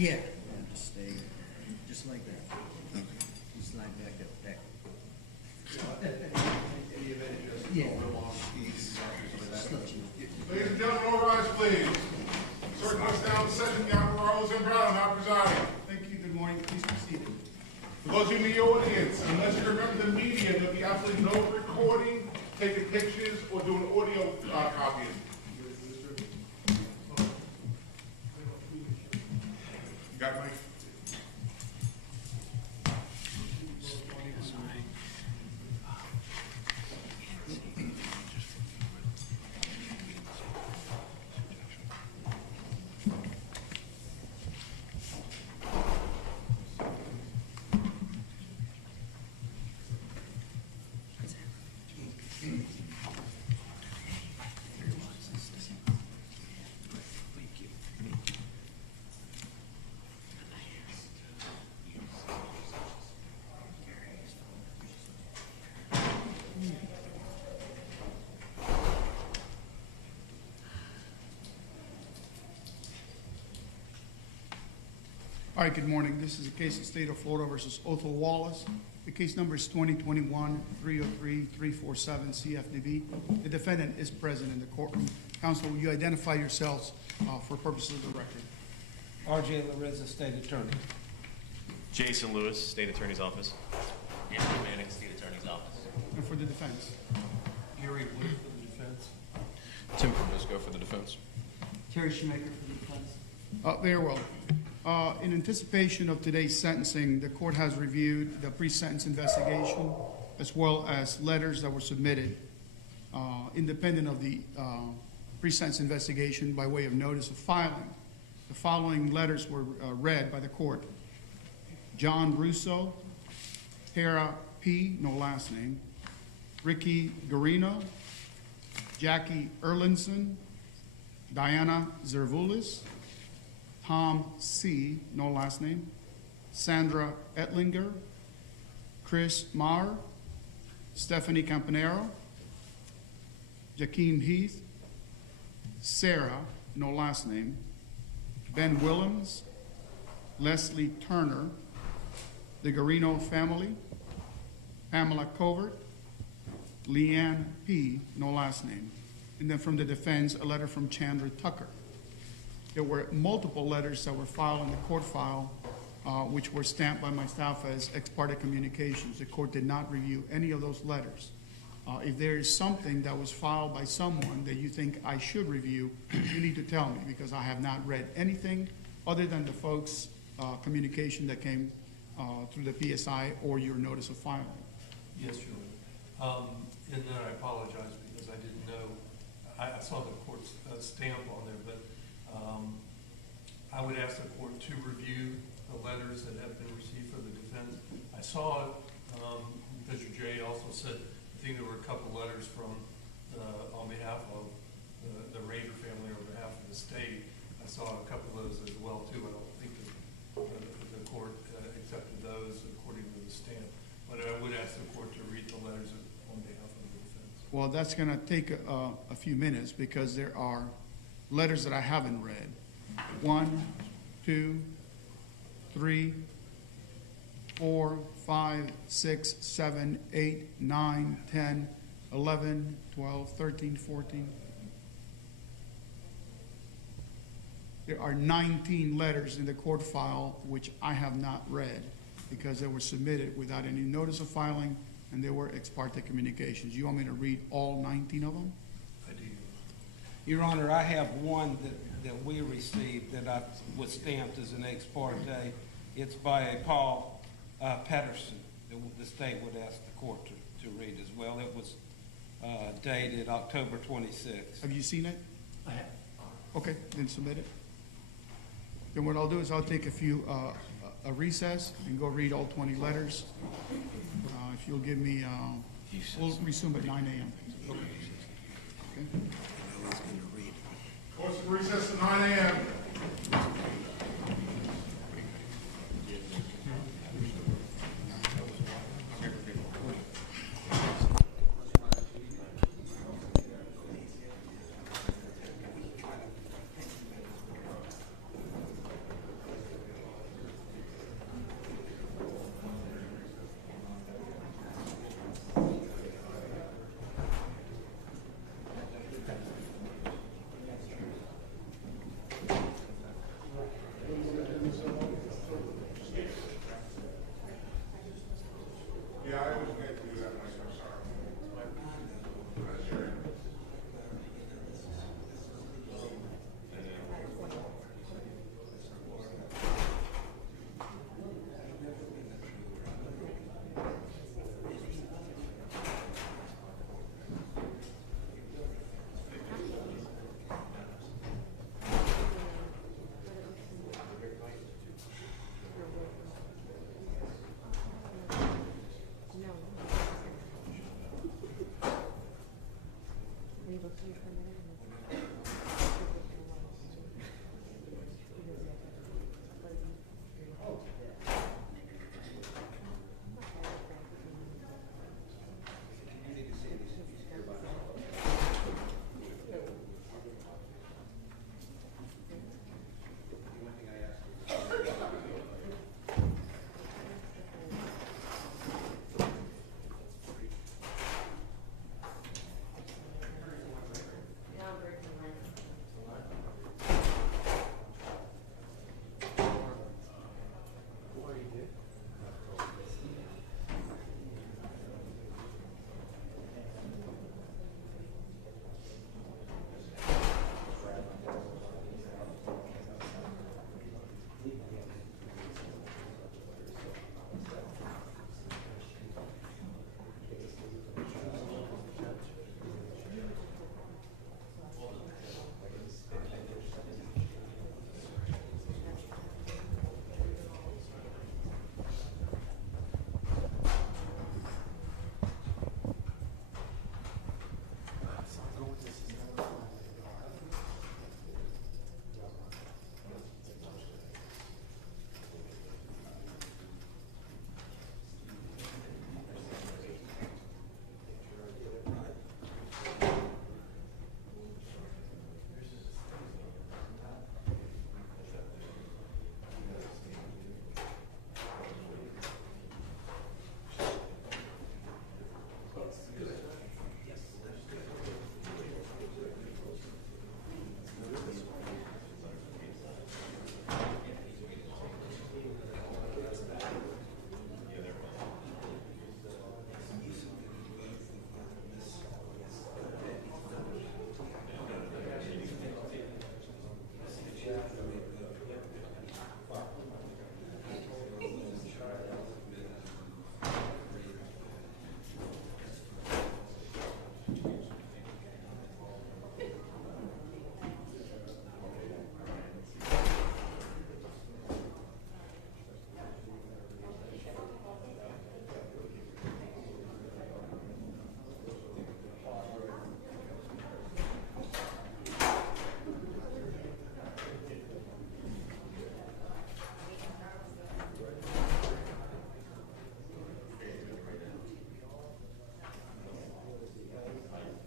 Yeah. Just stay, just like that. You slide back up, back. Yeah. Ladies and gentlemen, all rise, please. Circle us down the session, the Honorable Rose and Brown, now presiding. Thank you. Good morning. Please be seated. For those of you in the audience, unless you remember the media, there'll be absolutely no recording, taking pictures, or doing audio copying. You got it, Mike? All right, good morning. This is a case of State of Florida versus Othal Wallace. The case number is 2021-303-347 CFDB. The defendant is present in the courtroom. Counsel, will you identify yourselves for purposes of the record? R.J. Larissa, State Attorney. Jason Lewis, State Attorney's Office. Anthony Manning, State Attorney's Office. And for the defense? Gary Wood for the defense. Tim Fernusco for the defense. Terry Shoemaker for the defense. Very well. In anticipation of today's sentencing, the court has reviewed the pre-sentence investigation as well as letters that were submitted independent of the pre-sentence investigation by way of notice of filing. The following letters were read by the court. John Russo, Tara P., no last name, Ricky Garino, Jackie Erlinson, Diana Zervulis, Tom C., no last name, Sandra Etlinger, Chris Maher, Stephanie Campanero, Jakeem Heath, Sarah, no last name, Ben Willems, Leslie Turner, the Garino family, Pamela Covert, Leanne P., no last name. And then from the defense, a letter from Chandra Tucker. There were multiple letters that were filed in the court file, which were stamped by my staff as ex parte communications. The court did not review any of those letters. If there is something that was filed by someone that you think I should review, you need to tell me, because I have not read anything other than the folks' communication that came through the PSI or your notice of filing. Yes, Your Honor. And then I apologize because I didn't know. I saw the court's stamp on there, but I would ask the court to review the letters that have been received for the defense. I saw it, Mr. J also said, I think there were a couple letters from, on behalf of the Rader family or on behalf of the state. I saw a couple of those as well too. I don't think the court accepted those according to the stamp. But I would ask the court to read the letters on behalf of the defense. Well, that's going to take a few minutes because there are letters that I haven't read. 1, 2, 3, 4, 5, 6, 7, 8, 9, 10, 11, 12, 13, 14. There are 19 letters in the court file which I have not read because they were submitted without any notice of filing and they were ex parte communications. You want me to read all 19 of them? I do. Your Honor, I have one that we received that was stamped as an ex parte. It's by a Paul Patterson that the state would ask the court to read as well. It was dated October 26th. Have you seen it? I have. Okay, then submit it. Then what I'll do is I'll take a recess and go read all 20 letters. If you'll give me, we'll resume at 9 a.m. Okay. Court's in recess at 9 a.m.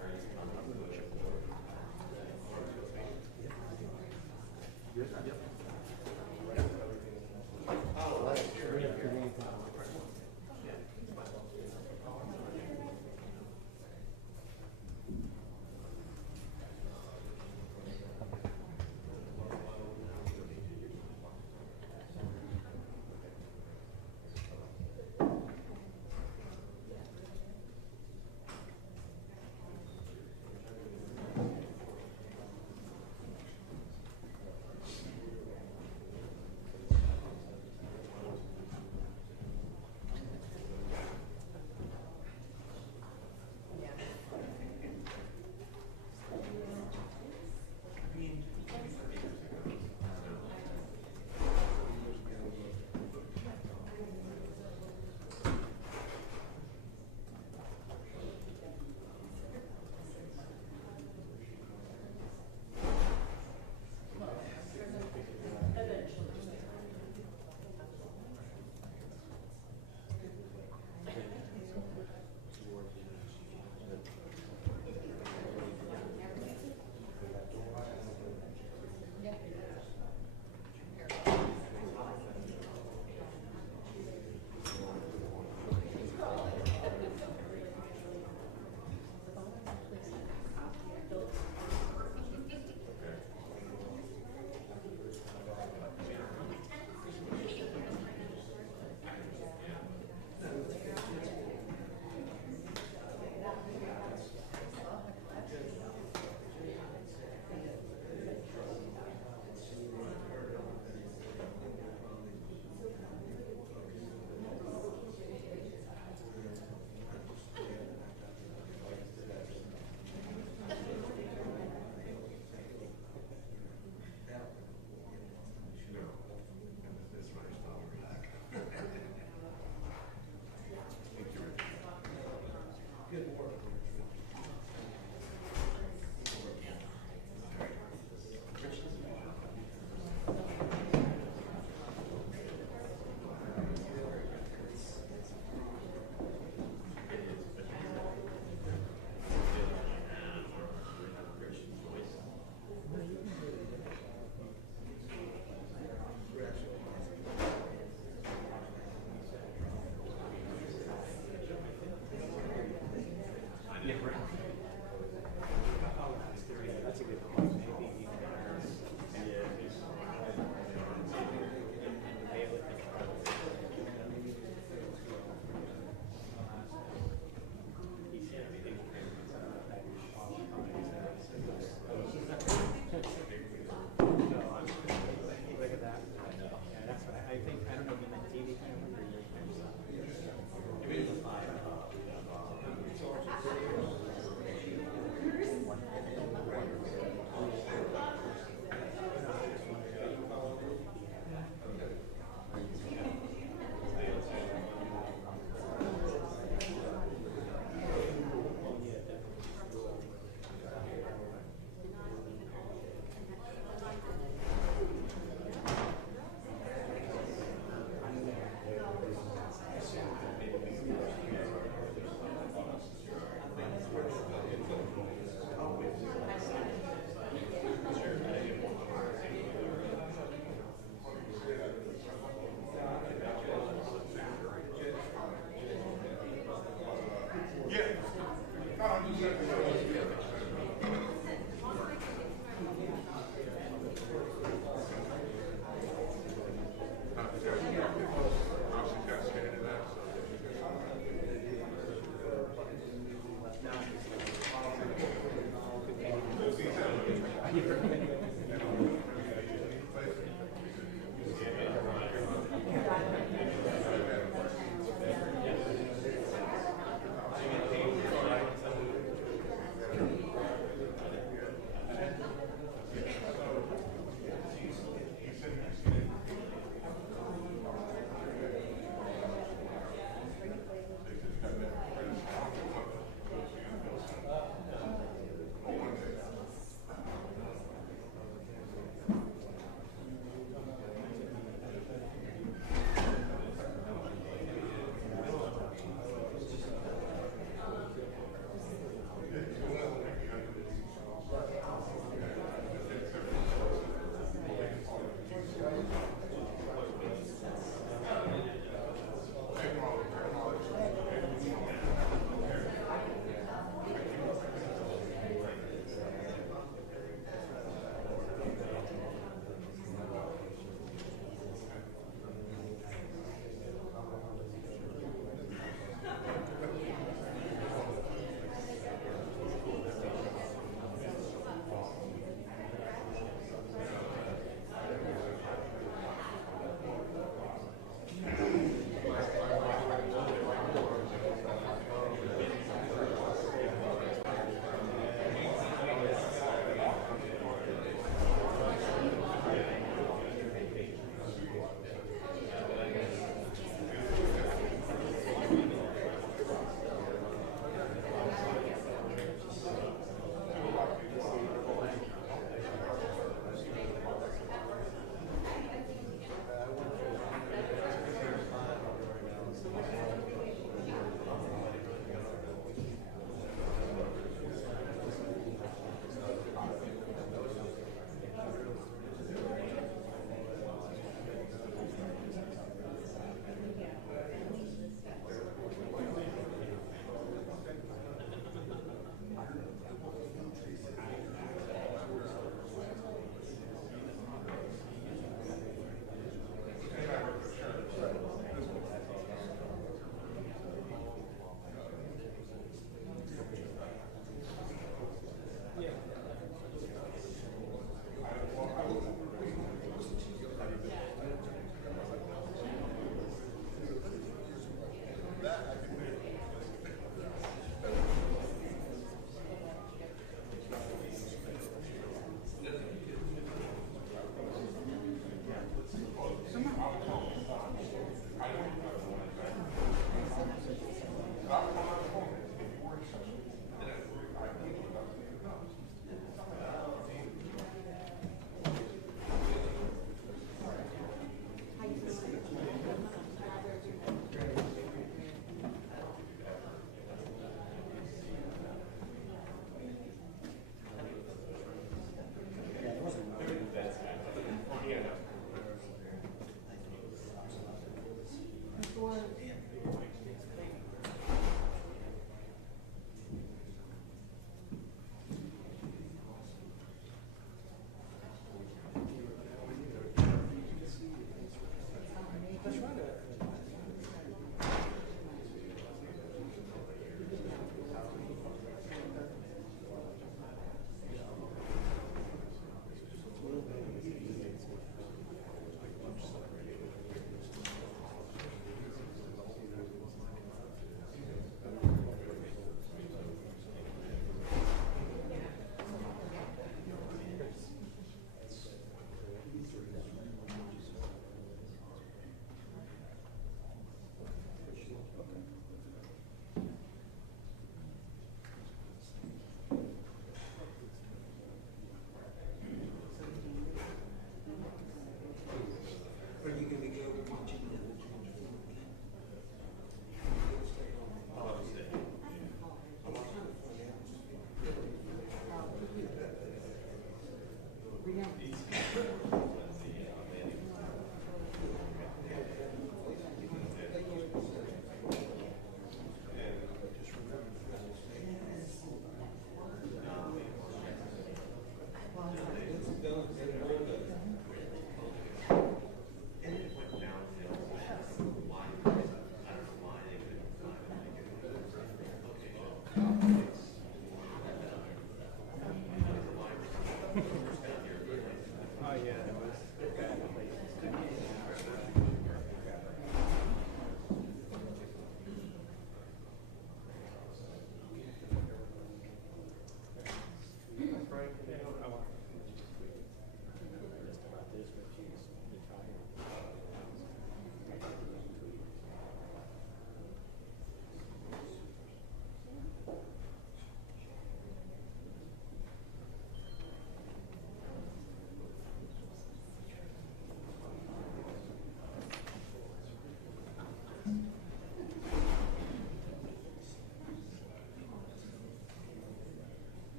All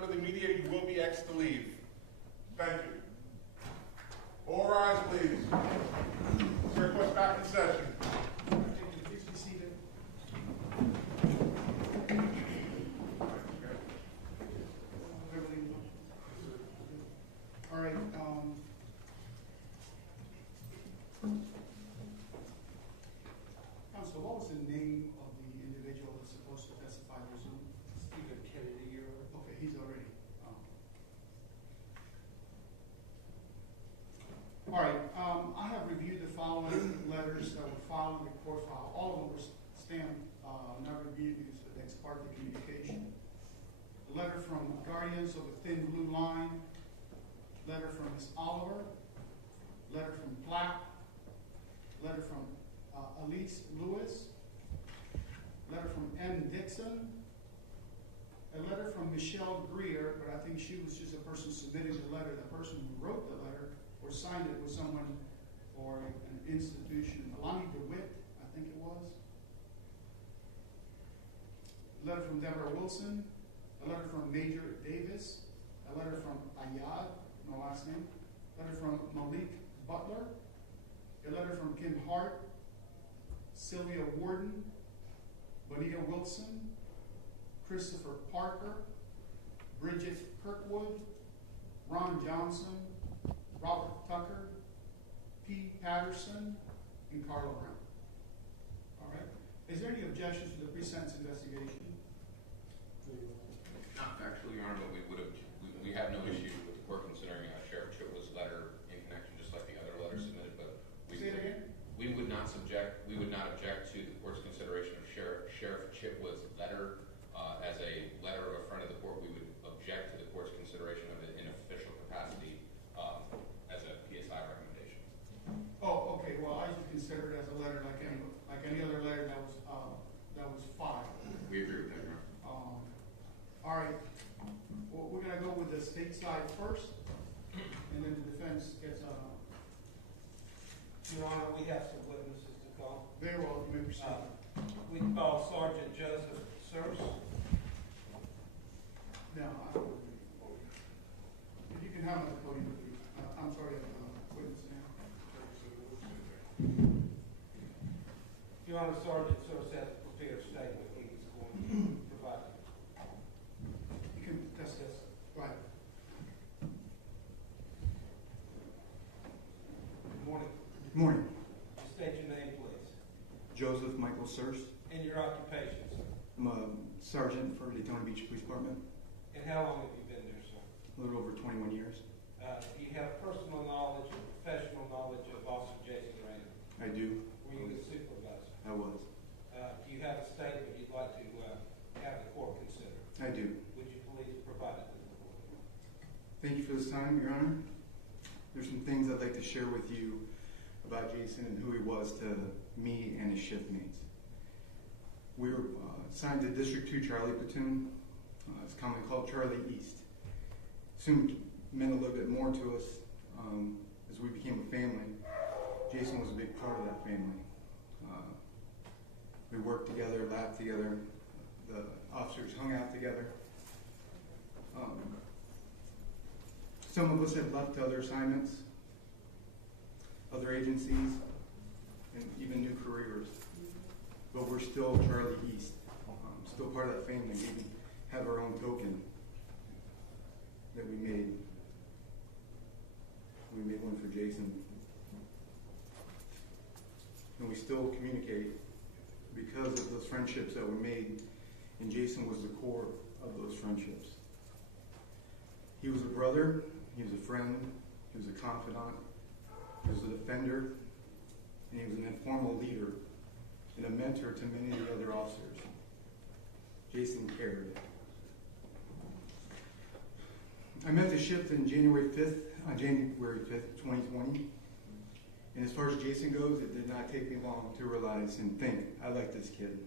member of the media, you will be asked to leave. Thank you. All rise, please. Clerk, request back in session. Please be seated. All right, Counsel, what was the name of the individual that's supposed to testify for Zoom? Stephen Kennedy, Your Honor. Okay, he's already. All right, I have reviewed the following letters that were filed in the court file. All of them were stamped, not reviewed because of ex parte communication. A letter from Guardians of the Thin Blue Line, letter from Ms. Oliver, letter from Platt, letter from Elise Lewis, letter from M. Dixon, a letter from Michelle Greer, but I think she was just a person submitting the letter. The person who wrote the letter or signed it was someone or an institution. Alani DeWitt, I think it was. A letter from Deborah Wilson, a letter from Major Davis, a letter from Ayad, no last name, a letter from Malik Butler, a letter from Kim Hart, Sylvia Warden, Bonita Wilson, Christopher Parker, Bridget Kirkwood, Ron Johnson, Robert Tucker, P. Patterson, and Carla Brown. All right. Is there any objections to the pre-sentence investigation? Not factually, Your Honor, but we have no issue with the court considering Sheriff Chitwood's letter in connection, just like the other letters submitted, but Say it again? we would not object to the court's consideration of Sheriff Chitwood's letter as a letter of a friend of the court. We would object to the court's consideration of it in official capacity as a PSI recommendation. Oh, okay. Well, I should consider it as a letter like any other letter that was filed. We agree with that, Your Honor. All right. Well, we're going to go with the state side first, and then the defense gets Your Honor, we have some witnesses to call. very well. You may proceed. We call Sergeant Joseph Searce. Now, if you can have another podium, please. I'm sorry, witness now. Your Honor, Sergeant Searce has prepared a statement he's going to provide. You can test this. Right. Good morning. Morning. State your name, please, Joseph Michael Searce. and your occupation, sir. I'm a sergeant for Daytona Beach Police Department. And how long have you been there, sir? A little over 21 years. Do you have personal knowledge and professional knowledge of Officer Jason Raynor? I do. Were you the supervisor? I was. Do you have a statement you'd like to have the court consider? I do. Would you please provide it to the court? Thank you for this time, Your Honor. There's some things I'd like to share with you about Jason and who he was to me and his shift mates. We were assigned to District 2 Charlie Platoon. It's commonly called Charlie East. Soon meant a little bit more to us as we became a family. Jason was a big part of that family. We worked together, laughed together. The officers hung out together. Some of us had left to other assignments, other agencies, and even new careers. But we're still Charlie East, still part of that family. We even have our own token that we made. We made one for Jason. And we still communicate because of those friendships that were made, and Jason was the core of those friendships. He was a brother, he was a friend, he was a confidant, he was a defender, and he was an informal leader and a mentor to many of the other officers. Jason cared. I met the shift on January 5th, 2020. And as far as Jason goes, it did not take me long to realize and think, I like this kid.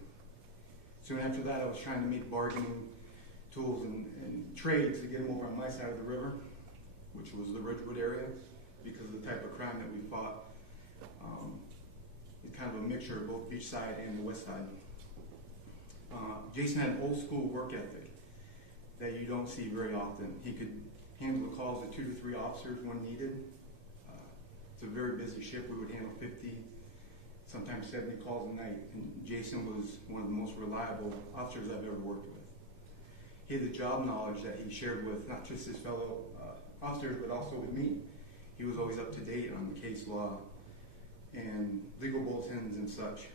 Soon after that, I was trying to make bargaining tools and trades to get him over on my side of the river, which was the Ridgewood area, because of the type of crime that we fought. It's kind of a mixture of both beach side and the west side. Jason had an old school work ethic. that you don't see very often. He could handle the calls of 2 to 3 officers when needed. It's a very busy shift. We would handle 50, sometimes 70 calls a night. And Jason was one of the most reliable officers I've ever worked with. He had the job knowledge that he shared with not just his fellow officers, but also with me. He was always up to date on the case law and legal bulletins and such.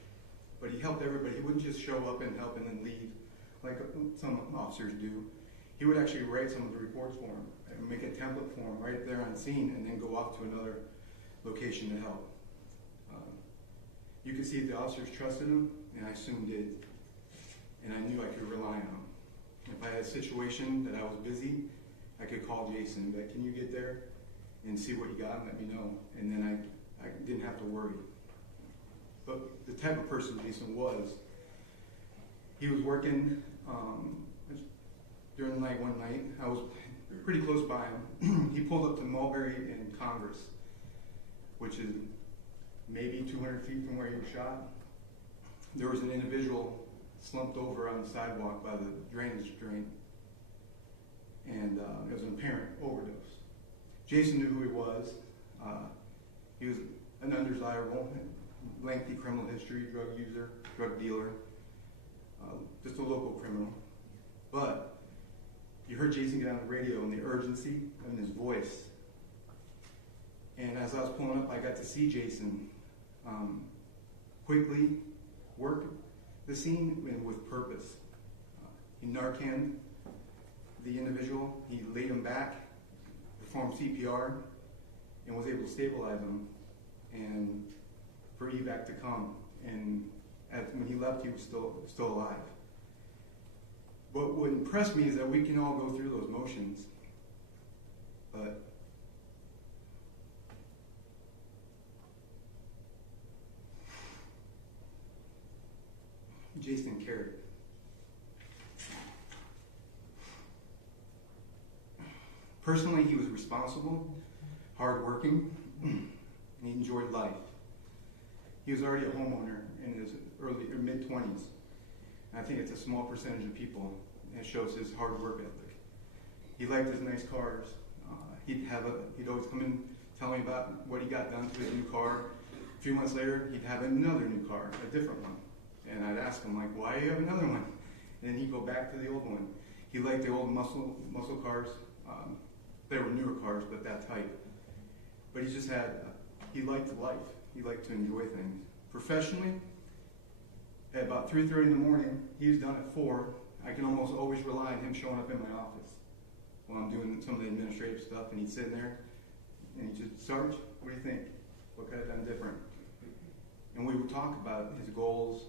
But he helped everybody. He wouldn't just show up and help and then leave like some officers do. He would actually write some of the reports for him and make a template for him right there on scene and then go off to another location to help. You could see the officers trusted him, and I soon did. And I knew I could rely on him. If I had a situation that I was busy, I could call Jason and be like, can you get there and see what you got and let me know? And then I didn't have to worry. But the type of person Jason was, he was working during the night one night. I was pretty close by him. He pulled up to Mulberry in Congress, which is maybe 200 feet from where he was shot. There was an individual slumped over on the sidewalk by the drainage drain, and it was an apparent overdose. Jason knew who he was. He was an undesirable, lengthy criminal history, drug user, drug dealer, just a local criminal. But you heard Jason get on the radio and the urgency in his voice. And as I was pulling up, I got to see Jason quickly work the scene and with purpose. He Narcaned the individual, he laid him back, performed CPR, and was able to stabilize him and for evac to come. And when he left, he was still alive. But what impressed me is that we can all go through those motions, but Jason cared. Personally, he was responsible, hardworking, and he enjoyed life. He was already a homeowner in his mid-20s. I think it's a small percentage of people, and it shows his hard work ethic. He liked his nice cars. He'd always come in, tell me about what he got done to his new car. A few months later, he'd have another new car, a different one. And I'd ask him, like, why do you have another one? And then he'd go back to the old one. He liked the old muscle cars. They were newer cars, but that type. But he liked life. He liked to enjoy things. Professionally, at about 3:30 in the morning, he was done at 4. I can almost always rely on him showing up in my office while I'm doing some of the administrative stuff, and he'd sit in there, and he'd just, Sarge, what do you think? What could I have done different? And we would talk about his goals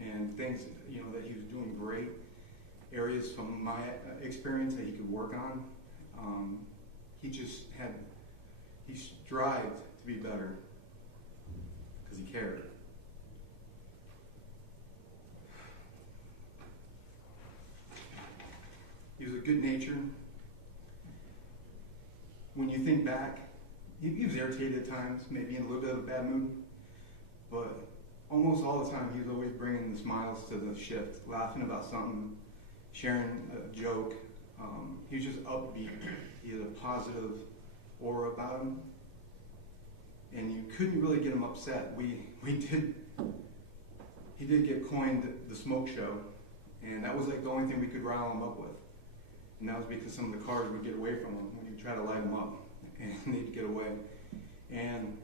and things, that he was doing great, areas from my experience that he could work on. He strived to be better because he cared. He was a good natured. When you think back, he was irritated at times, maybe in a little bit of a bad mood, but almost all the time he was always bringing the smiles to the shift, laughing about something, sharing a joke. He was just upbeat. He had a positive aura about him, and you couldn't really get him upset. He did get coined the smoke show, and that was like the only thing we could rile him up with. And that was because some of the cars would get away from him when you try to light him up, and they'd get away. And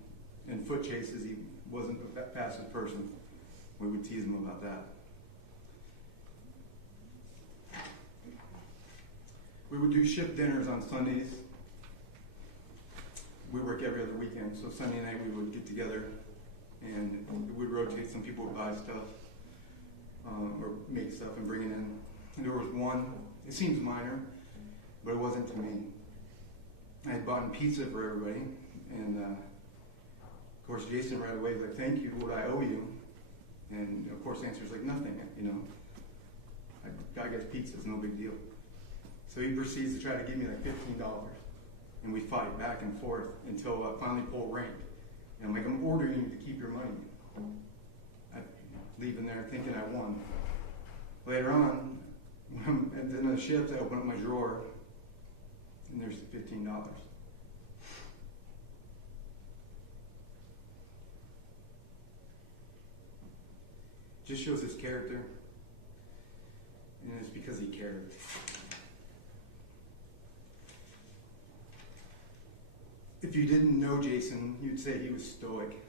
in foot chases, he wasn't a fastest person. We would tease him about that. We would do shift dinners on Sundays. We work every other weekend, so Sunday night we would get together and we'd rotate. Some people would buy stuff or make stuff and bring it in. And there was one, it seems minor, but it wasn't to me. I had bought pizza for everybody, and of course Jason right away was like, thank you, what I owe you? And of course the answer is like, nothing, I guess pizza is no big deal. So he proceeds to try to give me like $15, and we fight back and forth until I finally pull rank. And I'm like, I'm ordering you to keep your money. I leave in there thinking I won. Later on, when I'm at the end of the shift, I open up my drawer, and there's $15. Just shows his character, and it's because he cared. If you didn't know Jason, you'd say he was stoic,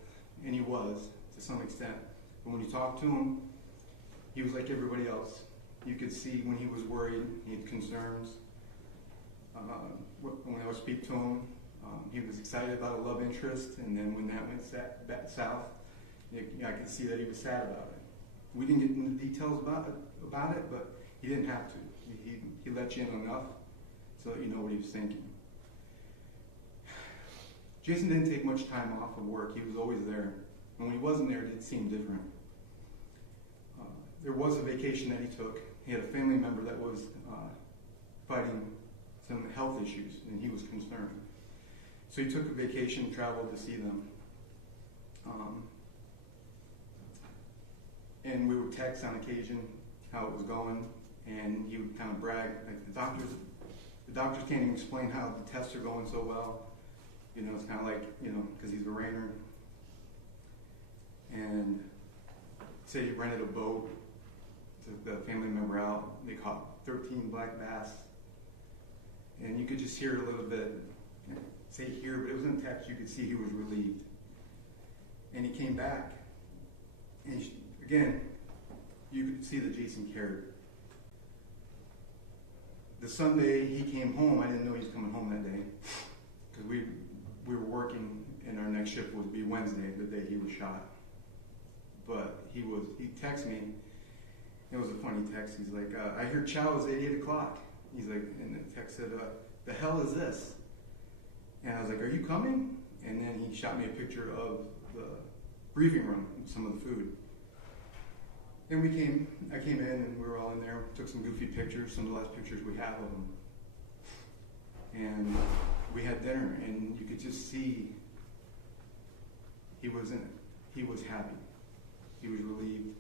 and he was, to some extent. But when you talk to him, he was like everybody else. You could see when he was worried, he had concerns. When I would speak to him, he was excited about a love interest, and then when that went back south, I could see that he was sad about it. We didn't get into the details about it, but he didn't have to. He let you in enough so that you know what he was thinking. Jason didn't take much time off of work. He was always there. And when he wasn't there, it did seem different. There was a vacation that he took. He had a family member that was fighting some health issues, and he was concerned. So he took a vacation, traveled to see them. And we would text on occasion how it was going, and he would kind of brag, like the doctors can't even explain how the tests are going so well. You know, it's kind of like, you know, because he's a rainer. And say he rented a boat, took the family member out, they caught 13 black bass. And you could just hear it a little bit, say here, but it was in text, you could see he was relieved. And he came back, and again, you could see that Jason cared. The Sunday he came home, I didn't know he was coming home that day, because we were working, and our next shift would be Wednesday, the day he was shot. But he texted me. It was a funny text. He's like, I hear chow is at 8 o'clock. He's like, and the text said, the hell is this? And I was like, are you coming? And then he shot me a picture of the briefing room, some of the food. And I came in, and we were all in there, took some goofy pictures, some of the last pictures we have of him. And we had dinner, and you could just see he was in it. He was happy. He was relieved.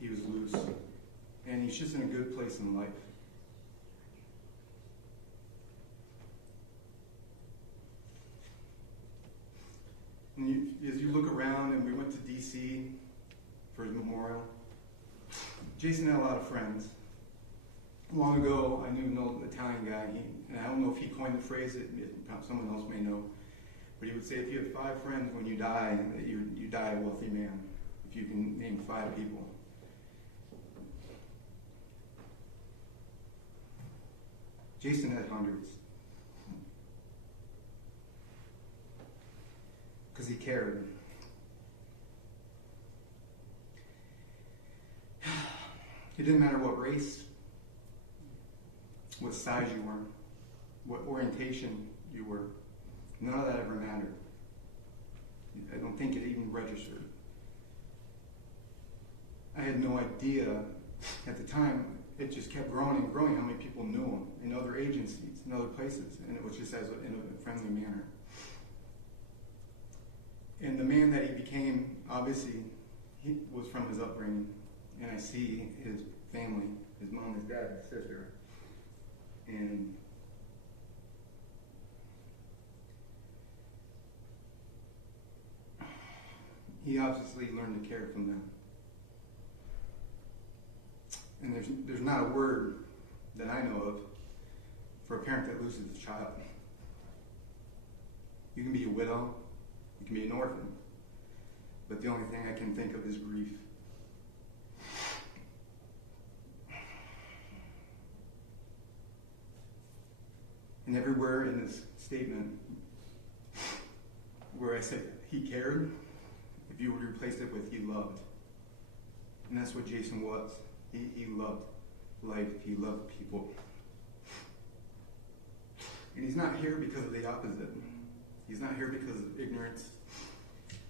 He was loose. And he's just in a good place in life. And as you look around, and we went to D.C. for his memorial, Jason had a lot of friends. Long ago, I knew an old Italian guy, and I don't know if he coined the phrase, someone else may know, but he would say if you have 5 friends when you die, that you die a wealthy man, if you can name 5 people. Jason had hundreds. Because he cared. It didn't matter what race, what size you were, what orientation you were. None of that ever mattered. I don't think it even registered. I had no idea at the time. It just kept growing and growing how many people knew him in other agencies, in other places, and it was just in a friendly manner. And the man that he became, obviously, he was from his upbringing, and I see his family, his mom, his dad, his sister, and he obviously learned to care from them. And there's not a word that I know of for a parent that loses a child. You can be a widow, you can be an orphan, but the only thing I can think of is grief. And everywhere in this statement where I said he cared, if you would replace it with he loved. And that's what Jason was. He loved life. He loved people. And he's not here because of the opposite. He's not here because of ignorance,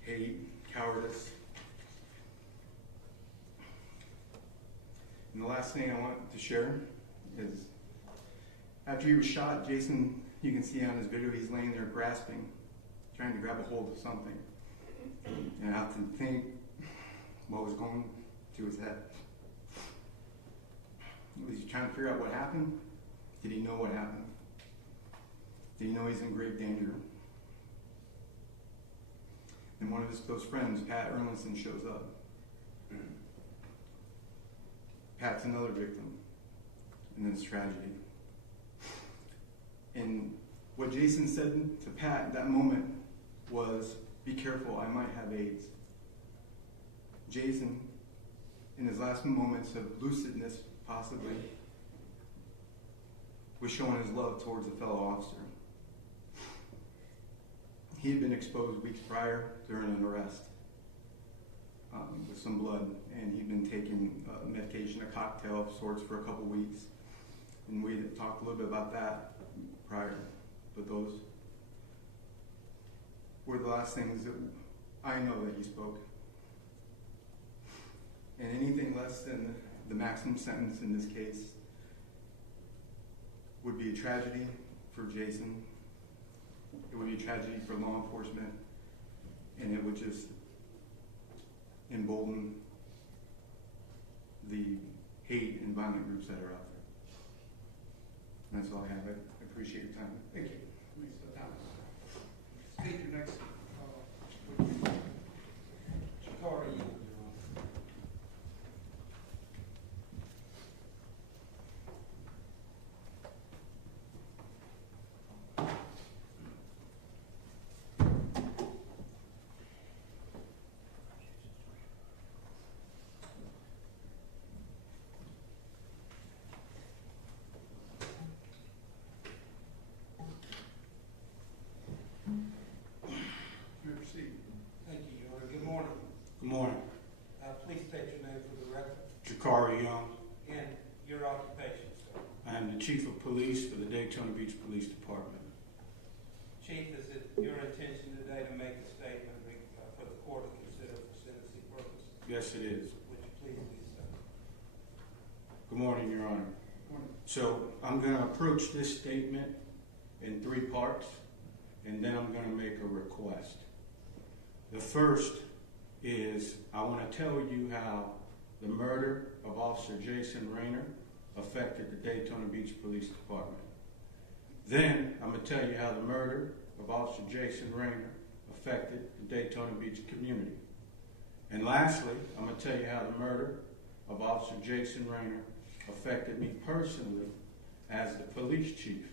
hate, cowardice. And the last thing I want to share is after he was shot, Jason, you can see on his video, he's laying there grasping, trying to grab a hold of something. And I often think what was going to his head. Was he trying to figure out what happened? Did he know what happened? Did he know he's in grave danger? And one of his close friends, Pat Erlinson, shows up. Pat's another victim in this tragedy. And what Jason said to Pat at that moment was, "Be careful, I might have AIDS." Jason, in his last moments of lucidness, possibly, was showing his love towards a fellow officer. He had been exposed weeks prior during an arrest with some blood, and he'd been taking medication, a cocktail of sorts, for a couple weeks. And we had talked a little bit about that prior, but those were the last things that I know that he spoke. And anything less than the maximum sentence in this case would be a tragedy for Jason. It would be a tragedy for law enforcement, and it would just embolden the hate and violent groups that are out there. And that's all I have. I appreciate your time. Thank you. State your next witness. Shakari, Good morning. please state your name for the record Jakari Young. and your occupation, sir. I am the Chief of Police for the Daytona Beach Police Department. Chief, is it your intention today to make a statement for the court to consider for sentencing purposes? Yes, it is. Would you please do so? Good morning, Your Honor. So I'm going to approach this statement in 3 parts, and then I'm going to make a request. The first is I want to tell you how the murder of Officer Jason Rayner affected the Daytona Beach Police Department. Then I'm going to tell you how the murder of Officer Jason Rayner affected the Daytona Beach community. And lastly, I'm going to tell you how the murder of Officer Jason Rayner affected me personally as the police chief.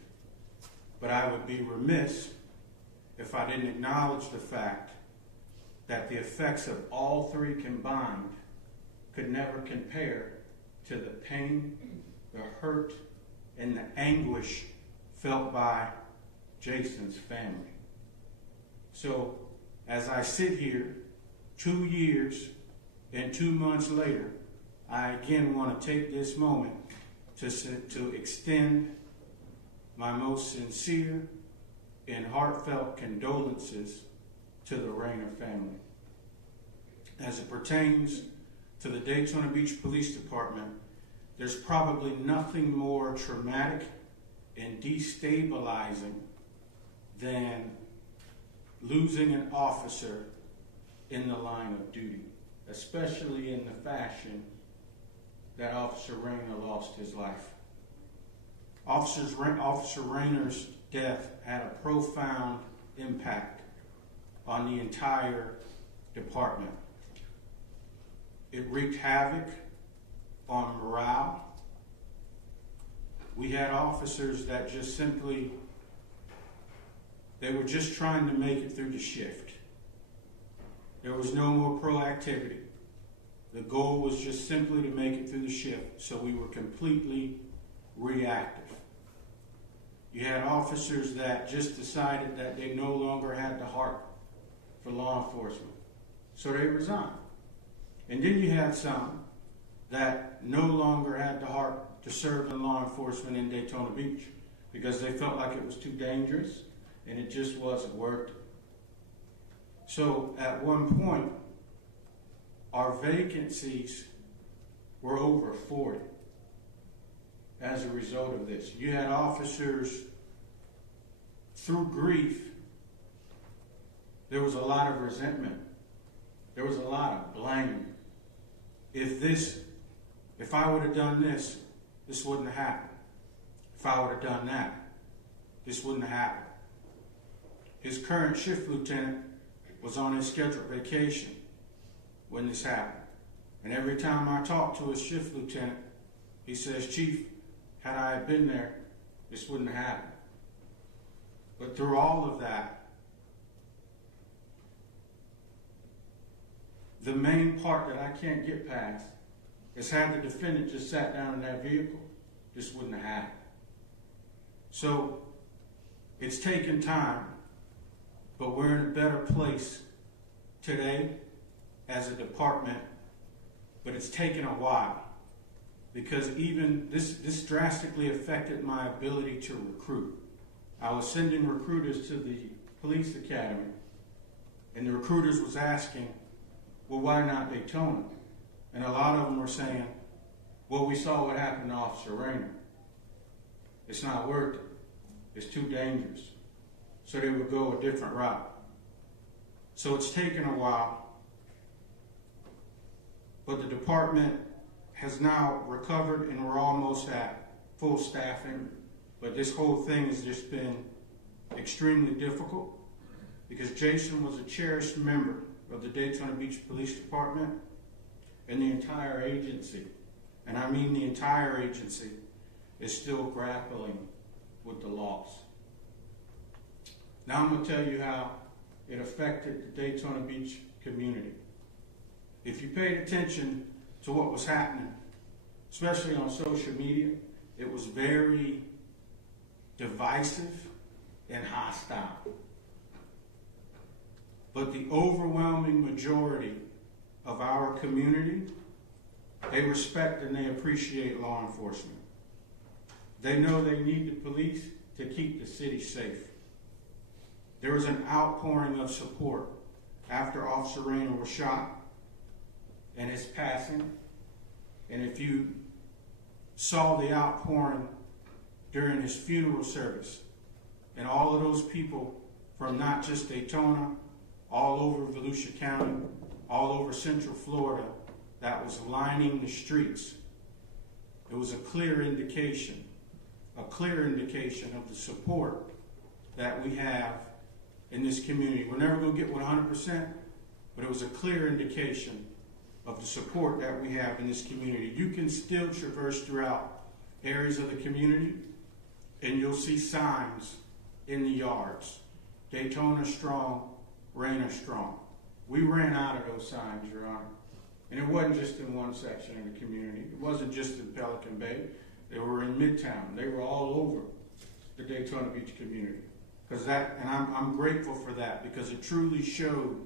But I would be remiss if I didn't acknowledge the fact that the effects of all 3 combined could never compare to the pain, the hurt, and the anguish felt by Jason's family. So, as I sit here 2 years and 2 months later, I again want to take this moment to extend my most sincere and heartfelt condolences to the Rayner family. As it pertains to the Daytona Beach Police Department, there's probably nothing more traumatic and destabilizing than losing an officer in the line of duty, especially in the fashion that Officer Rayner lost his life. Officer Rayner's death had a profound impact on the entire department. It wreaked havoc on morale. We had officers that just simply, they were just trying to make it through the shift. There was no more proactivity. The goal was just simply to make it through the shift, so we were completely reactive. You had officers that just decided that they no longer had the heart for law enforcement, so they resigned. And then you had some that no longer had the heart to serve in law enforcement in Daytona Beach because they felt like it was too dangerous and it just wasn't worth it. So at one point, our vacancies were over 40 as a result of this. You had officers, through grief, there was a lot of resentment. There was a lot of blame. If I would have done this, this wouldn't have happened. If I would have done that, this wouldn't have happened. His current shift lieutenant was on his scheduled vacation when this happened. And every time I talk to his shift lieutenant, he says, Chief, had I been there, this wouldn't have happened. But through all of that, the main part that I can't get past is had the defendant just sat down in that vehicle, this wouldn't have happened. So it's taken time, but we're in a better place today as a department, but it's taken a while because even this drastically affected my ability to recruit. I was sending recruiters to the police academy, and the recruiters was asking, well, why not Daytona? And a lot of them were saying, well, we saw what happened to Officer Rayner. It's not worth it. It's too dangerous. So they would go a different route. So it's taken a while, but the department has now recovered and we're almost at full staffing. But this whole thing has just been extremely difficult because Jason was a cherished member of the Daytona Beach Police Department and the entire agency, and I mean the entire agency, is still grappling with the loss. Now I'm going to tell you how it affected the Daytona Beach community. If you paid attention to what was happening, especially on social media, it was very divisive and hostile. But the overwhelming majority of our community, they respect and they appreciate law enforcement. They know they need the police to keep the city safe. There was an outpouring of support after Officer Rayner was shot and his passing. And if you saw the outpouring during his funeral service, and all of those people from not just Daytona, all over Volusia County, all over Central Florida, that was lining the streets, it was a clear indication of the support that we have in this community. We're never going to get 100%, but it was a clear indication of the support that we have in this community. You can still traverse throughout areas of the community, and you'll see signs in the yards. Daytona strong, Rayner strong. We ran out of those signs, Your Honor. And it wasn't just in one section of the community. It wasn't just in Pelican Bay. They were in Midtown. They were all over the Daytona Beach community. I'm grateful for that because it truly showed,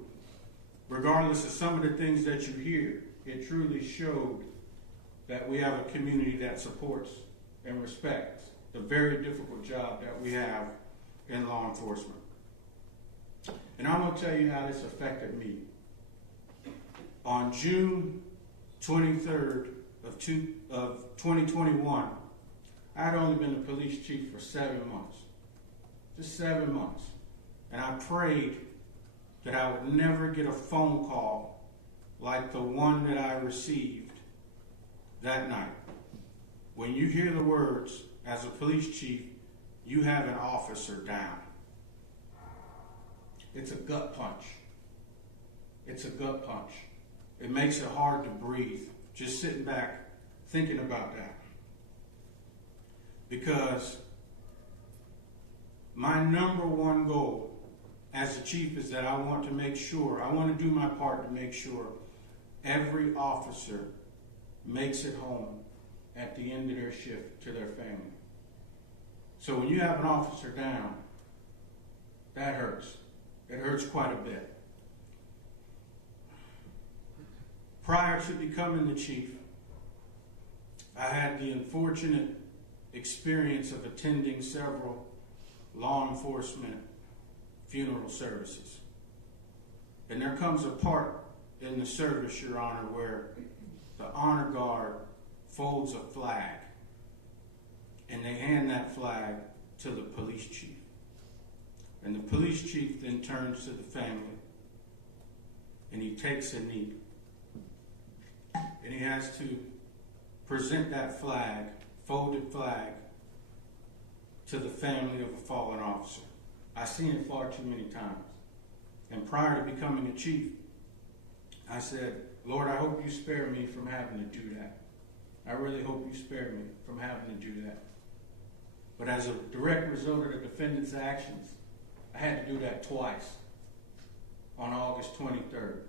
regardless of some of the things that you hear, it truly showed that we have a community that supports and respects the very difficult job that we have in law enforcement. And I'm going to tell you how this affected me. On June 23rd of 2021, I had only been the police chief for 7 months. Just 7 months. And I prayed that I would never get a phone call like the one that I received that night. When you hear the words, as a police chief, you have an officer down. It's a gut punch. It's a gut punch. It makes it hard to breathe, just sitting back thinking about that. Because my number one goal as a chief is that I want to do my part to make sure every officer makes it home at the end of their shift to their family. So when you have an officer down, that hurts. It hurts quite a bit. Prior to becoming the chief, I had the unfortunate experience of attending several law enforcement funeral services. And there comes a part in the service, Your Honor, where the honor guard folds a flag and they hand that flag to the police chief. And the police chief then turns to the family and he takes a knee. And he has to present that flag folded flag to the family of a fallen officer. I've seen it far too many times. And prior to becoming a chief, I said, Lord, I hope you spare me from having to do that. I really hope you spare me from having to do that. But as a direct result of the defendant's actions, I had to do that twice on August 23rd.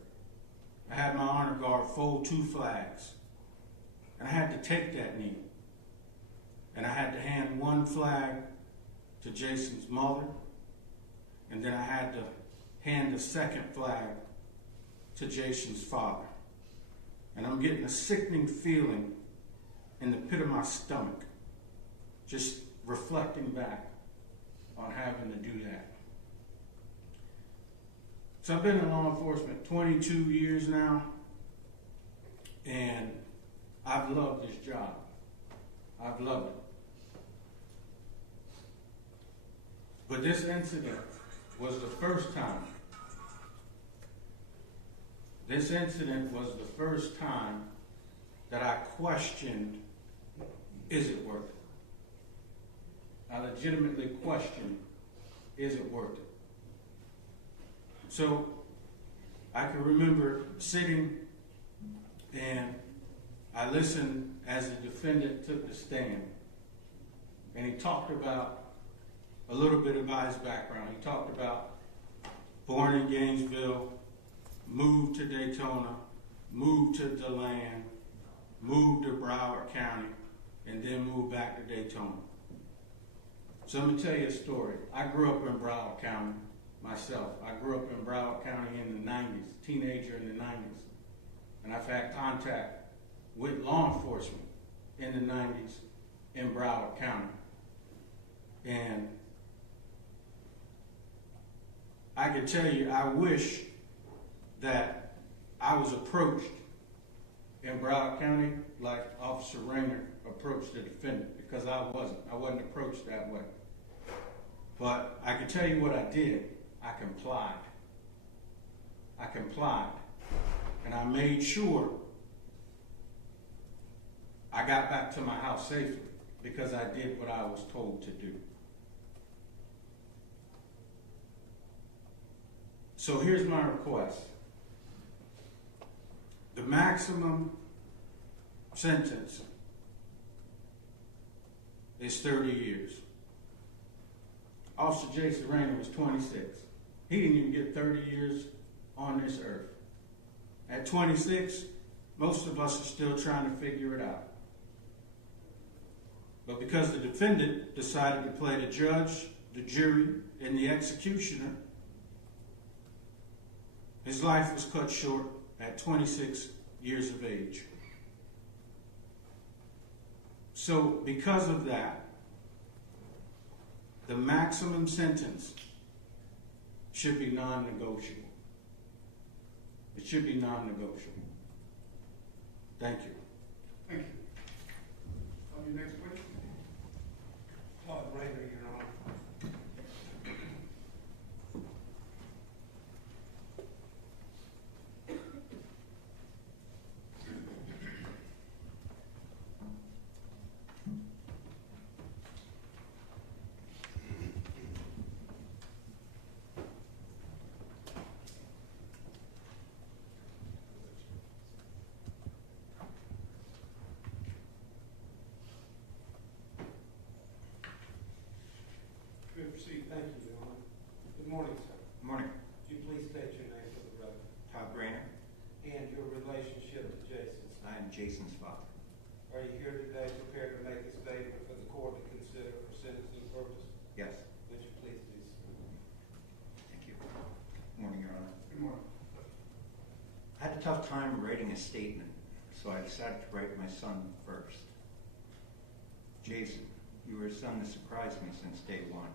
I had my honor guard fold 2 flags, and I had to take that knee. And I had to hand 1 flag to Jason's mother, and then I had to hand a 2nd flag to Jason's father. And I'm getting a sickening feeling in the pit of my stomach, just reflecting back on having to do that. So I've been in law enforcement 22 years now, and I've loved this job. I've loved it. But this incident was the first time. This incident was the first time that I questioned, is it worth it? I legitimately questioned, is it worth it? So I can remember sitting and I listened as the defendant took the stand. And he talked about a little bit about his background. He talked about born in Gainesville, moved to Daytona, moved to DeLand, moved to Broward County, and then moved back to Daytona. So let me tell you a story. I grew up in Broward County myself. I grew up in Broward County in the 90s, teenager in the 90s. And I've had contact with law enforcement in the 90s in Broward County. And I can tell you, I wish that I was approached in Broward County like Officer Rayner approached the defendant, because I wasn't. I wasn't approached that way. But I can tell you what I did. I complied. I complied. And I made sure I got back to my house safely because I did what I was told to do. So here's my request. The maximum sentence is 30 years. Officer Jason Rayner was 26. He didn't even get 30 years on this earth. At 26, most of us are still trying to figure it out. But because the defendant decided to play the judge, the jury, and the executioner, his life was cut short at 26 years of age. So because of that, the maximum sentence should be non-negotiable. It should be non-negotiable. Thank you. Thank you. On your next question. Todd Rayner, Your Honor. Good proceed. Thank you, Your Honor. Good morning, sir. Good morning. Would you please state your name for the record Todd Rayner. and your relationship to Jason? I am Jason's father. Are you here today prepared to make a statement for the court to consider for sentencing purposes? Yes. Would you please do so? Thank you. Good morning, Your Honor. Good morning. I had a tough time writing a statement, so I decided to write my son first. Jason, you were a son that surprised me since day one.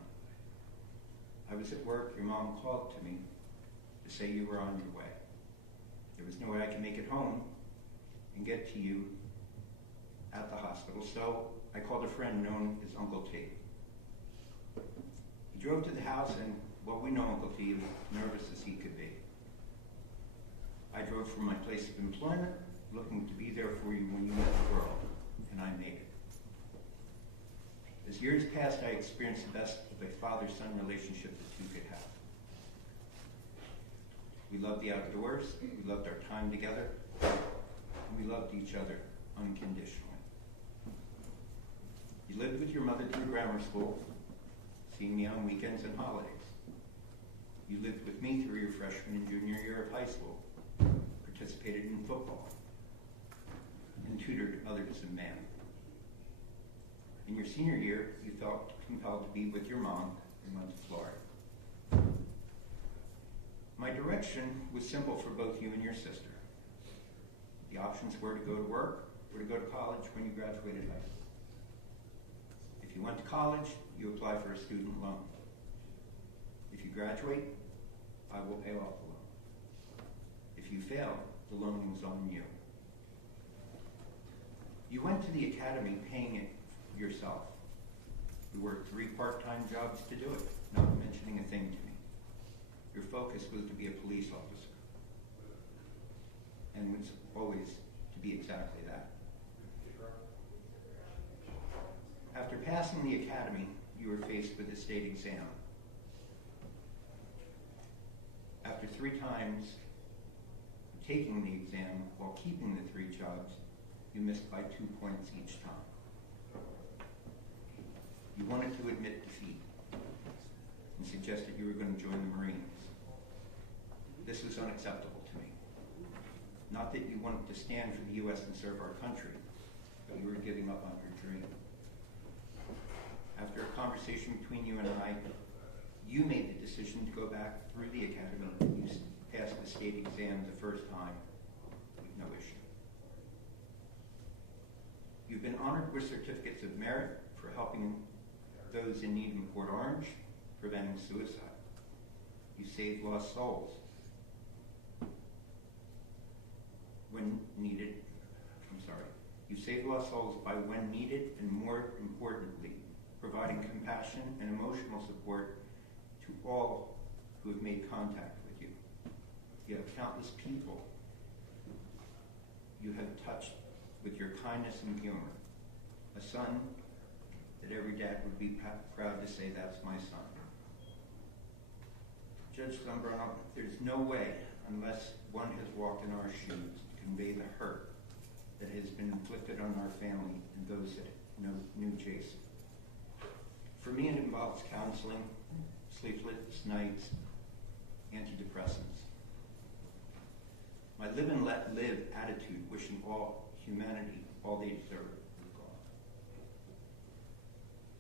I was at work, your mom called to me to say you were on your way. There was no way I could make it home and get to you at the hospital, so I called a friend known as Uncle T. He drove to the house and, well, we know Uncle T was nervous as he could be. I drove from my place of employment, looking to be there for you when you met the girl, and I made it. As years passed, I experienced the best of a father-son relationship that two could have. We loved the outdoors, we loved our time together, and we loved each other unconditionally. You lived with your mother through grammar school, seeing me on weekends and holidays. You lived with me through your freshman and junior year of high school, participated in football, and tutored others in math. In your senior year, you felt compelled to be with your mom and went to Florida. My direction was simple for both you and your sister. The options were to go to work or to go to college when you graduated high school. If you went to college, you apply for a student loan. If you graduate, I will pay off the loan. If you fail, the loan was on you. You went to the academy paying it yourself. You worked 3 part-time jobs to do it, not mentioning a thing to me. Your focus was to be a police officer, and was always to be exactly that. After passing the academy, you were faced with a state exam. After 3 times taking the exam while keeping the 3 jobs, you missed by 2 points each time. You wanted to admit defeat and suggested you were going to join the Marines. This was unacceptable to me. Not that you wanted to stand for the U.S. and serve our country, but you were giving up on your dream. After a conversation between you and I, you made the decision to go back through the academy and you passed the state exam the first time with no issue. You've been honored with certificates of merit for helping those in need in Port Orange, preventing suicide. You saved lost souls when needed. You saved lost souls by when needed, and more importantly, providing compassion and emotional support to all who have made contact with you. You have countless people you have touched with your kindness and humor. A son that every dad would be proud to say, that's my son. Judge Zambrano, there's no way, unless one has walked in our shoes, to convey the hurt that has been inflicted on our family and those that knew Jason. For me, it involves counseling, sleepless nights, antidepressants. My live and let live attitude, wishing all humanity all they deserve, is gone.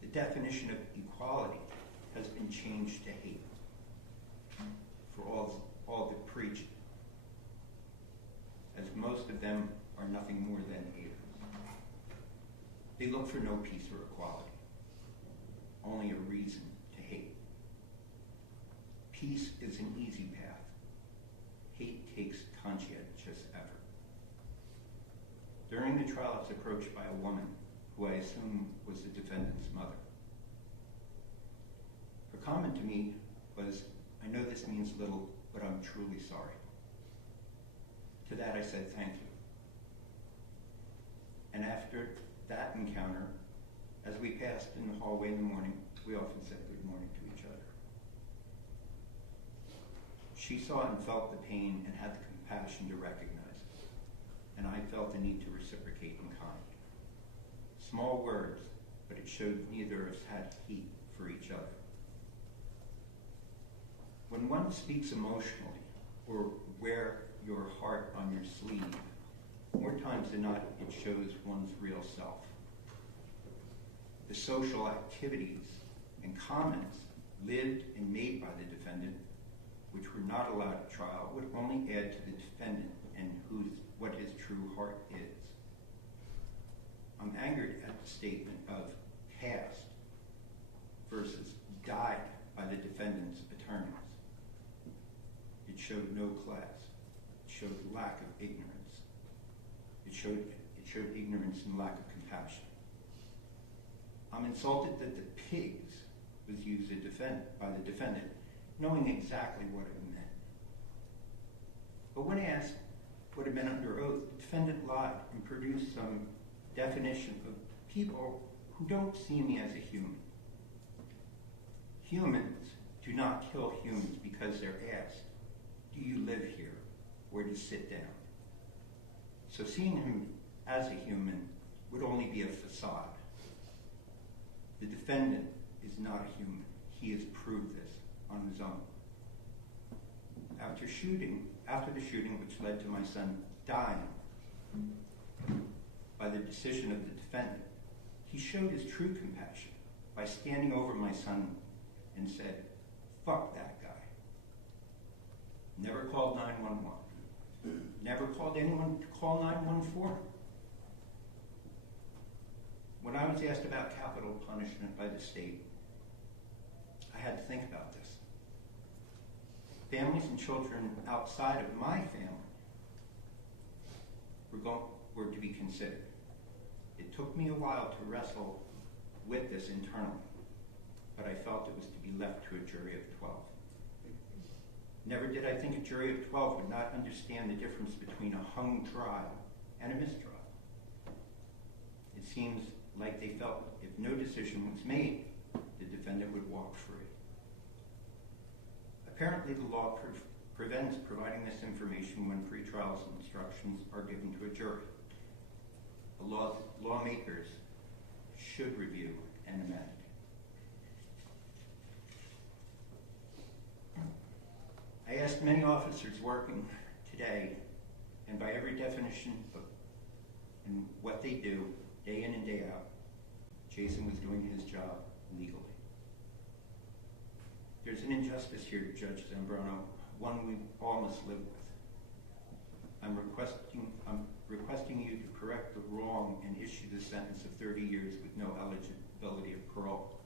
The definition of equality has been changed to hate for all that preach it, as most of them are nothing more than haters. They look for no peace or equality, only a reason to hate. Peace is an easy path. Hate takes conscientious effort. During the trial, I was approached by a woman who I assume was the defendant's mother. Her comment to me was, "I know this means little, but I'm truly sorry." To that I said, "Thank you." And after that encounter, as we passed in the hallway in the morning, we often said good morning to each other. She saw and felt the pain and had the compassion to recognize it, and I felt the need to reciprocate in kind. Small words, but it showed neither of us had hate for each other. When one speaks emotionally or wear your heart on your sleeve, more times than not, it shows one's real self. The social activities and comments lived and made by the defendant, which were not allowed at trial, would only add to the defendant and what his true heart is. I'm angered at the statement of passed versus died by the defendant's attorneys. It showed no class. It showed lack of ignorance. It showed ignorance and lack of compassion. I'm insulted that the pigs was used by the defendant, knowing exactly what it meant. But when asked what it meant under oath, the defendant lied and produced some definition of people who don't see me as a human. Humans do not kill humans because they're asked, do you live here, or to sit down? So seeing him as a human would only be a facade. The defendant is not a human. He has proved this on his own. After the shooting which led to my son dying by the decision of the defendant, he showed his true compassion by standing over my son and said, fuck that guy. Never called 911. Never called anyone to call 914. When I was asked about capital punishment by the state, I had to think about this. Families and children outside of my family were to be considered. It took me a while to wrestle with this internally, but I felt it was to be left to a jury of 12. Never did I think a jury of 12 would not understand the difference between a hung trial and a mistrial. It seems like they felt if no decision was made, the defendant would walk free. Apparently, the law prevents providing this information when pretrial instructions are given to a jury. Lawmakers should review and amend. I asked many officers working today, and by every definition of and what they do, day in and day out, Jason was doing his job legally. There's an injustice here, Judge Zambrano, one we all must live with. I'm requesting you to correct the wrong and issue the sentence of 30 years with no eligibility of parole.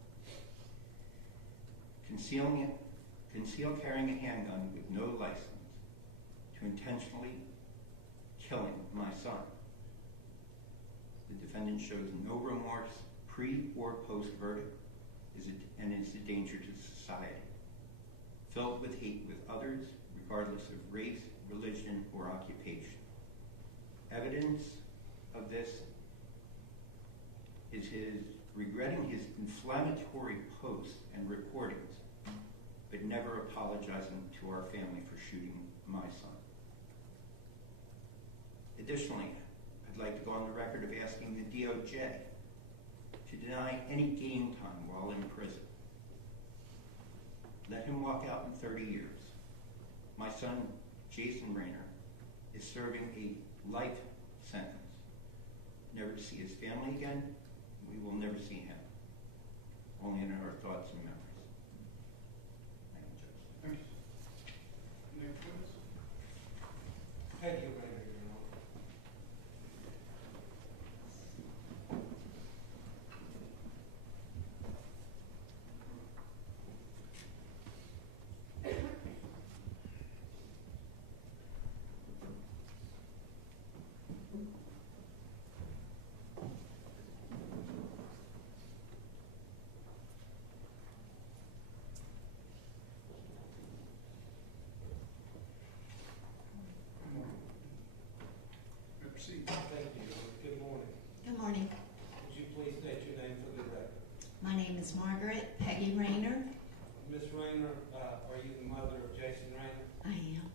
Conceal carrying a handgun with no license to intentionally killing my son. The defendant shows no remorse pre or post verdict and is a danger to society, filled with hate with others regardless of race, religion, or occupation. Evidence of this is his regretting his inflammatory posts and reportings, but never apologizing to our family for shooting my son. Additionally, I'd like to go on the record of asking the DOJ to deny any game time while in prison. Let him walk out in 30 years. My son, Jason Rayner, is serving a life sentence. Never to see his family again. We will never see him. Only in our thoughts and memories. Thank you, Judge. Thank you. Next witness. Thank you, Mayor. Proceed. Thank you. Good morning. Good morning. Would you please state your name for the record? My name is Margaret Peggy Rayner. Ms. Rayner, are you the mother of Jason Rayner? I am.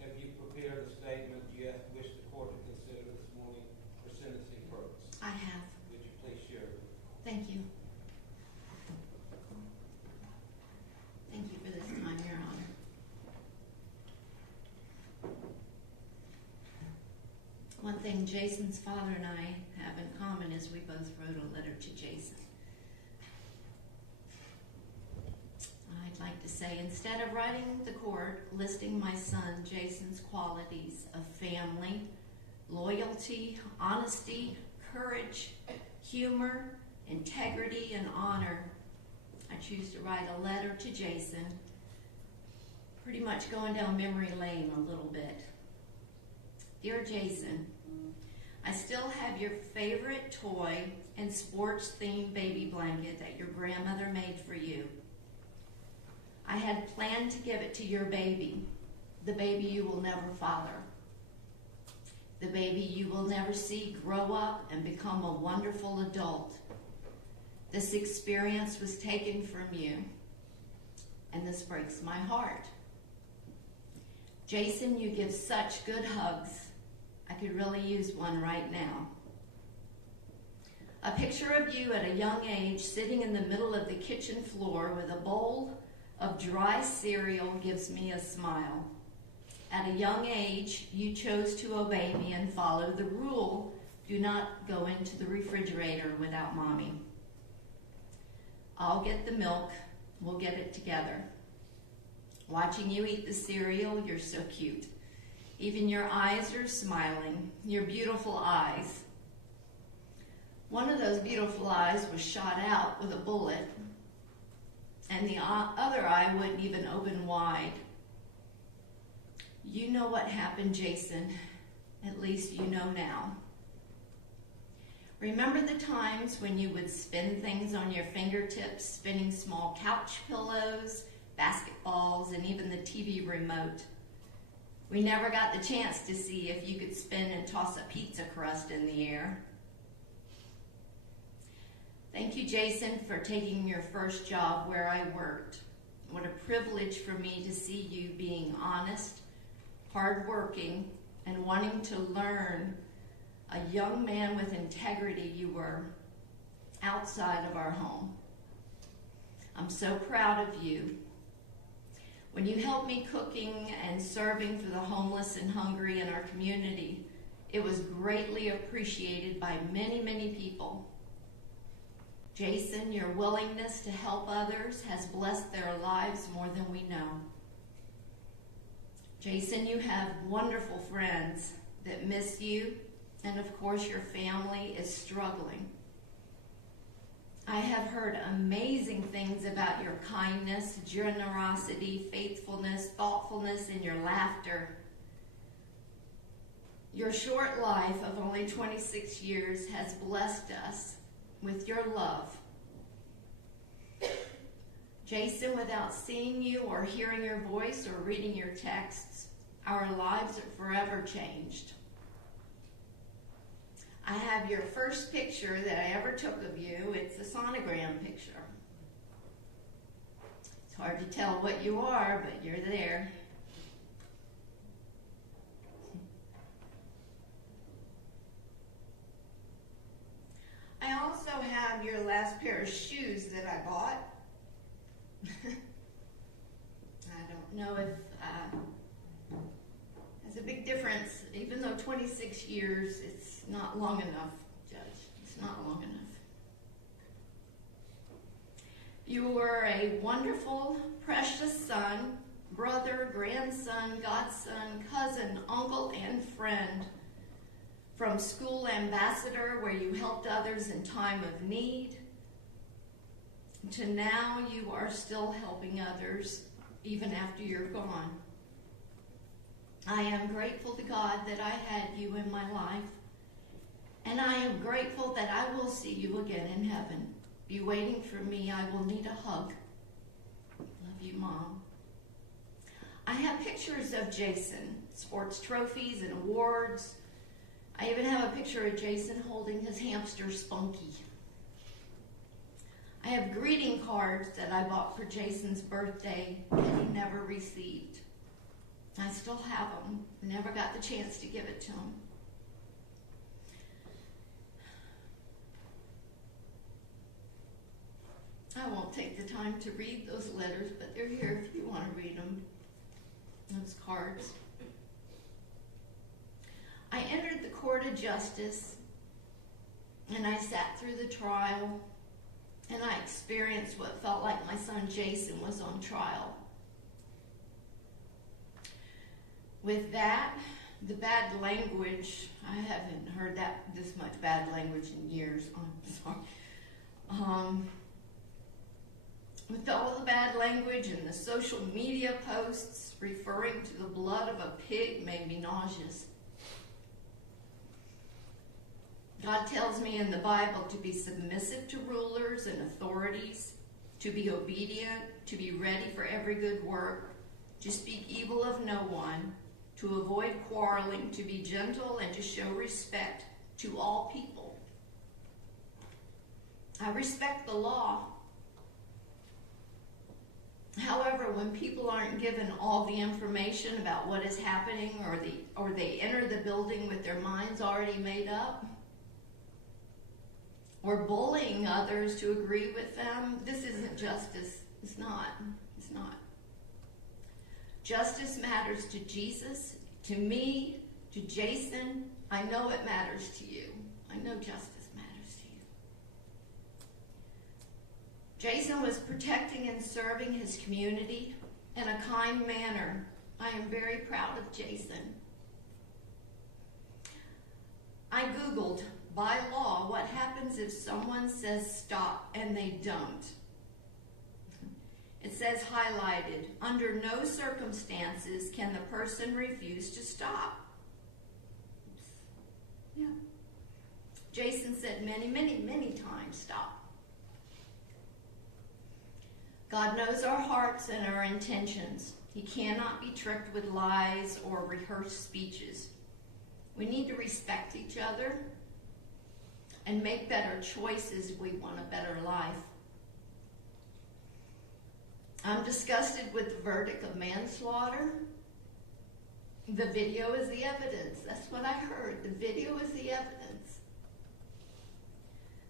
Have you prepared a statement you wish the court to consider this morning for sentencing purposes? I have. Would you please share it? Thank you. Thank you for this time, Your Honor. One thing Jason's father and I have in common is we both wrote a letter to Jason. I'd like to say, instead of writing the court listing my son Jason's qualities of family, loyalty, honesty, courage, humor, integrity, and honor, I choose to write a letter to Jason, pretty much going down memory lane a little bit. Dear Jason, I still have your favorite toy and sports-themed baby blanket that your grandmother made for you. I had planned to give it to your baby, the baby you will never father, the baby you will never see grow up and become a wonderful adult, This experience was taken from you, and this breaks my heart. Jason, you give such good hugs. I could really use one right now. A picture of you at a young age sitting in the middle of the kitchen floor with a bowl of dry cereal gives me a smile. At a young age, you chose to obey me and follow the rule, do not go into the refrigerator without mommy. I'll get the milk, we'll get it together. Watching you eat the cereal, you're so cute. Even your eyes are smiling, your beautiful eyes. One of those beautiful eyes was shot out with a bullet, and the other eye wouldn't even open wide. You know what happened, Jason. At least you know now. Remember the times when you would spin things on your fingertips, spinning small couch pillows, basketballs, and even the TV remote? We never got the chance to see if you could spin and toss a pizza crust in the air. Thank you, Jason, for taking your first job where I worked. What a privilege for me to see you being honest, hardworking, and wanting to learn. A young man with integrity you were outside of our home. I'm so proud of you. When you helped me cooking and serving for the homeless and hungry in our community, it was greatly appreciated by many, many people. Jason, your willingness to help others has blessed their lives more than we know. Jason, you have wonderful friends that miss you, and of course your family is struggling. I have heard amazing things about your kindness, generosity, faithfulness, thoughtfulness, and your laughter. Your short life of only 26 years has blessed us with your love. Jason, without seeing you or hearing your voice or reading your texts, our lives are forever changed. I have your first picture that I ever took of you. It's a sonogram picture. It's hard to tell what you are, but you're there. I also have your last pair of shoes that I bought. I don't know if there's a big difference. Even though 26 years, it's not long enough, Judge. It's not long enough. You were a wonderful, precious son, brother, grandson, godson, cousin, uncle, and friend. From school ambassador, where you helped others in time of need, to now you are still helping others even after you're gone. I am grateful to God that I had you in my life, and I am grateful that I will see you again in heaven. Be waiting for me. I will need a hug. Love you, Mom. I have pictures of Jason, sports trophies and awards. I even have a picture of Jason holding his hamster Spunky. I have greeting cards that I bought for Jason's birthday that he never received. I still have them. Never got the chance to give it to him. I won't take the time to read those letters, but they're here if you want to read them. Those cards. I entered the court of justice, and I sat through the trial, and I experienced what felt like my son Jason was on trial. With that, the bad language, I haven't heard this much bad language in years. I'm sorry. With all the bad language and the social media posts referring to the blood of a pig made me nauseous. God tells me in the Bible to be submissive to rulers and authorities, to be obedient, to be ready for every good work, to speak evil of no one, to avoid quarreling, to be gentle, and to show respect to all people. I respect the law. However, when people aren't given all the information about what is happening, or they enter the building with their minds already made up, or bullying others to agree with them, this isn't justice. It's not. It's not. Justice matters to Jesus, to me, to Jason. I know it matters to you. I know justice matters to you. Jason was protecting and serving his community in a kind manner. I am very proud of Jason. I Googled, by law, what happens if someone says stop and they don't. It says highlighted, under no circumstances can the person refuse to stop. Yeah. Jason said many, many, many times, stop. God knows our hearts and our intentions. He cannot be tricked with lies or rehearsed speeches. We need to respect each other and make better choices if we want a better life. I'm disgusted with the verdict of manslaughter. The video is the evidence. That's what I heard. The video is the evidence.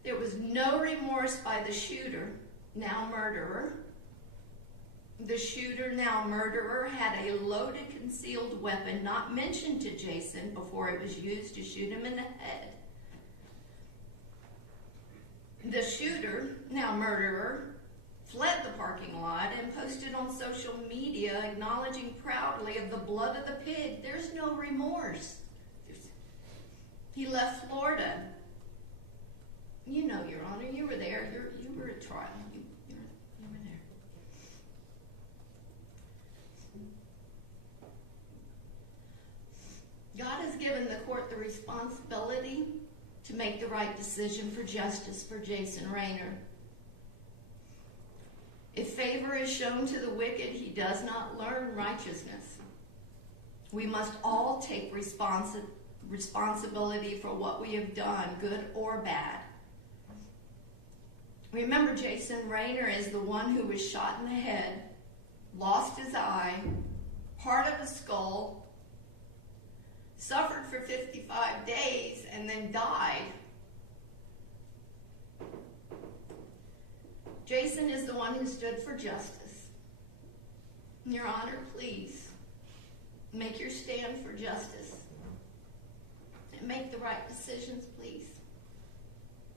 There was no remorse by the shooter, now murderer. The shooter, now murderer, had a loaded concealed weapon not mentioned to Jason before it was used to shoot him in the head. The shooter, now murderer, fled the parking lot and posted on social media acknowledging proudly of the blood of the pig. There's no remorse. He left Florida. You know, Your Honor, you were there. You were at trial. You were there. God has given the court the responsibility to make the right decision for justice for Jason Raynor. If favor is shown to the wicked, he does not learn righteousness. We must all take responsibility for what we have done, good or bad. Remember, Jason Raynor is the one who was shot in the head, lost his eye, part of his skull, suffered for 55 days, and then died. Jason is the one who stood for justice. Your Honor, please, make your stand for justice. And make the right decisions, please.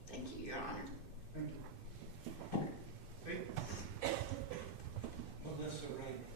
Thank you, Your Honor. Thank you. Melissa Raynor.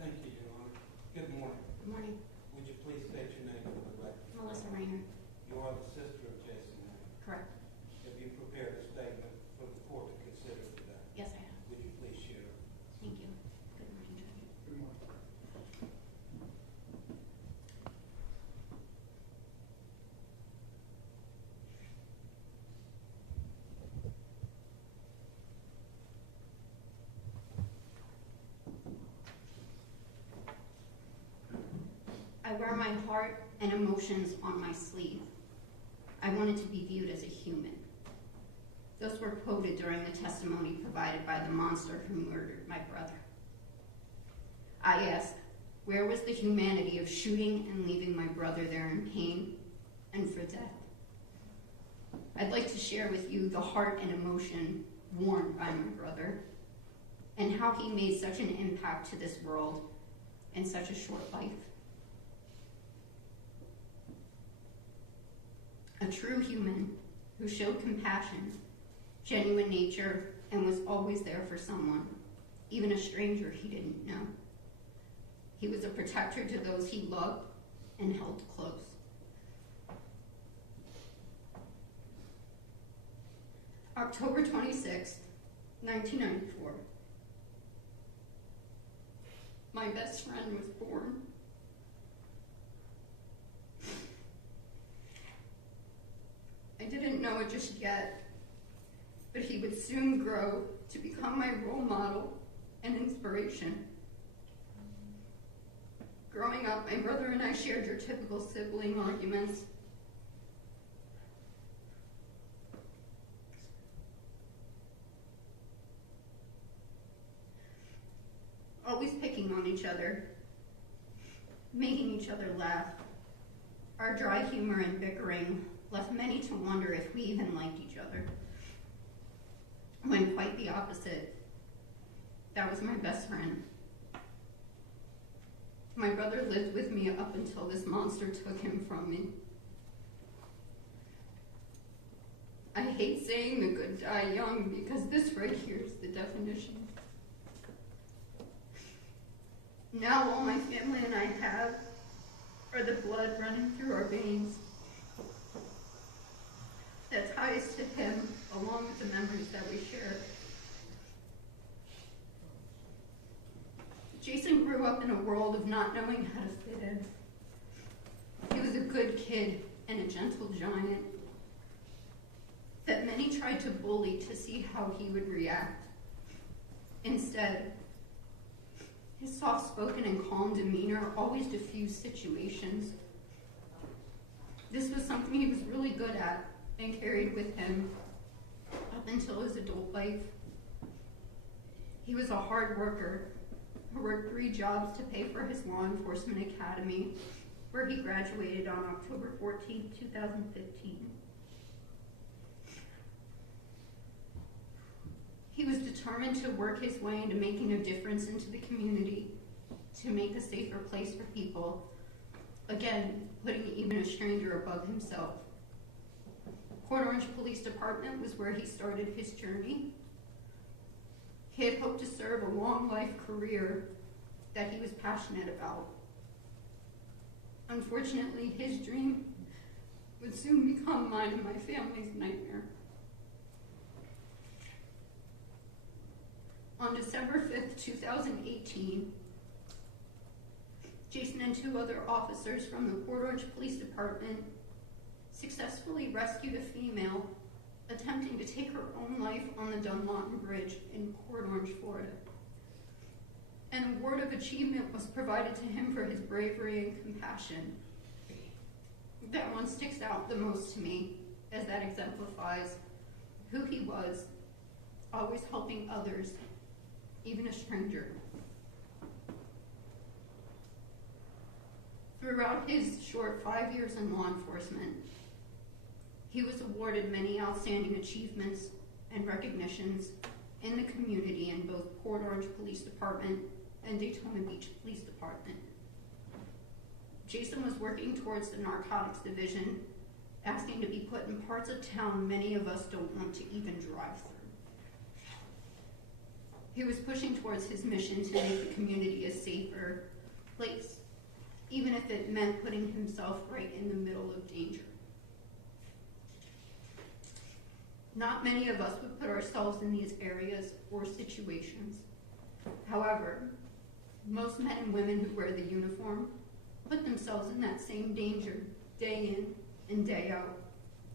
Thank you, Your Honor. Good morning. Good morning. Would you please state your name for the record? Melissa Raynor. You are the sister of Jason Raynor. Correct. Have you prepared a statement for the court to consider today? Yes, I have. Would you please share? Thank you. Good morning, Judge. Good morning. I wear my heart and emotions on my sleeve. I wanted to be viewed as a human. Those were quoted during the testimony provided by the monster who murdered my brother. I ask, where was the humanity of shooting and leaving my brother there in pain and for death? I'd like to share with you the heart and emotion worn by my brother and how he made such an impact to this world in such a short life. A true human who showed compassion, genuine nature, and was always there for someone, even a stranger he didn't know. He was a protector to those he loved and held close. October 26th, 1994. My best friend was born. I didn't know it just yet, but he would soon grow to become my role model and inspiration. Growing up, my brother and I shared your typical sibling arguments. Always picking on each other, making each other laugh. Our dry humor and bickering left many to wonder if we even liked each other. When quite the opposite, that was my best friend. My brother lived with me up until this monster took him from me. I hate saying the good die young because this right here is the definition. Now all my family and I have are the blood running through our veins that ties to him along with the memories that we share. Jason grew up in a world of not knowing how to fit in. He was a good kid and a gentle giant that many tried to bully to see how he would react. Instead, his soft-spoken and calm demeanor always diffused situations. This was something he was really good at and carried with him up until his adult life. He was a hard worker who worked 3 jobs to pay for his law enforcement academy, where he graduated on October 14, 2015. He was determined to work his way into making a difference into the community, to make a safer place for people, again, putting even a stranger above himself. Port Orange Police Department was where he started his journey. He had hoped to serve a long life career that he was passionate about. Unfortunately, his dream would soon become mine and my family's nightmare. On December 5th, 2018, Jason and 2 other officers from the Port Orange Police Department successfully rescued a female attempting to take her own life on the Dunlawton Bridge in Port Orange, Florida. An award of achievement was provided to him for his bravery and compassion. That one sticks out the most to me, as that exemplifies who he was, always helping others, even a stranger. Throughout his short 5 years in law enforcement, he was awarded many outstanding achievements and recognitions in the community in both Port Orange Police Department and Daytona Beach Police Department. Jason was working towards the narcotics division, asking to be put in parts of town many of us don't want to even drive through. He was pushing towards his mission to make the community a safer place, even if it meant putting himself right in the middle of danger. Not many of us would put ourselves in these areas or situations. However, most men and women who wear the uniform put themselves in that same danger day in and day out.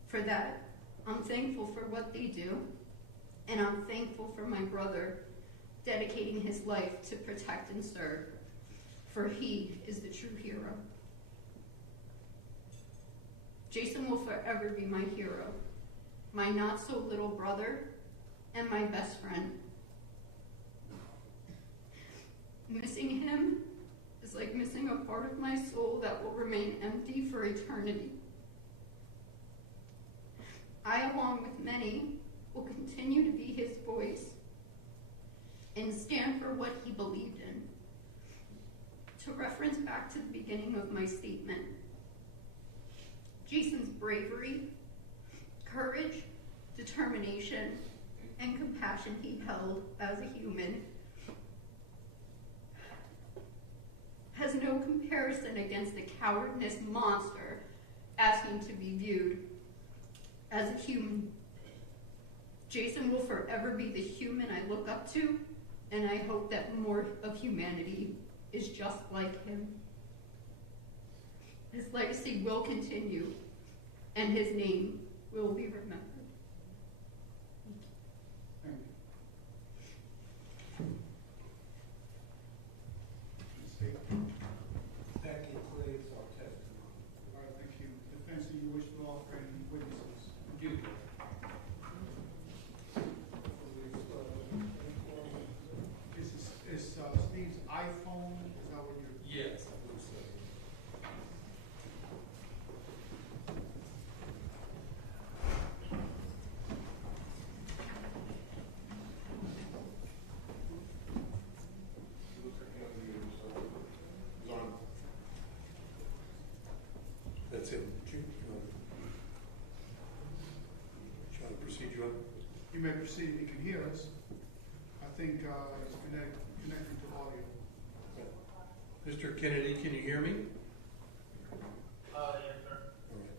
For that, I'm thankful for what they do, and I'm thankful for my brother dedicating his life to protect and serve, for he is the true hero. Jason will forever be my hero, my not-so-little brother, and my best friend. Missing him is like missing a part of my soul that will remain empty for eternity. I, along with many, will continue to be his voice and stand for what he believed in. To reference back to the beginning of my statement, Jason's bravery, courage, determination, and compassion he held as a human has no comparison against the cowardness monster asking to be viewed as a human. Jason will forever be the human I look up to, and I hope that more of humanity is just like him. His legacy will continue, and his name will be remembered. Thank you. That concludes our testimony. All right, thank you. Defense, do you wish to offer any witnesses? Do you? Is Steve's iPhone, is that what you're? Yes, I believe so. That's it. Shall I proceed, Your Honor? You may proceed if you can hear us. I think it's connected to audio. Mr. Kennedy, can you hear me? Yes, sir. All right.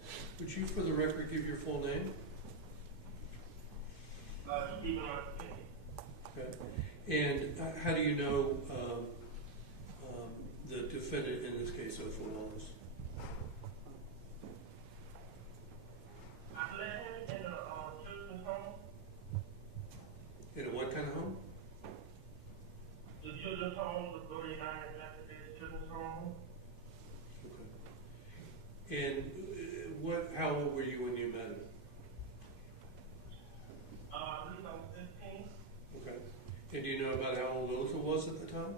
Would you, for the record, give your full name? Stephen R. Kennedy. Okay. And how do you know the defendant, in this case, Othal Wallace? I met him in a children's home. In a what kind of home? The children's home, the 39 Methodist Children's Home. Okay. And how old were you when you met him? I believe I was 15. Okay. And do you know about how old Othal was at the time?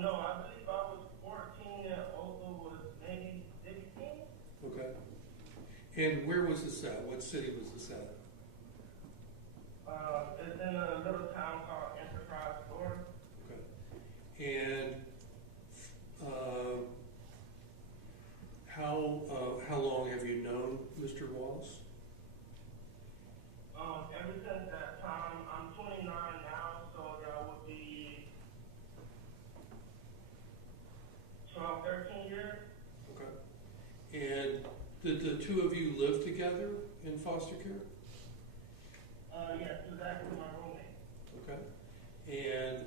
No, I believe I was 14 and Othal was maybe 16. Okay. And where was this at? What city was this at? It's in a little town called Enterprise, Florida. Okay. And how long have you known Mr. Wallace? Ever since that time, I'm 29 now, so that would be 12, 13 years. Okay. And did the two of you live together in foster care? Yes, he was actually my roommate. Okay. And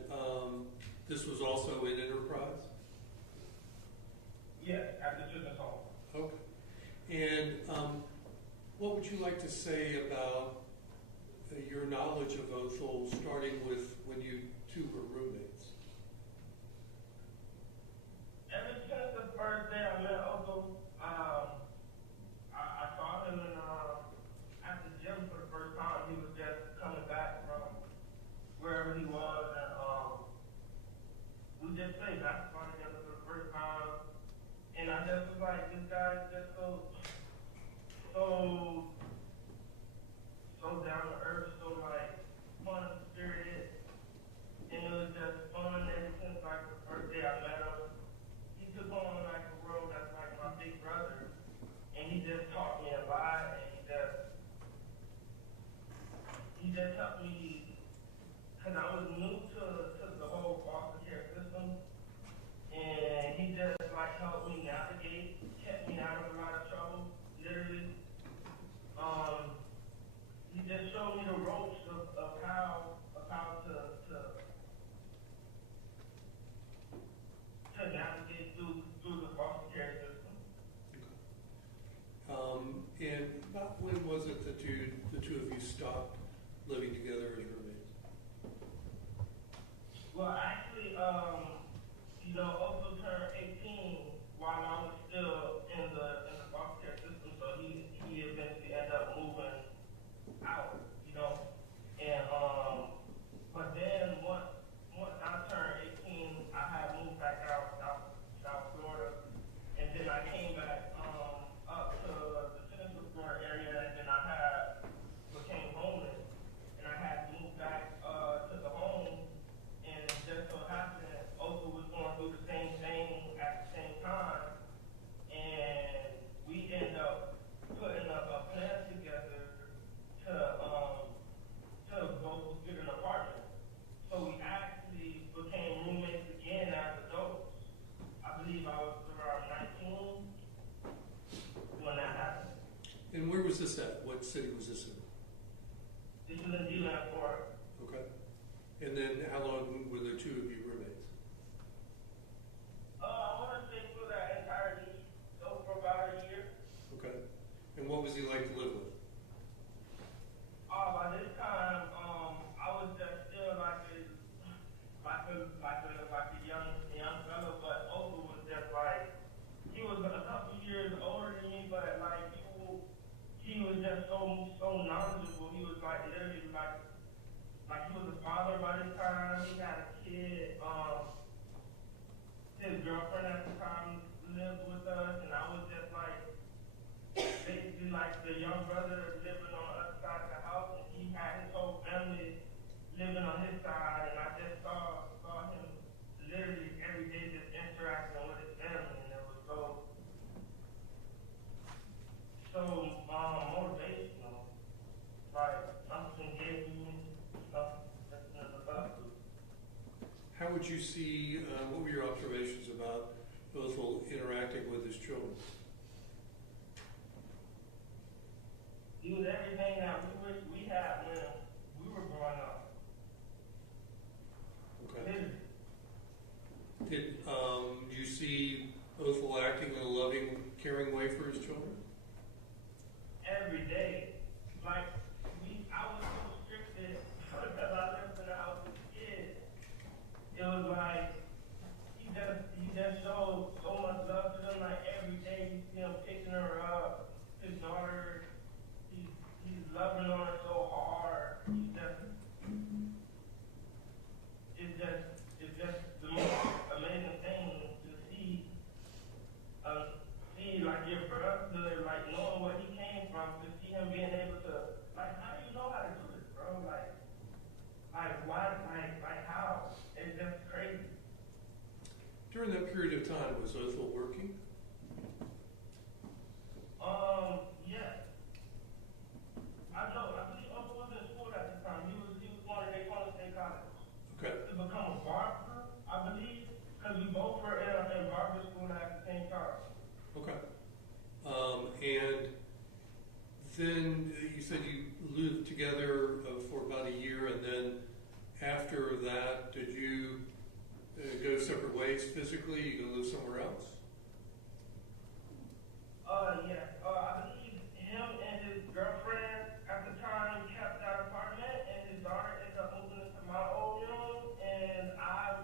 this was also in Enterprise? Yes, at the children's home. Okay. And what would you like to say about your knowledge of Othal, starting with when you two were roommates? Ever since the first day I met Othal, I saw him at the gym for the first time. He was just coming back from wherever he was, and we just played basketball together for the first time. And I just was like, this guy is just so down to earth, so like fun spirited, and it was just fun ever since like the first day I met him. He took on like a role that's like my big brother, and he just taught me a lot, and he just helped me, because I was new to the whole foster care system, and he just like helped me navigate, kept me out of a lot of trouble, literally. He just showed me the ropes of how to navigate through the foster care system. And about when was it that the two of you stopped living together as roommates? Well, actually, Othal turned 18 while I was still in the foster care system, so he eventually ended up moving out, and but then once I turned 18, I had moved back out South Florida, and then I came back up to the Central Florida area, and then I became homeless, and I had moved back to the home, and it just so happened Othal was going through the same thing at the same time, and city was this in? This is in D-Land, Florida. Okay. And then how long were the two of you roommates? I want to say for that entire year, so for about a year. Okay. And what was he like to live with? By this time, I was just still like a young fellow, but Othal was just like, he was a couple years older than me, but like he was just so knowledgeable. He was like literally like he was a father by this time. He had a kid. His girlfriend at the time lived with us, and I was just like basically like the young brother living on the other side of the house, and he had his whole family living on his side, and I just saw him literally every day just interacting with his family, and it was so motivational. Like something gave me something that's about to. How would you see, what were your observations about Othal interacting with his children? He was everything that we had when we were growing up. Okay. Did you see Othal acting in a loving, caring way for his children? Every day. Like, I was so restricted because I lived in the house with kids. It was like, he just showed so much love to them. Like, every day you see him picking her up, his daughter, he's loving on her so hard. It's just the most amazing thing to see like your brother, like knowing where he came from, to see him being able to, like, how do you know how to do this, bro? Like why, like how? It's just crazy. During that period of time, was Othal working? Yes. I believe Othal was in school at the time. He was going to Daytona State College. Okay. To become a barber, I believe, because we both were in barber school at the same time. Okay. And then you said you lived together for about a year, and then after that, did you go separate ways physically? You go live somewhere else? Yes. I believe him and his girlfriend at the time kept that apartment, and his daughter ended up moving into my old room, and I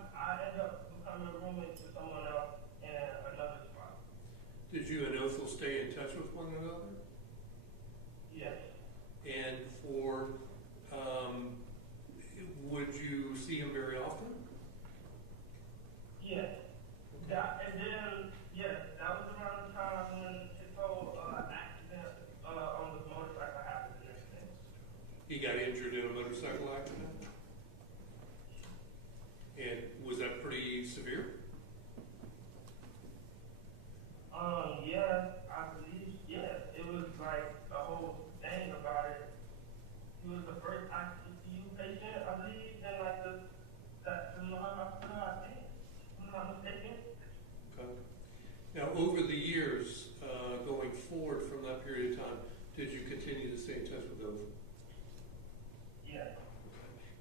ended up becoming a roommate with someone else in another spot. Did you and Othal stay in touch with one another? Yes. And would you see him very often? Yes. That was around the time when his whole accident on the motorcycle happened and everything. He got injured in a motorcycle accident? And was that pretty severe? Yes, I believe, yes. It was like the whole thing about it. He was the first ICU patient, I believe, and like I think, if I'm not mistaken. Okay. Now, over the years, going forward from that period of time, did you continue to stay in touch with Othal? Yes.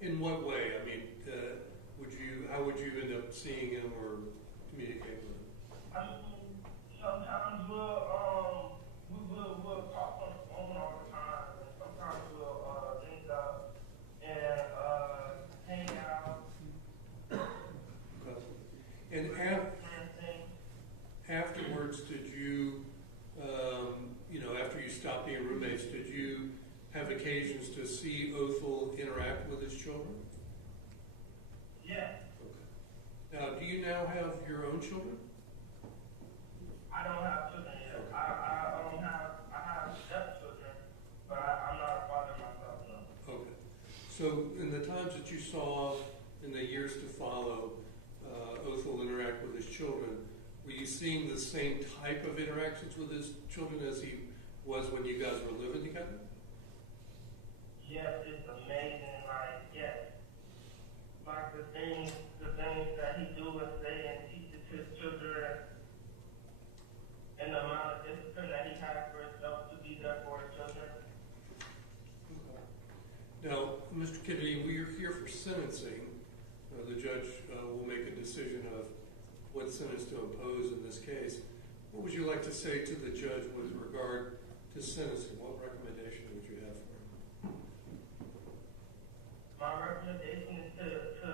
In what way? I mean, how would you end up seeing him or communicating with him? I mean, sometimes we'll talk on the phone all the time, and sometimes we'll link up and hang out. Okay. And afterwards, did you, after you stopped being roommates, did you have occasions to see Othal interact with his children? Yes. Okay. Now, do you now have your own children? I don't have children yet. Okay. I have stepchildren, but I'm not a father myself, no. Okay. So in the times that you saw in the years to follow Othal interact with his children, were you seeing the same type of interactions with his children as he was when you guys were living together? Yes, it's amazing. Like, yes. Like the things that he do and say and teaches his children, and the amount of discipline that he has for himself to be there for his children. Mr. Kennedy, we are here for sentencing. The judge will make a decision of what sentence to impose in this case. What would you like to say to the judge with regard to sentencing? What recommendation would you have for him? My recommendation is to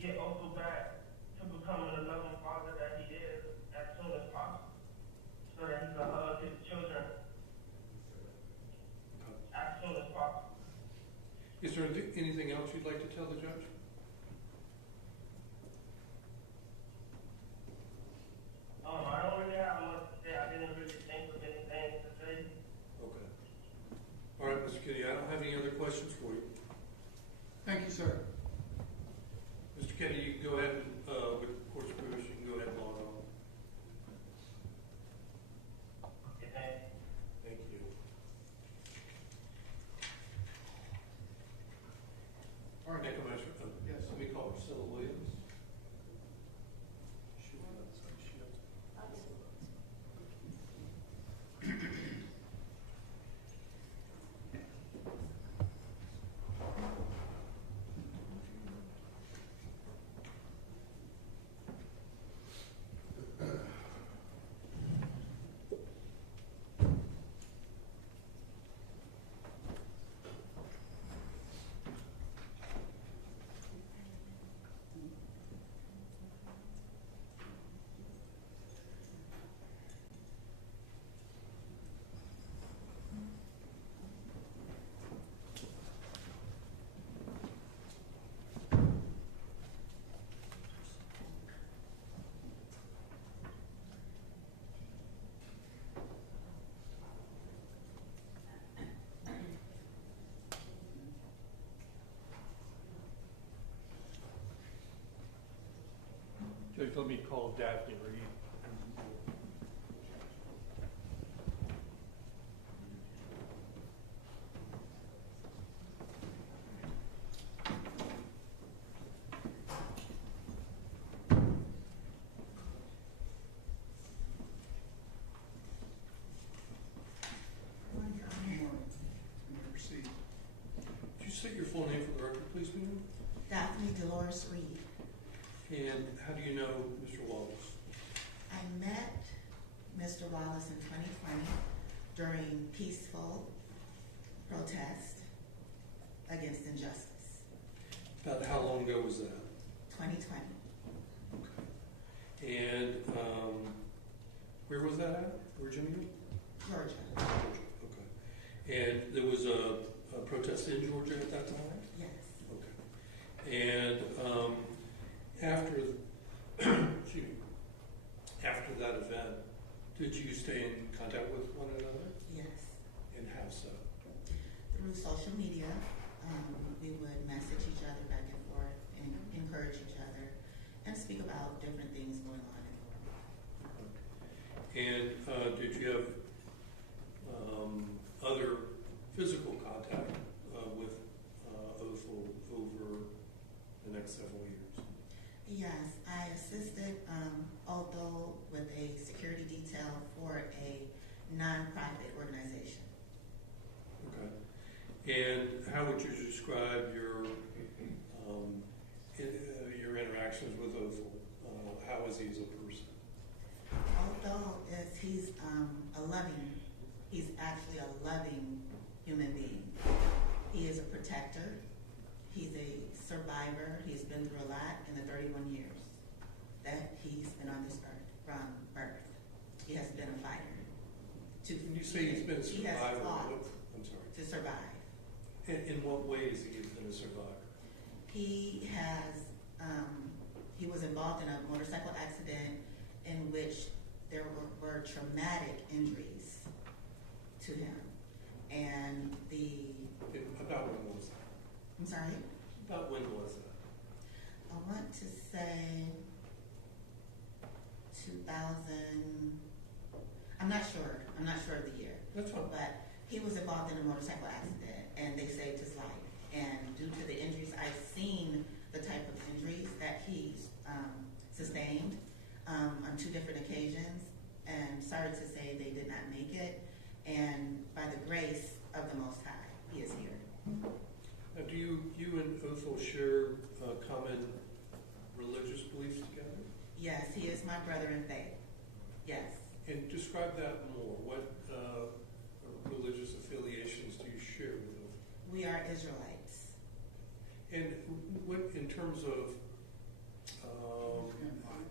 get Othal back to becoming the loving father that he is as soon as possible, so that he can hug his children as soon as possible. Is there anything else you'd like to tell the judge? I don't really have much to say. I didn't really think of anything to say. Okay. All right, Mr. Kennedy, I don't have any other questions for you. Thank you, sir. Mr. Kennedy, you can go ahead and, with the court's permission, you can go ahead and log on. Okay. Thank you. All right, next question. Yes. Let me call Priscilla Williams. Judge, let me call Daphne Reed. Proceed. Could you state your full name for the record, please, ma'am? Daphne Dolores Reed. And how do you know Mr. Wallace? I met Mr. Wallace in 2020 during peaceful protest against injustice. About how long ago was that? 2020. Okay. And where was that at? Virginia? Georgia. Georgia. Okay. And there was a protest in Georgia at that time? Yes. Okay. And after, excuse me, after that event, did you stay in contact with one another? Yes. And how so? Through social media, we would message each other back and forth and encourage each other and speak about different things going on in the world. And did you have other physical contact with Othal over the next several years? Yes, I assisted Othal with a security detail for a nonprofit organization. Okay. And how would you describe your interactions with Othal? How is he as a person? Othal he's actually a loving human being. He is a protector. He's a survivor. He's been through a lot in the 31 years that he's been on this earth from birth. He has been a fighter. When you say he's been a survivor, he has fought I'm sorry. to survive. In what ways has he been a survivor? He was involved in a motorcycle accident in which there were traumatic injuries to him. And About when was that? I'm sorry? About when was that? I want to say 2000, I'm not sure of the year. That's fine. But he was involved in a motorcycle accident and they saved his life. And due to the injuries, I've seen the type of injuries that he's sustained on 2 different occasions. And sorry to say they did not make it. And by the grace of the Most High, he is here. Othal share common religious beliefs together? Yes, he is my brother in faith. Yes. And describe that more. What religious affiliations do you share with them? We are Israelites. And what, in terms of, I'm sorry.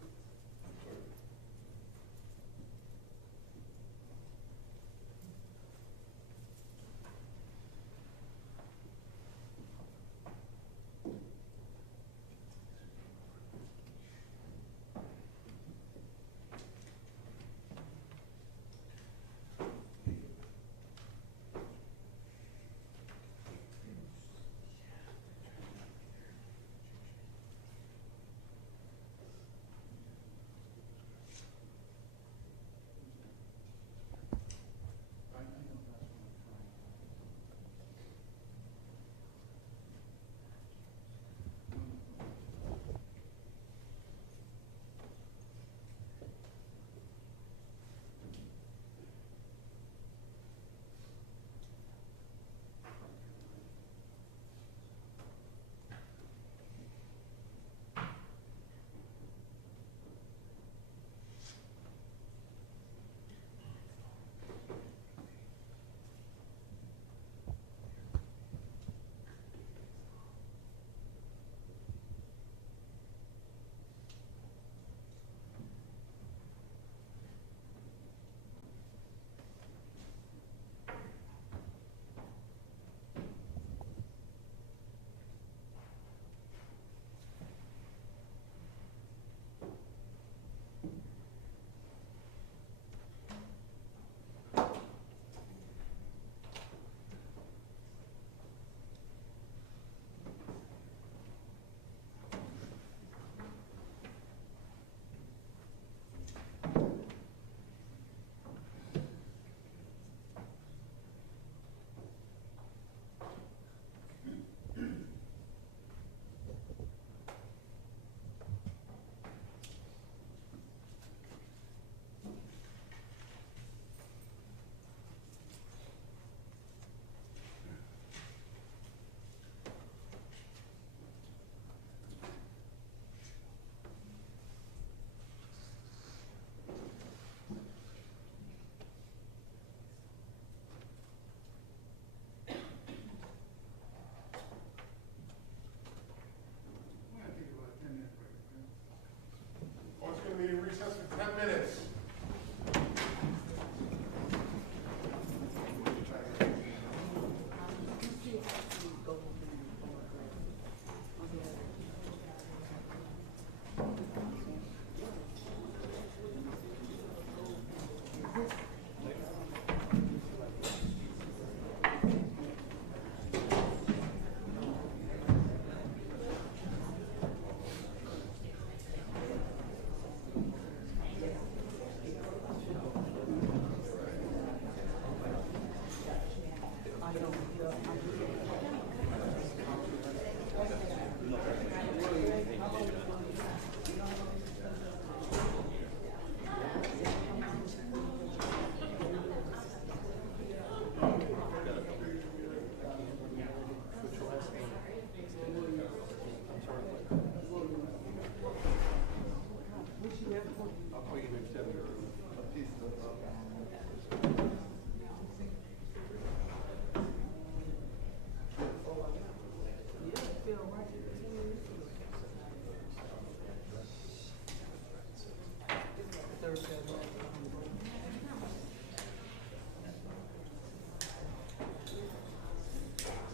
Recess for 10 minutes.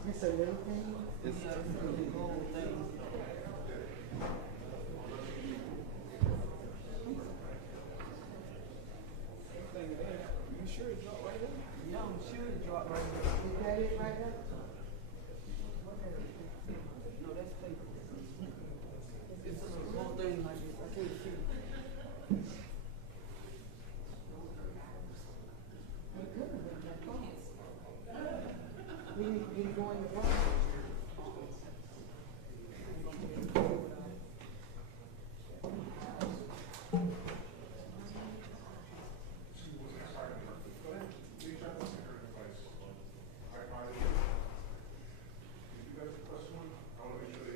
It's a little thing. It's a really cool thing. You sure it dropped right there? Yeah, I'm sure it dropped right there. Is that it right there? No, that's paper. It's a little thing like this. I can't see. We go in the bar. You guys request one? I want to make sure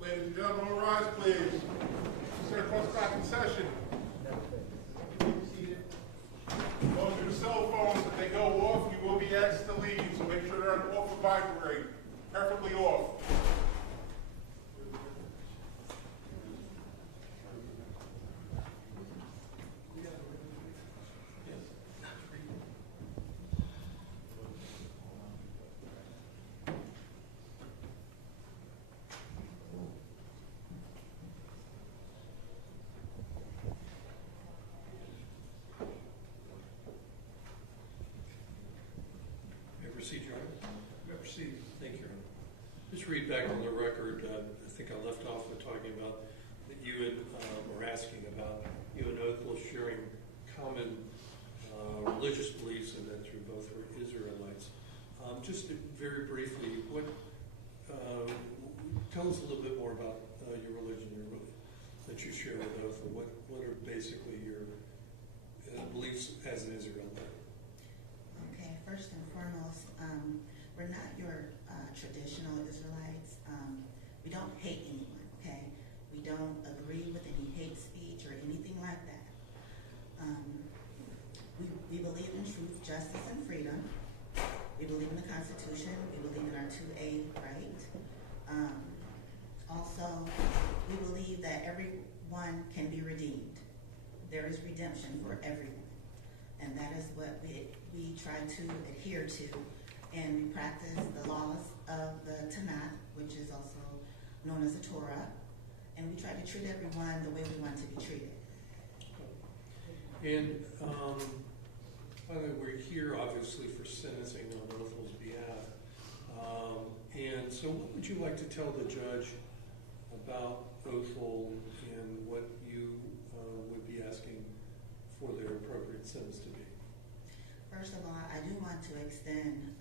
Ladies and gentlemen, all rise, please. Consider court's back in session. Those with cell phones, if they go off, you will be asked to leave, so make sure they're off the vibrate, preferably off. Proceed, Your Honor. Proceed. Thank you, Your Honor. Just read back on the record, I think I left off with talking about that you and were asking about you and Othal sharing common religious beliefs and that you both were Israelites. Just very briefly, what tell us a little bit more about your religion that you share with Othal. What are basically your beliefs as an Israelite? Okay, first and foremost, we're not your traditional Israelites. We don't hate anyone, okay? We don't agree with any hate speech or anything like that. everyone can be redeemed. There is redemption for everyone. And that is what we try to adhere to, and we practice the laws of the Tanakh, which is also known as the Torah, and we try to treat everyone the way we want to be treated. And by the way, we're here obviously for sentencing on Othal's behalf. And so what would you like to tell the judge about Othal and what you would be asking for their appropriate sentence to be? First of all, I do want to extend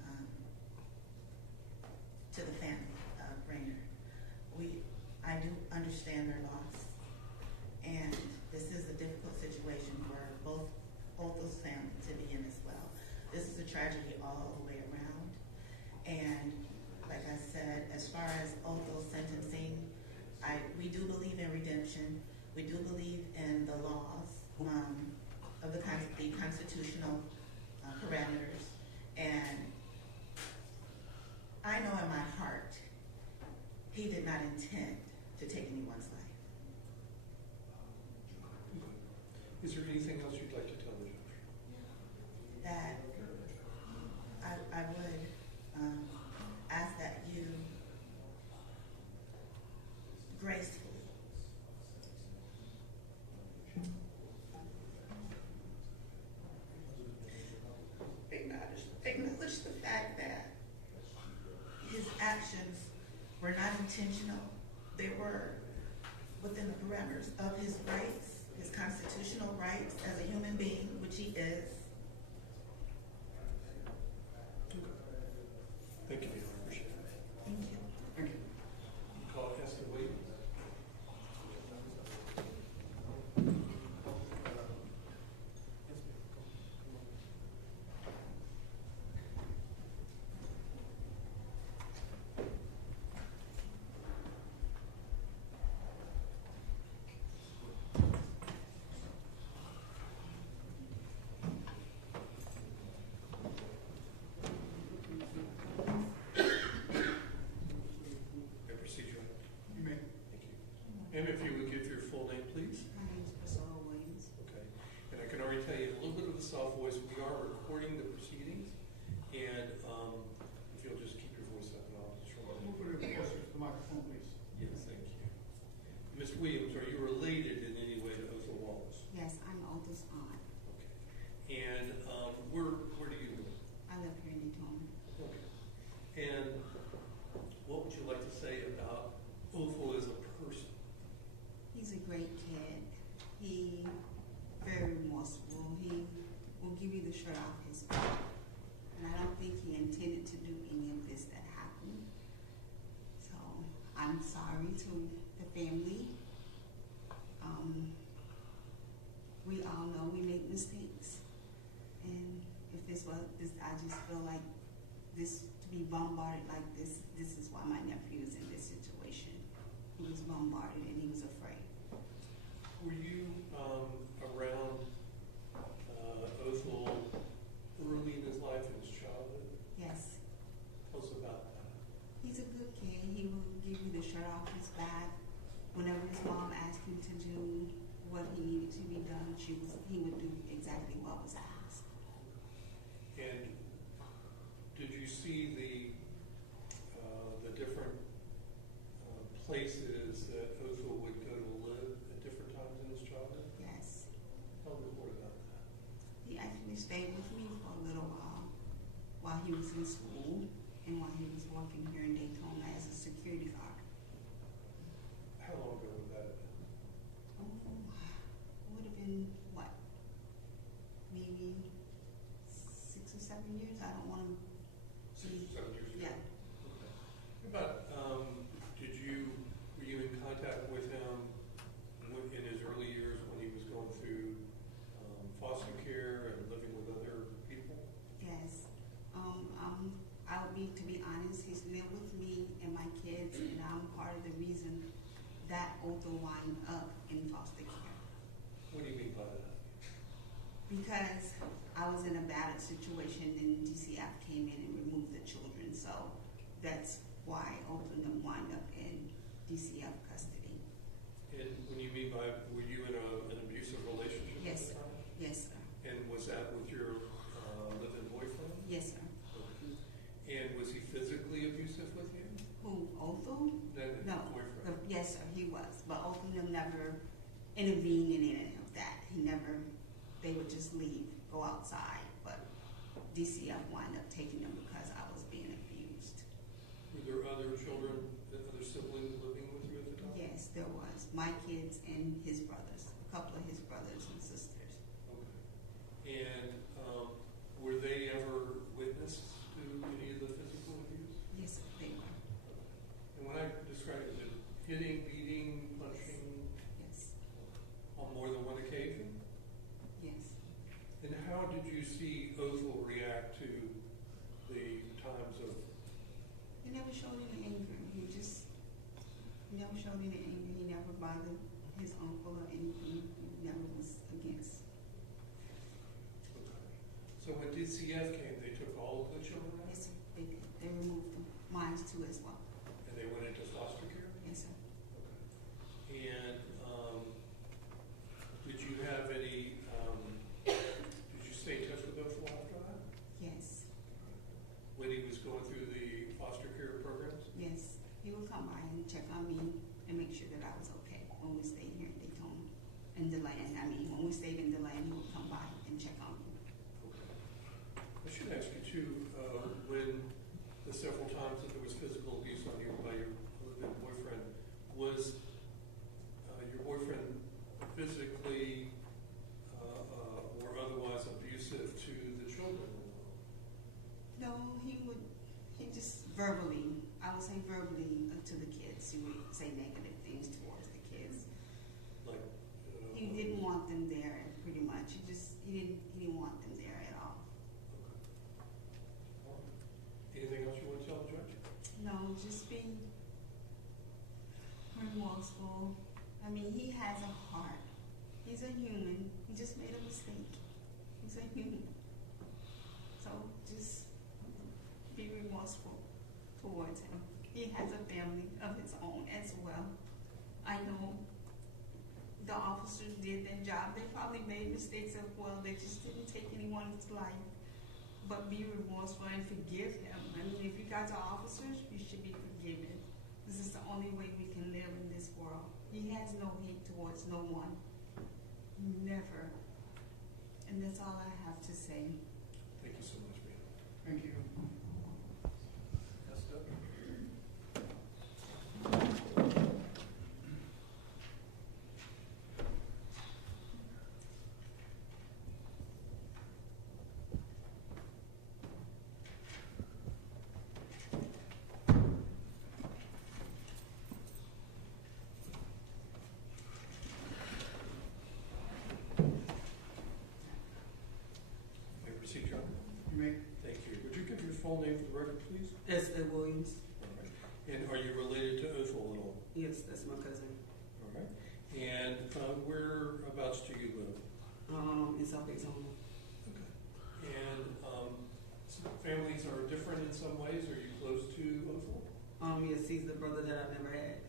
to the family of Rainer. I do understand their loss, and this is a difficult situation for both Othal's family to be in as well. This is a tragedy all the way around, and like I said, as far as Othal's sentencing, we do believe in redemption. We do believe in the laws of the constitutional parameters, and I know in my heart he did not intend to take anyone's life. Is there anything else you'd like to tell the judge? That I would ask that you gracefully acknowledge the fact that his actions were not intentional. They were within the parameters of his rights, his constitutional rights as a human being, which he is. Thank you, Neil. I appreciate it. Thank you. Thank you. Call Esther Williams. And if you would give your full name, please. My name is Priscilla Williams. Okay. And I can already tell you a little bit of the soft voice. We are recording the proceedings, and if you'll just keep your voice up, and I'll just We'll put it closer to the microphone, please. Yes, thank you. Ms. Williams, are you related in any way to Othal Wallace? Yes, I'm Othal's aunt. Okay. And where do you live? I live here in Daytona. Okay. And what would you like to say about Othal as a person? He's a great kid. He very remorseful. He will give you the shirt off his back. And I don't think he intended to do any of this that happened. So I'm sorry to the family. We all know we make mistakes. And if this was this, I just feel like this to be bombarded like this is why my nephew is in this situation. He was bombarded and he was afraid. Were you around Othal early in his life, in his childhood? Yes. Tell us about that. He's a good kid. He will give you the shirt off his back. Whenever his mom asked him to do what he needed to be done, he would do exactly what was asked. And did you see the different places that Othal would go to live at different times in his childhood? Yes. Tell me more about that. He actually stayed with me for a little while he was in school and while he was working here in Daytona as a security guard. How long ago would that have been? It would have been, what, maybe 6 or 7 years? I don't want to... 6 or 7 years ago? Yeah. Okay. But were you in contact with him in his early years when he was going through foster care and living with other people? Yes. To be honest, he's lived with me and my kids, and I'm part of the reason that Othal wound up in foster care. What do you mean by that? Because I was in a battered situation, and DCF came in and removed the children, so that's why Othal wound up in DCF custody. And when you mean by, were you in an abusive relationship at Yes, the sir. time? Yes, sir. And was that with your live-in boyfriend? Yes, sir. And was he physically abusive with you? Who, Othal? Then his No. boyfriend? Yes, sir, he was. But Othal never intervened in any of that. He never, they would just leave, go outside. But DCF wound up taking them because I was being abused. Were there other children, other siblings living with you at the time? Yes, there was. My kids and his brothers, a couple of his brothers and sisters. Okay. And were they ever witness to any of the physical abuse? Yes, sir, they were. And when I describe it, is it hitting, beating, punching? Yes. On more than one occasion? Yes. And how did you see Othal react to the times of? He never showed any anger. He never showed any anger. He never bothered his uncle or anything. He never was against. Okay. So when DCF came, they took all of the children out? Yes, sir. They removed them. Mine too as well. And they went into foster care? Yes, sir. Okay. And did you have any, did you stay in touch with Othal after that? Yes. When he was going through the foster care programs? Yes. He would come by and check on me and make sure that I was okay when we stayed here in Daytona. In the land, when we stayed in the land, he would come by and check on me. Okay. I should ask you too, when the several times that there was physical abuse on you by your live-in boyfriend, was your boyfriend physically or otherwise abusive to the children? No, he just verbally, I would say verbally to the kids. He would say negative things towards the kids. Like he didn't want them there, pretty much. He didn't want them there at all. Okay. Anything else you want to tell the judge? No, just be remorseful. I mean, he has a heart. He's a human. He just made a mistake. He's a human. So just be remorseful towards him. He has a family of his own as well. I know the officers did their job. They probably made mistakes as well. They just didn't take anyone's life. But be remorseful and forgive him. I mean, if you guys are officers, you should be forgiven. This is the only way we can live in this world. He has no hate towards no one. Never. And that's all I have to say. Thank you so much, ma'am. Thank you. Yes, Doug? May I proceed, John? You may. Thank you. Would you give your full name for the record, please? Esther Williams. All right. And are you related to Othal at all? Yes, that's my cousin. All right. And whereabouts do you live? In South Daytona. Okay. And families are different in some ways. Are you close to Othal? Yes, he's the brother that I never had.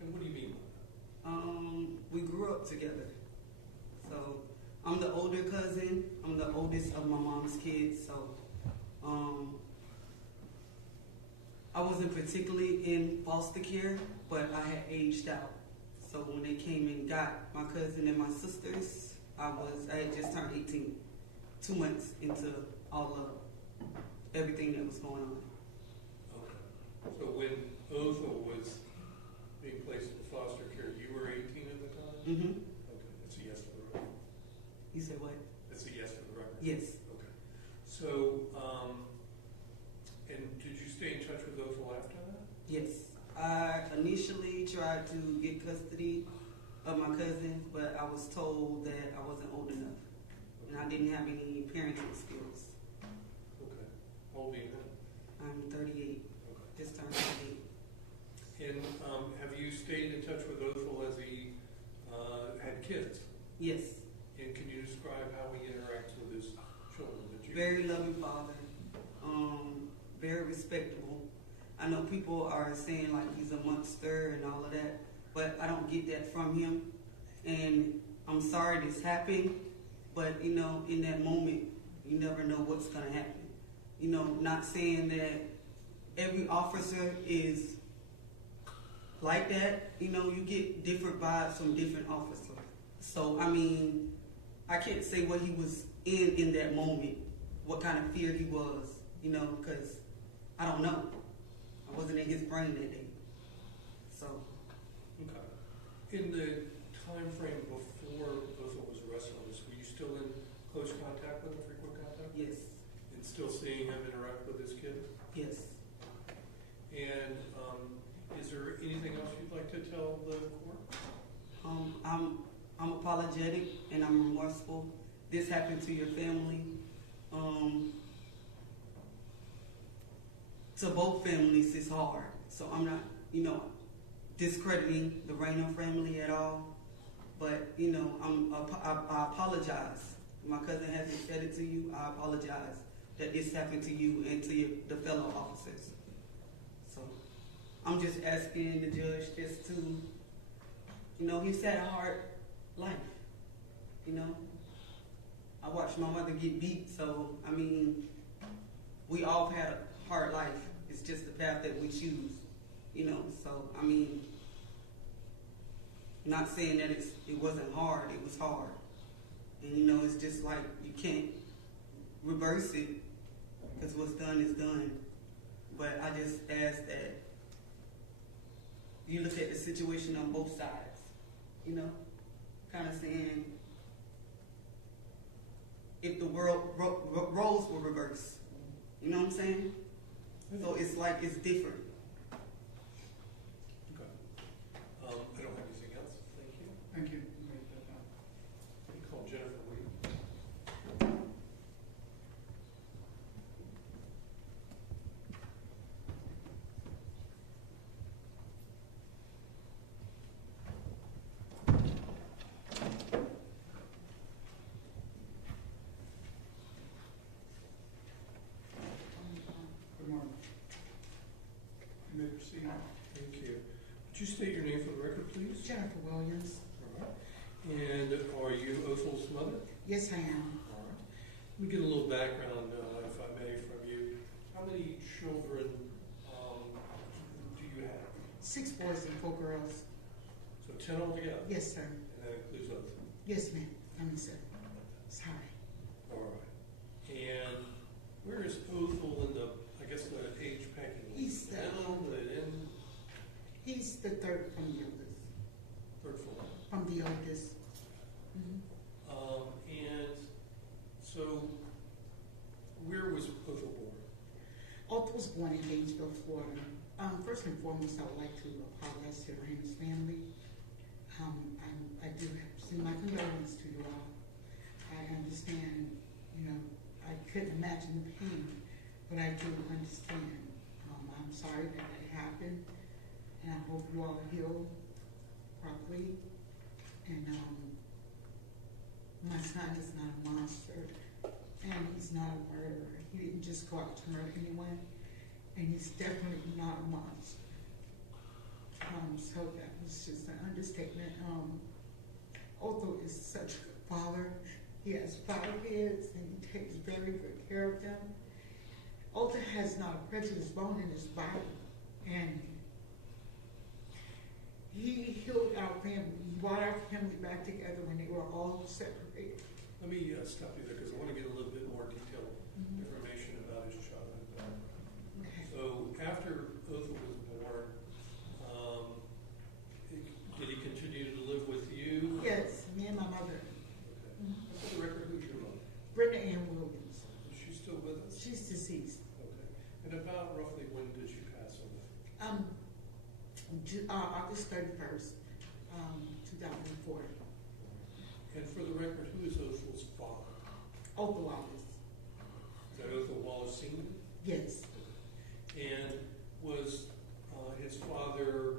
And what do you mean by that? We grew up together. So I'm the older cousin. I'm the oldest of my mom's kids. So I wasn't particularly in foster care, but I had aged out. So when they came and got my cousin and my sisters, I had just turned 18, 2 months into all of everything that was going on. Okay. So when Othal was being placed in foster care, you were 18 at the time? Mm-hmm. Okay. That's a yes for the record. You said what? That's a yes for the record? Yes. Okay. So, and did you stay in touch with Othal after that? Yes. I initially tried to get custody of my cousin, but I was told that I wasn't old enough. And I didn't have any parenting skills. Okay. How old are you now? I'm 38. Okay. Just turned 38. And have you stayed in touch with Othal as he had kids? Yes. And can you describe how he interacts with his children? Very loving father. Very respectable. I know people are saying like he's a monster and all of that. but I don't get that from him. And I'm sorry this happened, but you know, in that moment, you never know what's gonna happen. You know, not saying that every officer is like that. You know, you get different vibes from different officers. So, I mean, I can't say what he was in that moment, what kind of fear he was, you know, because I don't know. I wasn't in his brain that day. So. Okay. In the time frame before Othal was arrested on this, were you still in close contact with him, frequent contact? Yes. And still seeing him interact with his kid? Yes. And is there anything else you'd like to tell the court? I'm apologetic and I'm remorseful. This happened to your family. To both families, it's hard. So I'm not, you know, discrediting the Rayner family at all. But, you know, I apologize. My cousin hasn't said it to you. I apologize that this happened to you and to the fellow officers. So I'm just asking the judge just to, you know, he's had a hard life. You know, I watched my mother get beat. So, I mean, we all had a hard life. It's just the path that we choose, you know. So, I mean, not saying that it wasn't hard. It was hard. And, you know, it's just like you can't reverse it because what's done is done. But I just ask that you look at the situation on both sides, you know, kind of saying if the roles were reversed, you know what I'm saying? So it's like it's different. Okay. I don't have anything else. Thank you. Thank you. We call Jennifer Williams. Good morning. You may proceed. Thank you. Would you state your name for the record, please? Jennifer Williams. All right. And are you Othal's mother? Yes, I am. All right. Let me get a little background, if I may, from you. How many children do you have? 6 boys and 4 girls. So 10 altogether? Yes, sir. And that includes Othal? Yes, ma'am. Sir. Sorry. All right. And where is Othal in the, I guess, the age pecking order? He's the end? He's the third from the oldest. Third from what? From the oldest. And so, where was Othal born? Othal was born in Gainesville, Florida. First and foremost, I would like to apologize to Raina's family. I do send my condolences to you all. I understand, you know, I couldn't imagine the pain, but I do understand. I'm sorry that it happened, and I hope you all heal properly. And my son is not a monster, and he's not a murderer. He didn't just go out to murder anyone, and he's definitely not a monster. So that was just an understatement. Othal is such a good father. He has 5 kids, and he takes very good care of them. Othal has not a precious bone in his body, and he healed our family. He brought our family back together when they were all separated. Let me stop you there because I want to get a little bit more detailed information about his childhood. Okay. So after Othal was born, did he continue to live with you? Yes, me and my mother. Okay. For the record, who's your mother? Brenda Ann Williams. Is she still with us? She's deceased. Okay. And about roughly when did she pass away? August 31st, 2004. And for the record, who is Othal's father? Othal Wallace. Is that Othal Wallace Sr.? Yes. And was his father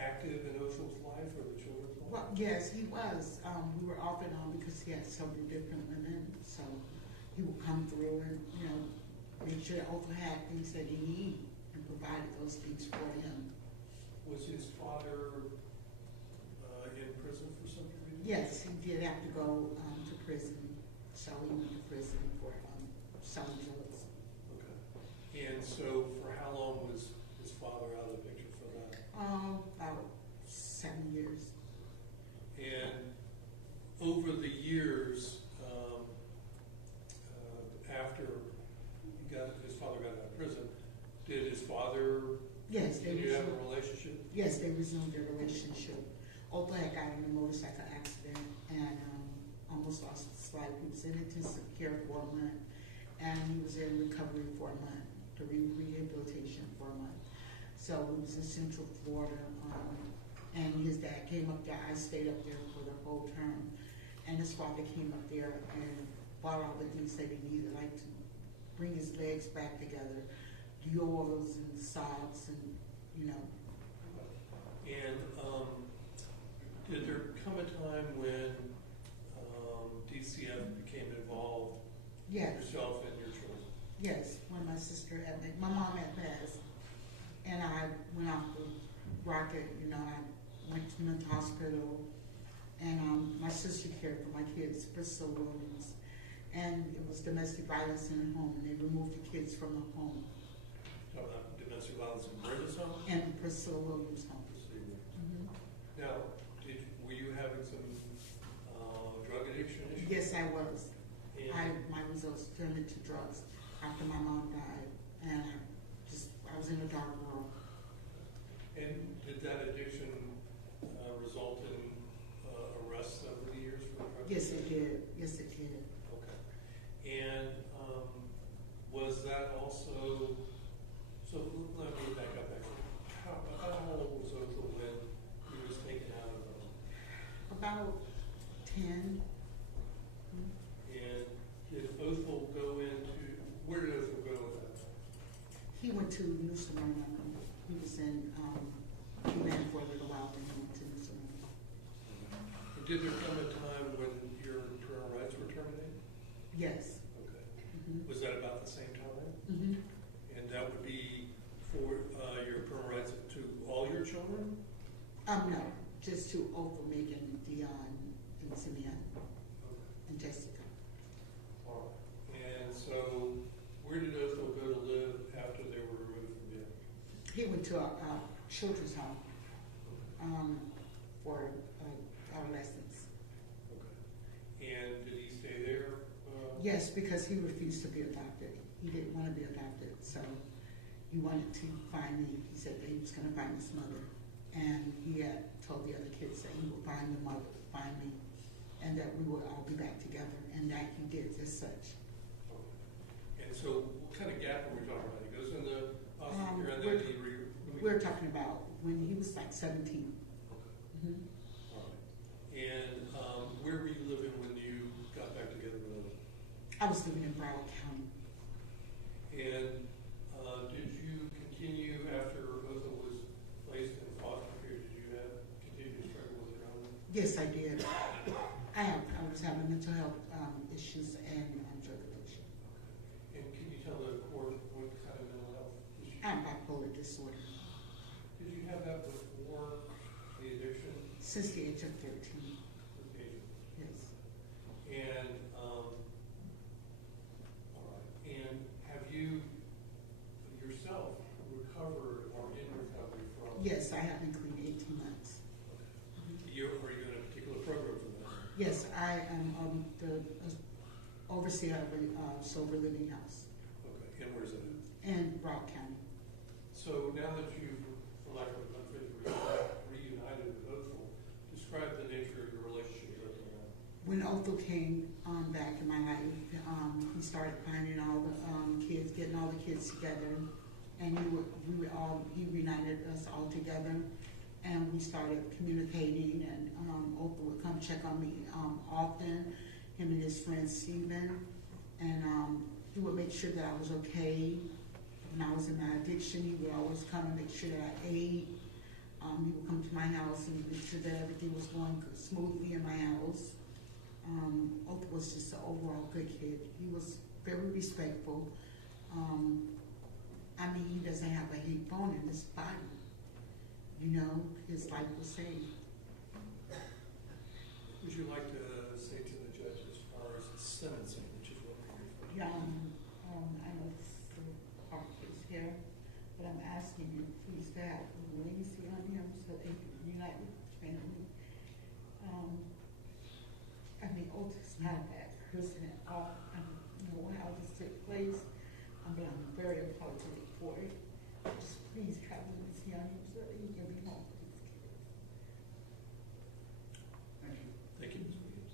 active in Othal's life or the children's life? Well, yes, he was. We were off and on because he had several different women. So he would come through and, you know, make sure Othal had things that he needed and provided those things for him. Was his father in prison for some period? Yes, he did have to go to prison. Shelly went to prison for selling drugs. Okay. And so for how long was his father out of the picture for that? About 7 years. And over the years, after his father got out of prison, did his father continue to have a relationship? Yes, they resumed their relationship. Othal had gotten in a motorcycle accident and almost lost his life. He was in intensive care for a month, and he was in recovery for a month, to rehabilitation for a month. So he was in Central Florida, and his dad came up there. I stayed up there for the whole term, and his father came up there and bought all the things that he needed, like to bring his legs back together, the oils and salts, and And did there come a time when DCF became involved? Yes. Yourself and your children? Yes, when my mom had passed, and I went off the rocket, I went to mental hospital, and my sister cared for my kids, Priscilla Williams, and it was domestic violence in the home, and they removed the kids from the home. Domestic violence in Brenda's home? And Priscilla Williams' home. Now, were you having some drug addiction issues? Yes, I was. And My results turned into drugs after my mom died, and I was in a dark world. And did that addiction result in arrests over the years for drug Yes, addiction? it did. Yes, it did. Okay. And was that also, so let me back up actually. How old was Othal when he was taken out of the home? About 10. And did Othal go where did Othal go with that? He went to New Smyrna. He was he ran for a little while, then he went to New Smyrna. And did there come a time when your parental rights were terminated? Yes. Okay. Mm-hmm. Was that about the same time? Mm-hmm. And that would be for your parental rights to all your children? No, just to Othal, Megan, Dion, and Simeon, and Jessica. All right. And so, where did Othal go to live after they were removed from jail? He went to a children's home for adolescents. Okay. And did he stay there? Yes, because he refused to be adopted. He didn't want to be adopted, so he wanted to find me. He said that he was going to find his mother, and he had told the other kids that he would find the mother, find me, and that we would all be back together, and that he did just such. Okay. And so, what kind of gap are we talking about? He goes in the foster care and then he we're talking about when he was like 17. Okay. Mm-hmm. All right. And where were you living when you got back together with Othal? I was living in Broward County. And did you continue after Othal was placed in foster care? Did you continue to struggle with your own? Yes, I did. I was having mental health issues and drug addiction. Okay. And can you tell the court what kind of mental health issues? I have bipolar disorder. Did you have that before the addiction? Since the age of 13. Since the age of 13. Yes. And all right. And have you yourself recovered or in recovery from? Yes, I have been clean 18 months. Okay. Are you in a particular program for that? Yes, I am the overseer of a sober living house. Okay. And where's that? In Broward County. So now that you've, for lack of a better phrase, reunited with Othal, describe the nature of your relationship with Othal. When Othal came back in my life, he started finding all the kids, getting all the kids together, and he reunited us all together, and we started communicating, and Othal would come check on me often, him and his friend Stephen, and he would make sure that I was okay. When I was in my addiction, he would always come and make sure that I ate. He would come to my house and make sure that everything was going smoothly in my house. Othal was just an overall good kid. He was very respectful. He doesn't have a hate bone in his body. his life was saved. Would you like to say to the judge as far as the sentencing, which is what we're here for? Yeah, I know it's the part is here, but I'm asking you, please, to have leniency on him so they can unite with his family. Othal's not a bad person at all. I don't know how this took place, but I'm very apologetic for it. Just please have leniency on him so that he can be home with his kids. Thank you. Thank you, Ms. Williams.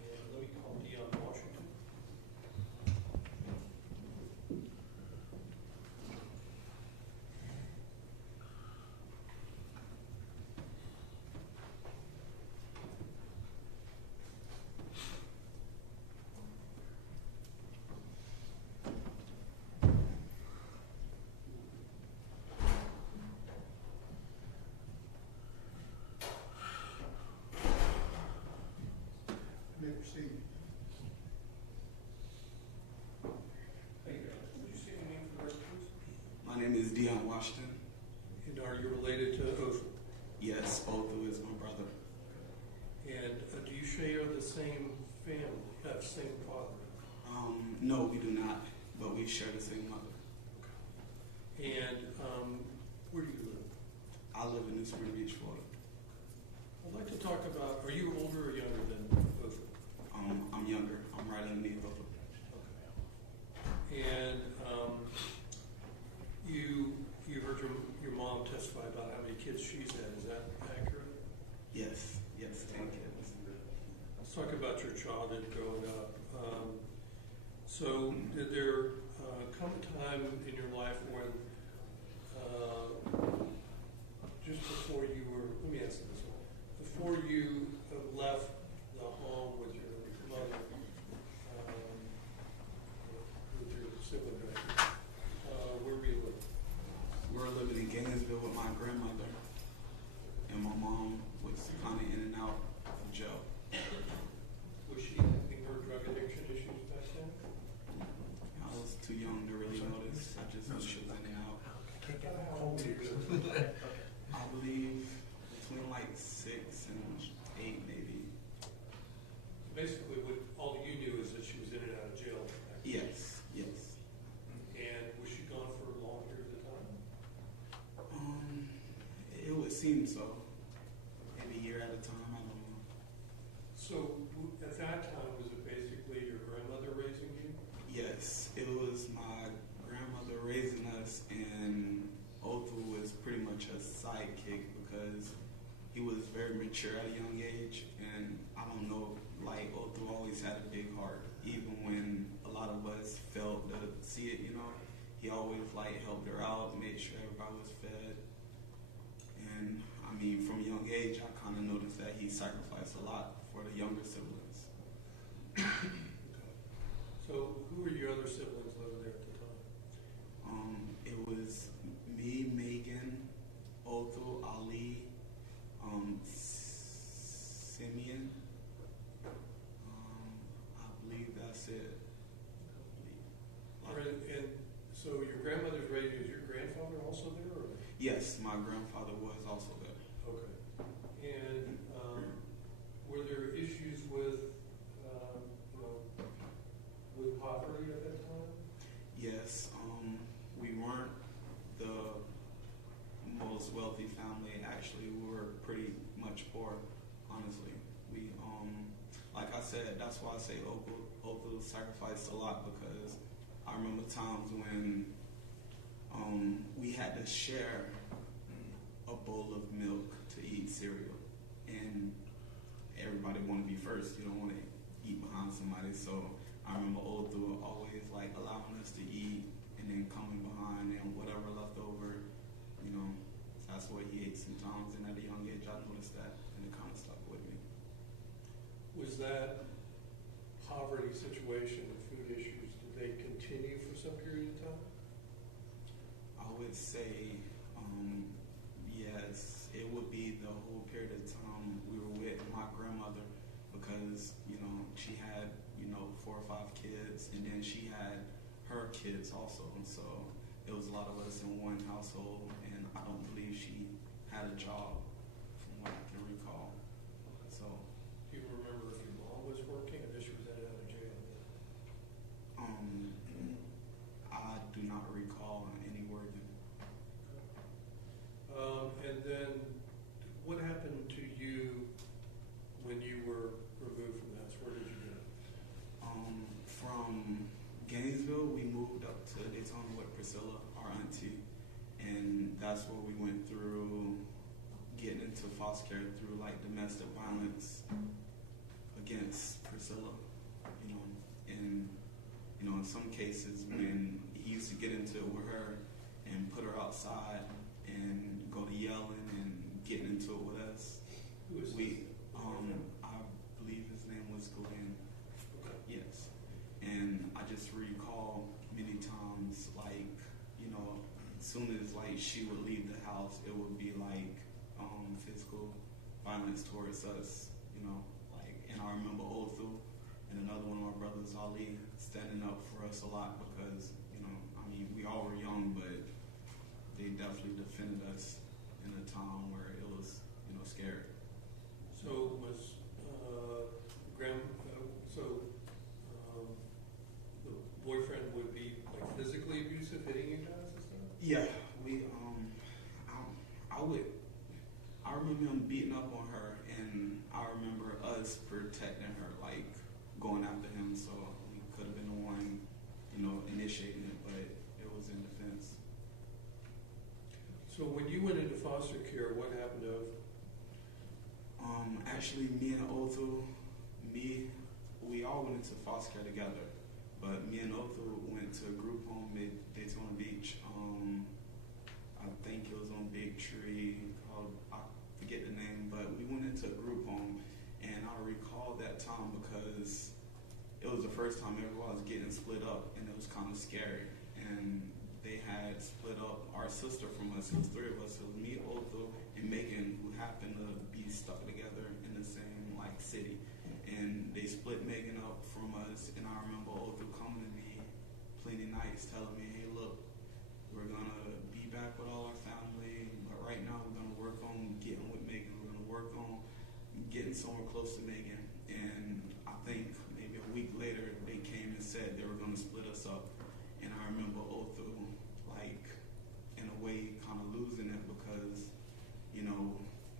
And let me call Dion Washington. You may proceed. Hey, would you say your name for the rest, please? My name is Dion Washington. And are you related to Othal? Yes, Othal is my brother. And do you share the same family, same father? No, we do not, but we share the same mother. And where do you live? I live in Newport Beach, Florida. I'd like to talk about, are you older or younger than Othal? I'm younger. I'm right underneath Othal. Okay. And you heard your mom testify about how many kids she's had. Is that accurate? Yes, 10 kids. Let's talk about your childhood growing up. So did there come a time in your life when, just before you were, let me ask this one, before you left the home with your mother, with your sibling, where were you living? We're living in Gainesville with my grandmother, and my mom was kind of in and out of jail. Was she having her drug addiction issues back then? I was too young to really notice. I just knew she was in and out. How old were you? I believe between like 6 and 8 maybe. Basically, all you knew is that she was in and out of jail. Yes. And was she gone for a long period of time? It would seem so. Maybe a year at a time, I don't know. So at that time, was it basically your grandmother raising you? Yes, it was my grandmother raising us, and Othal was pretty much a sidekick because he was very mature at a young age, and I don't know, like Othal always had a big heart, even when a lot of us failed to see it, he always helped her out, made sure everybody was fed, and from a young age, I kind of noticed that he sacrificed a lot for the younger siblings. So who were your other siblings living there at the time? It was me, Megan, Othal, Ali, Simeon. I believe that's it. And so your grandmother's raising, is your grandfather also there? Or? Yes, my grandfather was also there. Okay. And were there issues with poverty at that time? Yes, we weren't the most wealthy family. Actually, we were pretty much poor, honestly. We, like I said, that's why I say Othal sacrificed a lot, because I remember times when we had to share a bowl of milk to eat cereal, and everybody want to be first. You don't want to eat behind somebody, so I remember Othal always allowing us to eat and then coming behind, and whatever left over, that's what he ate sometimes. And at a young age, I noticed that, and it kind of stuck with me. Was that poverty situation and food issues, did they continue for some period of time? I would say yes. It would be the whole period of time we were with my grandmother, because she had 4 or 5 kids, and then she had her kids also, and so it was a lot of us in one household, and I don't believe she had a job, from what I can recall. So, Do you remember if your mom was working or if she was in and out of jail? I do not recall any wording. And then, what happened to you when you were removed from that? Where did you go? From Gainesville, we moved up to Daytona with Priscilla, our auntie, and that's where we went through getting into foster care through like domestic violence against Priscilla, and in some cases when he used to get into it with her and put her outside and go to yelling and getting into it with us. Who was I believe his name was Glenn. Yes. And I just recall many times, like, as soon as like she would leave the house, it would be like physical violence towards us, and I remember Othal and another one of my brothers, Ali, standing up for us a lot because, we all were young, but they definitely defended us in a time where it was, scary. So was the boyfriend would be like physically abusive, hitting you guys and stuff? Yeah, I remember him beating up on her, and I remember us protecting her, like going after him, so we could have been the one, initiating it, but it was in defense. So when you went into foster care, what happened to Othal? Actually, me and Othal, we all went into foster care together, but me and Othal went to a group home at Daytona Beach. I think it was on Big Tree, I forget the name, but we went into a group home, and I recall that time because it was the first time everyone was getting split up, and it was kind of scary. And they had split up our sister from us. It was three of us. It was me, Othal, and Megan, who happened to be stuck together in the same city. And they split Megan up from us. And I remember Othal coming to me plenty nights, telling me, "Hey, look, we're gonna be back with all our family, but right now we're gonna work on getting with Megan. We're gonna work on getting somewhere close to Megan." And I think maybe a week later, they came and said they were gonna split us up. And I remember Othal, like, in a way, kind of losing it because,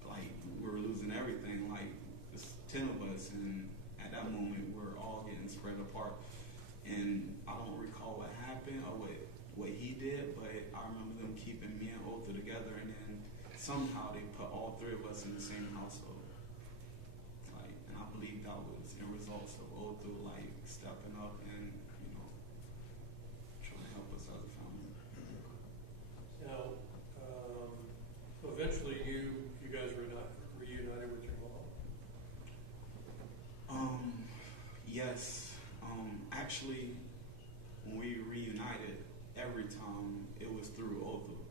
like, we were losing everything. Like, there's 10 of us, and at that moment, we're all getting spread apart. And I don't recall what happened or what he did, but I remember them keeping me and Othal together, and then somehow they put all three of us in the same household. Like, and I believe that was in results of Othal, like, stepping up and, trying to help us as a family. Now, so eventually you guys were not reunited with your mom? Yes. Actually, when we reunited, every time it was through Othal.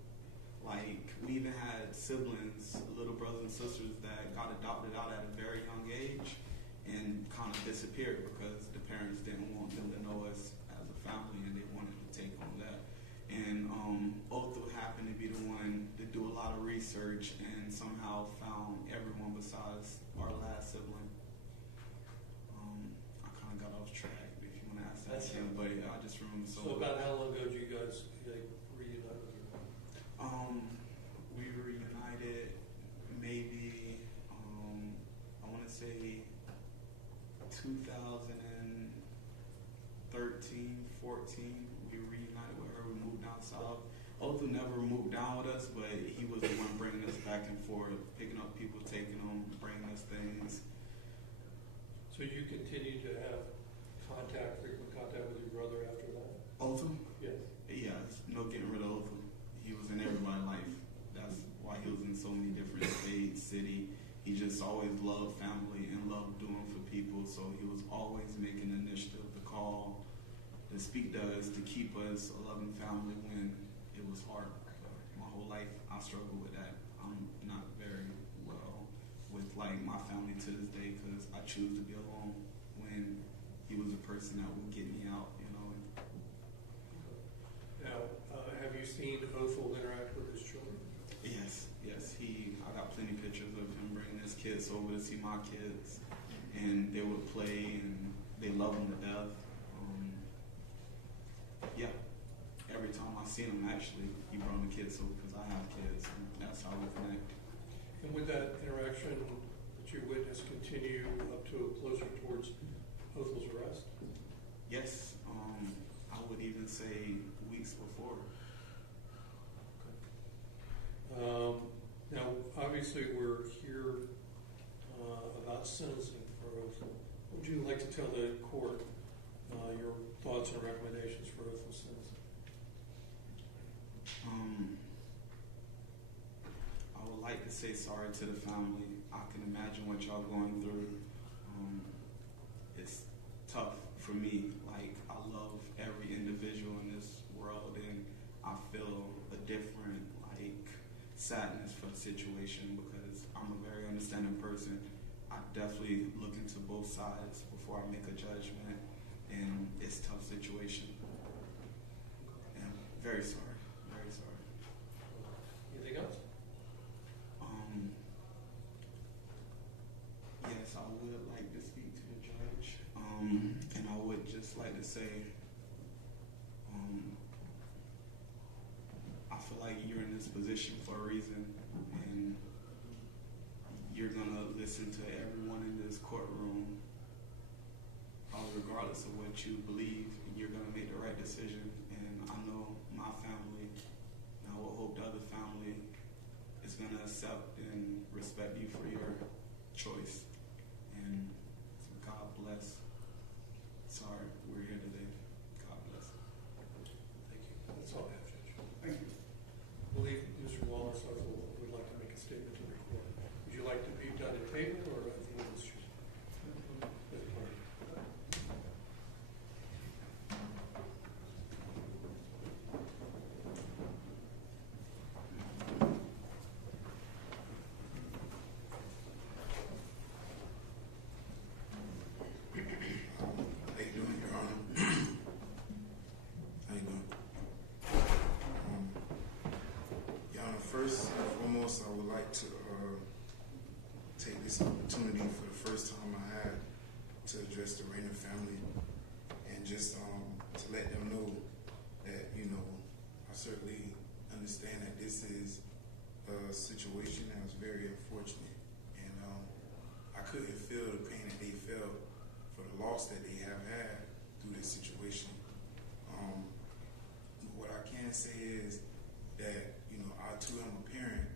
Like, we even had siblings, little brothers and sisters that got adopted out at a very young age and kind of disappeared because the parents didn't want them to know us as a family, and they wanted to take on that. And Othal happened to be the one to do a lot of research and somehow found everyone besides our last sibling. I kind of got off track if you want to ask that again, but I just remember. So about how long ago did you guys reunite with your mom? We reunited maybe, I want to say 2013, 14. We reunited with her. We moved down south. Othal never moved down with us, but he was the one bringing us back and forth, picking up people, taking them, bringing us things. So you continue to have frequent contact with your brother after that? Othal? Yes. Yeah, no getting rid of Othal. He was in everybody's life. That's why he was in so many different states, city. He just always loved family and loved doing for people, so he was always making the initiative to call, to speak to us, to keep us a loving family when it was hard. My whole life, I struggle with that. I'm not very well with, like, my family to this day because I choose to be alone when he was a person that would get me out, Now, have you seen Othal interact with his children? kids over to see my kids, and they would play, and they love them to death. Yeah, every time I seen him, actually, he brought the kids over because I have kids, and that's how we connect. And would that interaction that you witnessed continue up to closer towards Othal's arrest? Yes, I would even say weeks before. Now, obviously, we're here about sentencing for Othal. What would you like to tell the court, your thoughts and recommendations for Othal's sentencing? I would like to say sorry to the family. I can imagine what y'all going through. It's tough for me. Like, I love every individual in this world, and I feel a different, sadness for the situation because I'm a very understanding person. I definitely look into both sides before I make a judgment, and it's a tough situation. And very sorry, very sorry. Anything else? Yes, I would like to speak to the judge, and I would just like to say, I feel like you're in this position for a reason, and you're gonna listen to everyone in this courtroom, regardless of what you believe, and you're gonna make the right decision. And I know my family, and I will hope the other family is gonna accept and respect you for your choice. And so God bless. Sorry, we're here today. God bless. Thank you. That's all I have, Judge. Thank you. I believe Mr. Wallace would like to make a statement to the court. Would you like to be done at table or at the end of the street? First and foremost, I would like to take this opportunity for the first time I had to address the Rayner family and just to let them know that, I certainly understand that this is a situation that was very unfortunate, and I couldn't feel the pain that they felt for the loss that they have had through this situation. What I can say is that I too am a parent,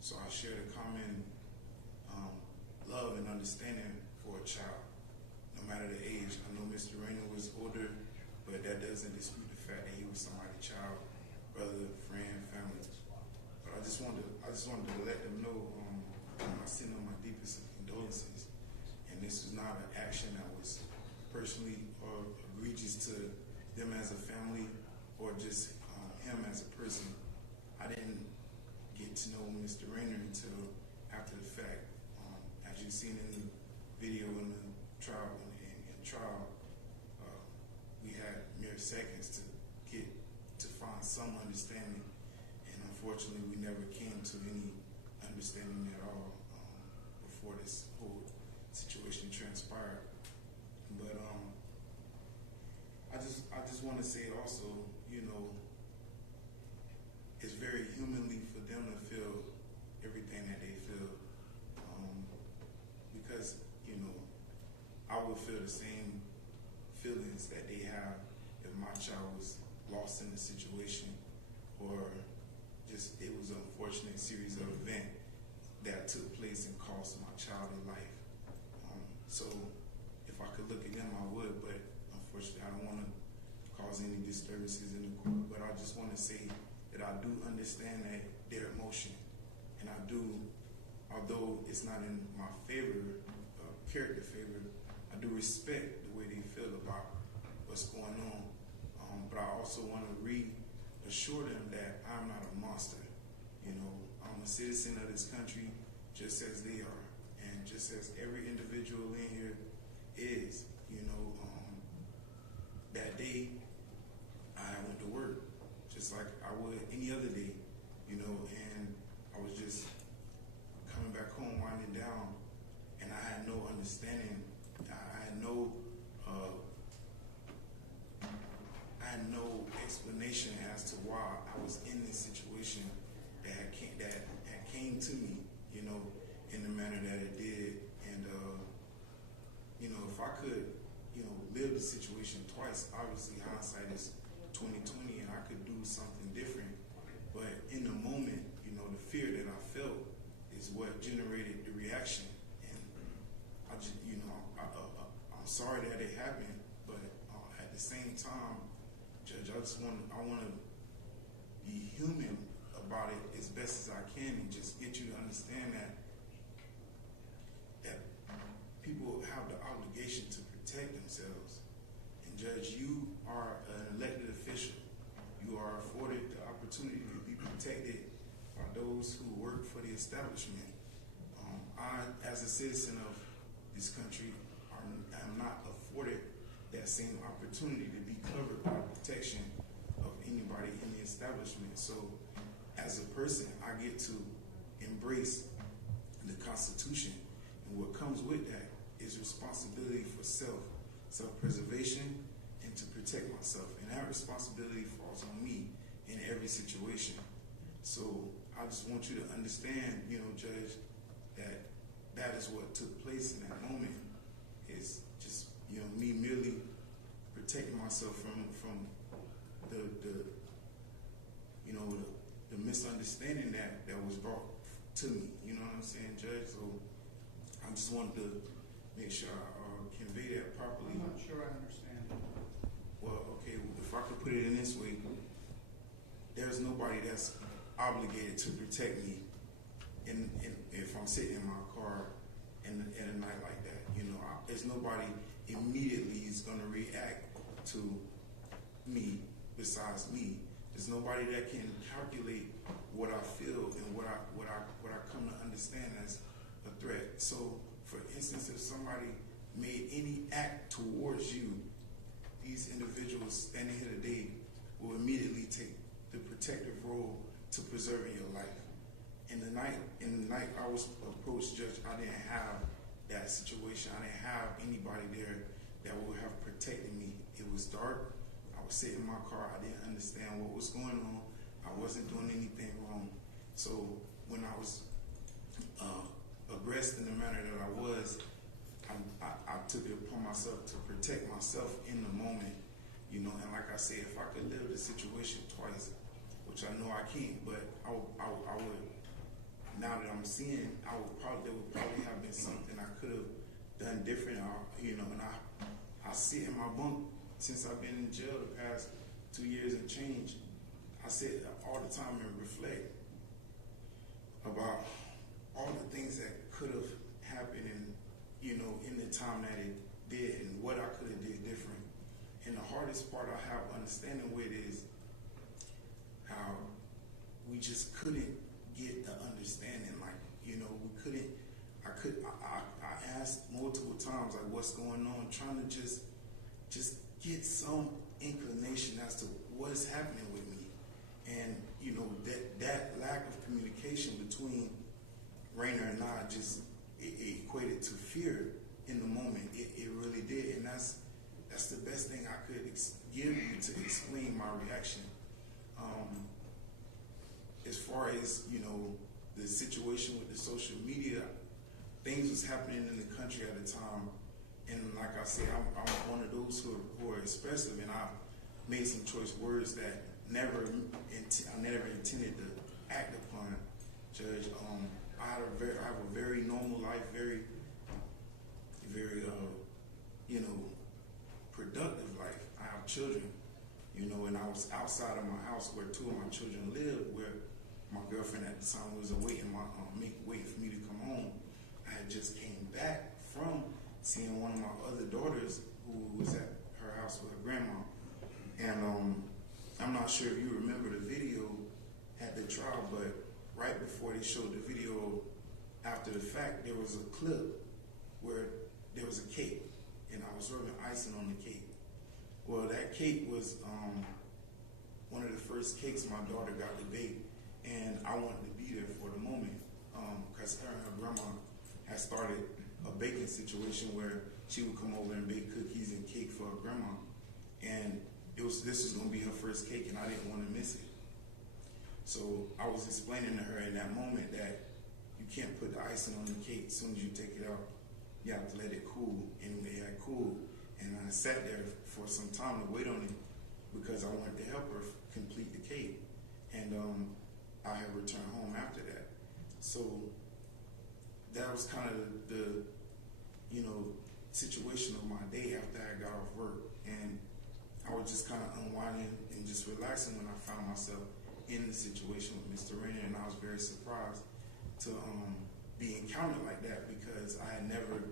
so I share the common love and understanding for a child, no matter the age. I know Mr. Rayner was older, but that doesn't dispute the fact that he was somebody's child, brother, friend, family. But I just wanted to let them know I send them my deepest condolences, and this was not an action that was personally or egregious to them as a family or just him as a person. I didn't get to know Mr. Rayner until after the fact. As you've seen in the video in the trial, we had mere seconds to find some understanding, and unfortunately, we never came to any understanding at all before this whole situation transpired. But I just want to say also, it's very humanly for them to feel everything that they feel, because I would feel the same feelings that they have if my child was lost in the situation, or just it was an unfortunate series of events that took place and cost my child a life. So if I could look at them, I would, but unfortunately I don't want to cause any disturbances in the court. But I just want to say that I do understand that their emotion, and I do, although it's not in my favor, character favor, I do respect the way they feel about what's going on. But I also want to reassure them that I'm not a monster. I'm a citizen of this country just as they are, and just as every individual in here is. That day I went to work just like I would any other day, and I was just coming back home, winding down, what generated the reaction. And I just, I'm sorry that it happened, but at the same time, Judge, I want to be human about it as best as I can and just get you to understand that people have the obligation to protect themselves. And Judge, you are an elected official. You are afforded the opportunity to be protected by those who work for the establishment. I, as a citizen of this country, am not afforded that same opportunity to be covered by the protection of anybody in the establishment. So, as a person, I get to embrace the Constitution, and what comes with that is responsibility for self-preservation, and to protect myself. And that responsibility falls on me in every situation. So I just want you to understand, Judge, that is what took place in that moment. Is just, me merely protecting myself from the misunderstanding that was brought to me. You know what I'm saying, Judge? So I just wanted to make sure I convey that properly. I'm not sure I understand. Well, okay, if I could put it in this way, there's nobody that's obligated to protect me if I'm sitting in my car in a night like that. There's nobody immediately is going to react to me besides me. There's nobody that can calculate what I feel and what I come to understand as a threat. So, for instance, if somebody made any act towards you, these individuals standing here today will immediately take the protective role to preserving your life. In the night I was approached, Judge, I didn't have that situation. I didn't have anybody there that would have protected me. It was dark. I was sitting in my car. I didn't understand what was going on. I wasn't doing anything wrong. So when I was aggressed in the manner that I was, I took it upon myself to protect myself in the moment. And like I said, if I could live the situation twice, which I know I can't, but I would. Now that I'm seeing, there would probably have been something I could have done different. And I sit in my bunk since I've been in jail the past 2 years and change. I sit all the time and reflect about all the things that could have happened in the time that it did and what I could have did different. And the hardest part I have understanding with is how we just couldn't get the understanding. I asked multiple times, like, what's going on, trying to just get some inclination as to what's happening with me. And, that lack of communication between Rainer and I it equated to fear in the moment. It really did. And that's the best thing I could give you to explain my reaction. As far as, the situation with the social media, things was happening in the country at the time. And like I said, I'm one of those who are expressive, and I made some choice words that I never intended to act upon, Judge. I have a very normal life, very, very, productive life. I have children, and I was outside of my house where two of my children lived, where my girlfriend at the time was waiting for me to come home. I had just came back from seeing one of my other daughters who was at her house with her grandma. And I'm not sure if you remember the video at the trial, but right before they showed the video after the fact, there was a clip where there was a cake, and I was rubbing icing on the cake. Well, that cake was one of the first cakes my daughter got to bake, and I wanted to be there for the moment because her and her grandma had started a baking situation where she would come over and bake cookies and cake for her grandma, and this was going to be her first cake, and I didn't want to miss it. So I was explaining to her in that moment that you can't put the icing on the cake. As soon as you take it out, you have to let it cool. And it had cooled, and I sat there for some time to wait on it because I wanted to help her complete the cake. And I had returned home after that. So that was kind of the situation of my day after I got off work, and I was just kind of unwinding and just relaxing when I found myself in the situation with Mr. Renner, and I was very surprised to be encountered like that because I had never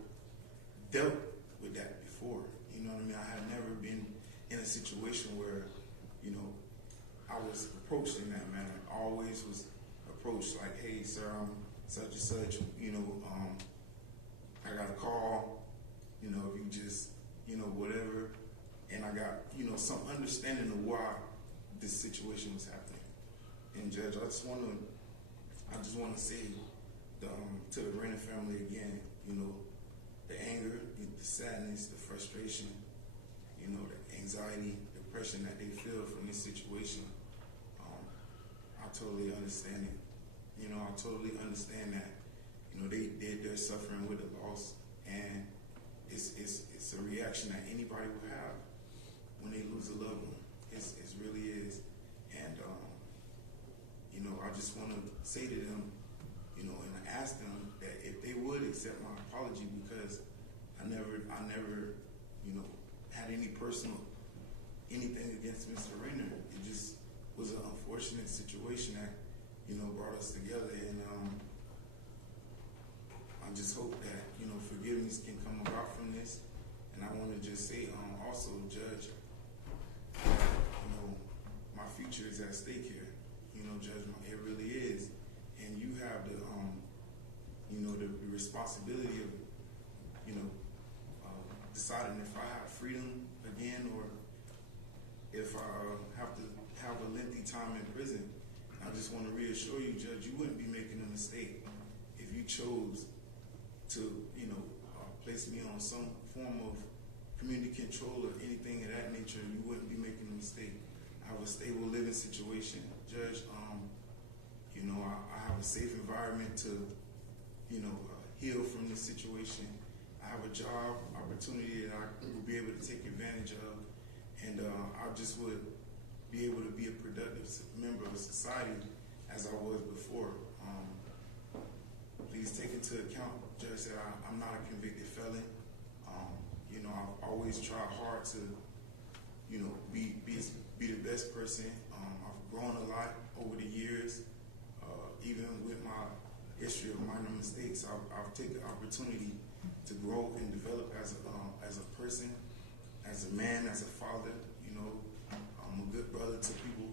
dealt with that before. You know what I mean? I had never been in a situation where, I was approached in that manner. I always was approached like, hey, sir, I'm such and such, I got a call, if you just, whatever. And I got, some understanding of why this situation was happening. And Judge, I just want to say to the Renner family again, the anger, the sadness, the frustration, the anxiety, depression that they feel from this situation. I totally understand it. I totally understand that. They're suffering with the loss, and it's a reaction that anybody will have when they lose a loved one. It really is. And I just want to say to them, and ask them that if they would accept my apology, because I never, had any personal anything against Mr. Renner. It just was an unfortunate situation that, brought us together, and I just hope that, forgiveness can come about from this. And I want to just say, also, Judge, my future is at stake here. Judge, it really is. And you have the, the responsibility of, deciding if I have freedom again or if I have to have a lengthy time in prison. I just want to reassure you, Judge, you wouldn't be making a mistake if you chose to, place me on some form of community control or anything of that nature. You wouldn't be making a mistake. I have a stable living situation, Judge. I have a safe environment to, heal from this situation. I have a job opportunity that I will be able to take advantage of, and I just would be able to be a productive member of society as I was before. Please take into account, Judge, that I'm not a convicted felon. I've always tried hard to, be the best person. I've grown a lot over the years. Even with my history of minor mistakes, I've taken the opportunity to grow and develop as a person, as a man, as a father. I'm a good brother to people,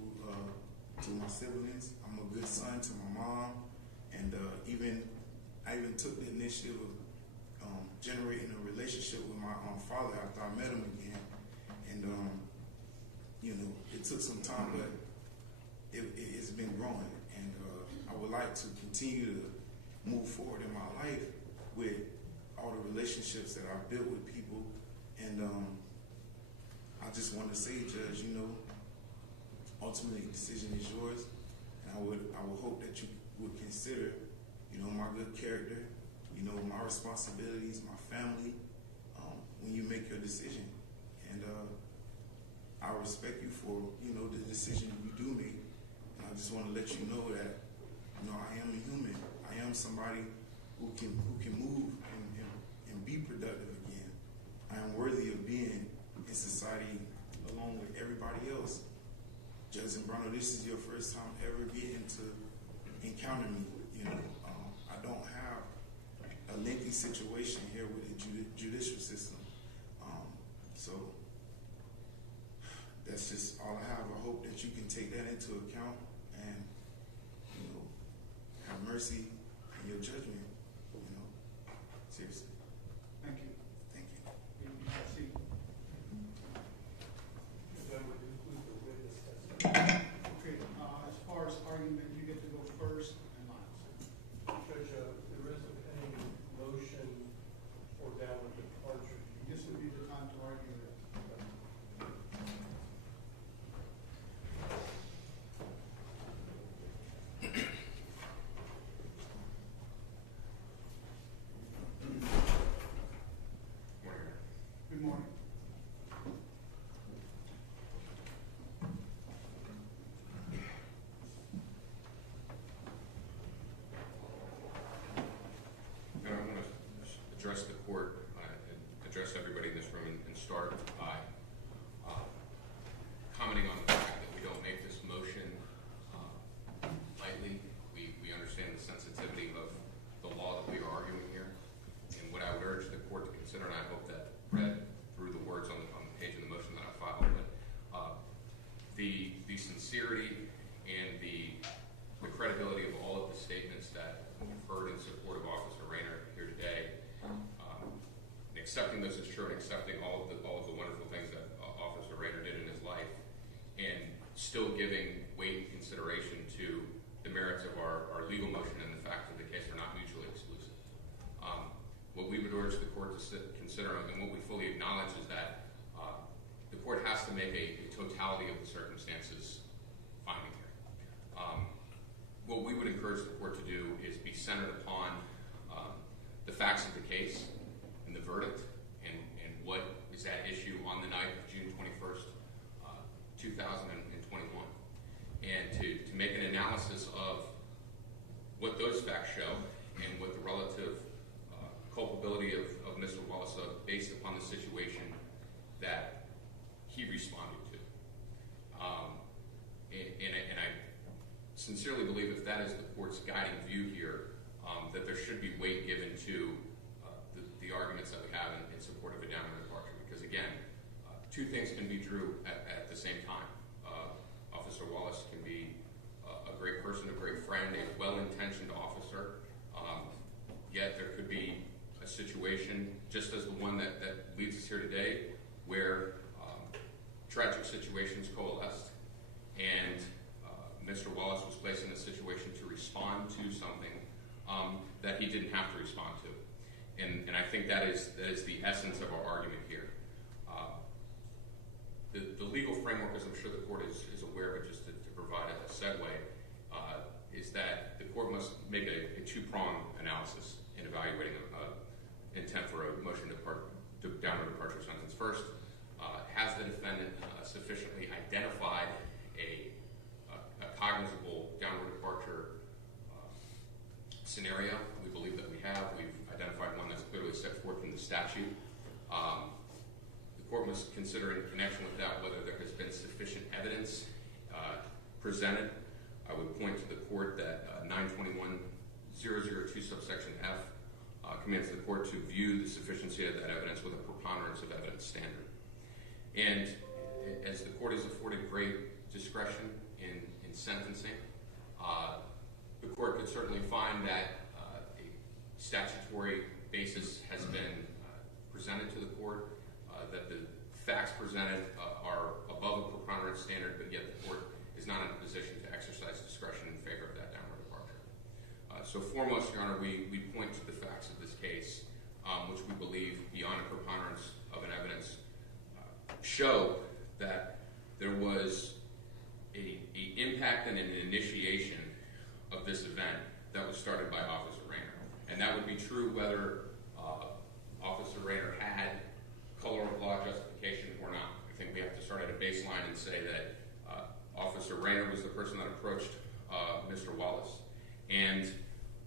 to my siblings. I'm a good son to my mom, and I even took the initiative of generating a relationship with my father after I met him again. And it took some time, but it's been growing, and I would like to continue to move forward in my life with all the relationships that I've built with people. And I just want to say, Judge, ultimately the decision is yours, and I would hope that you would consider, my good character, my responsibilities, my family, when you make your decision. And I respect you for, the decision you do make. And I just want to let you know that, I am a human. I am somebody who can move and be productive again. I am worthy of being in society along with everybody else. Judge Zambrano, this is your first time ever getting to encounter me. I don't have a lengthy situation here with the judicial system. So that's just all I have. I hope that you can take that into account and, have mercy in your judgment, seriously. Thank you. Thank you. You can have a seat. That would include the witness testimony. Okay, as far as argument, you get to go first and last. Judge, there isn't any motion for downward departure. This would be the time to argue it. address the court and address everybody in this room and start by commenting on the fact that we don't make this motion lightly. We understand the sensitivity of the law that we are arguing here. And what I would urge the court to consider, and I hope that read through the words on the page of the motion that I filed, but the sincerity and the credibility of all of the statements that we've heard in support of Officer Rayner here today, and accepting this as true and accepting all of the wonderful things that Officer Rayner did in his life, and still giving weight and consideration to the merits of our legal motion and the fact that the case are not mutually exclusive. What we would urge the court to consider, and what we fully acknowledge, is that the court has to make a totality of the circumstances finding here. What we would encourage the court to do is be centered upon the facts of the case and the verdict and what is at issue on the night of June 21st, 2021. And to make an analysis of what those facts show and what the relative culpability of Mr. Wallace based upon the situation that he responded to. And I sincerely believe if that is the court's guiding view here, that there should be weight given to the arguments that we have in support of a downward departure. Because again, two things can be true at the same time. Officer Wallace can be a great person, a great friend, a well-intentioned officer, yet there could be a situation, just as the one that leads us here today, where tragic situations coalesced, and Mr. Wallace was placed in a situation to respond to something that he didn't have to respond to. And I think that is the essence of our argument here. The legal framework, as I'm sure the court is aware of, just to provide a segue, is that the court must make a two-pronged analysis in evaluating intent for a motion to downward departure sentence. First, has the defendant sufficiently identified a cognizable downward departure scenario? We believe that we have. We've identified one that's clearly set forth in the statute. The court must consider in connection with that whether there has been sufficient evidence presented. I would point to the court that 921.002 subsection F commands the court to view the sufficiency of that evidence with a preponderance of evidence standard. And as the court has afforded great discretion in sentencing, the court could certainly find that a statutory basis has been presented to the court, that the facts presented are above a preponderance standard, but yet the court is not in a position to exercise discretion in favor of that downward departure. So foremost, Your Honor, we point to the facts of this case, which we believe, beyond a preponderance of an evidence, show that there was a impact and an initiation of this event that was started by Officer Rayner. And that would be true whether Officer Rayner had color of law justification or not. I think we have to start at a baseline and say that Officer Rayner was the person that approached Mr. Wallace. And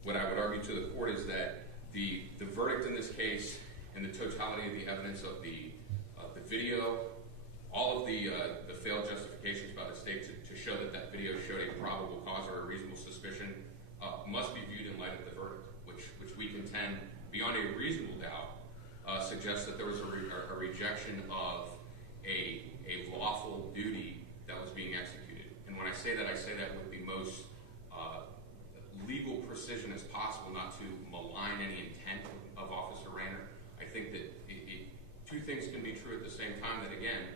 what I would argue to the court is that the verdict in this case and the totality of the evidence of the video, all of the failed justifications by the state to show that that video showed a probable cause or a reasonable suspicion must be viewed in light of the verdict, which we contend, beyond a reasonable doubt, suggests that there was a rejection of a lawful duty that was being executed. And when I say that with the most legal precision as possible, not to malign any intent of Officer Rayner. I think that two things can be true at the same time. That again,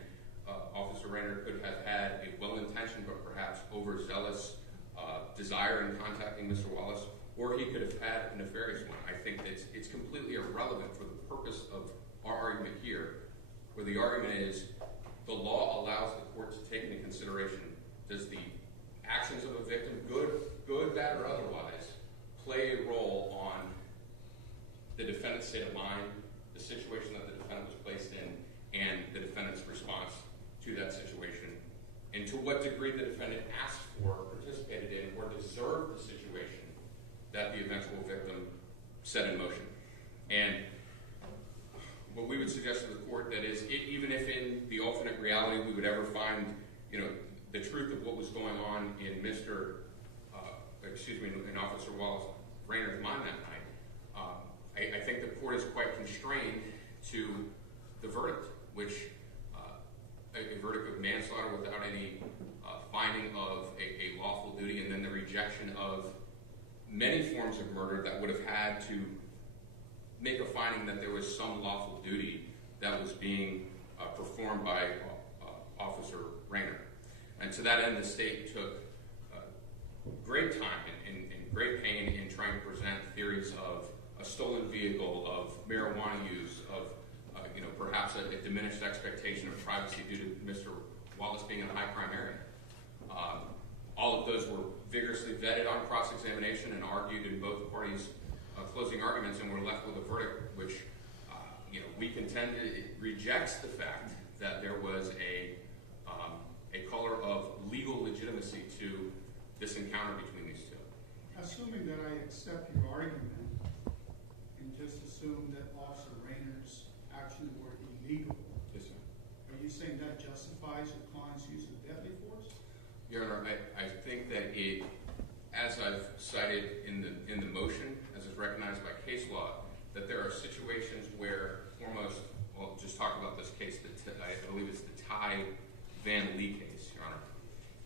Officer Rayner could have had a well-intentioned but perhaps overzealous desire in contacting Mr. Wallace, or he could have had a nefarious one. I think that it's completely irrelevant for the purpose of our argument here, where the argument is the law allows the court to take into consideration, does the actions of a victim, good, bad, or otherwise, play a role on the defendant's state of mind, the situation that the defendant was placed in, and the defendant's response to that situation, and to what degree the defendant asked for, participated in, or deserved the situation that the eventual victim set in motion. And what we would suggest to the court that is, even if in the alternate reality we would ever find, the truth of what was going on in in Officer Wallace Rayner's mind that night, I think the court is quite constrained to the verdict, which a verdict of manslaughter without any finding of a lawful duty, and then the rejection of many forms of murder that would have had to make a finding that there was some lawful duty that was being performed by Officer Rayner. And to that end, the state took great time and great pain in trying to present theories of a stolen vehicle, of marijuana use, of perhaps a diminished expectation of privacy due to Mr. Wallace being in a high crime area. All of those were vigorously vetted on cross-examination and argued in both parties' closing arguments, and we're left with a verdict which we contend it rejects the fact that there was a color of legal legitimacy to this encounter between these two. Assuming that I accept your argument and just assume that Officer Rayner's actions were illegal, Yes, sir. are you saying that justifies your client's use of deadly force? Your Honor, I think that it, as I've cited in the motion, as is recognized by case law, that there are situations where I'll just talk about this case, I believe it's the Ty Van Lee case, Your Honor.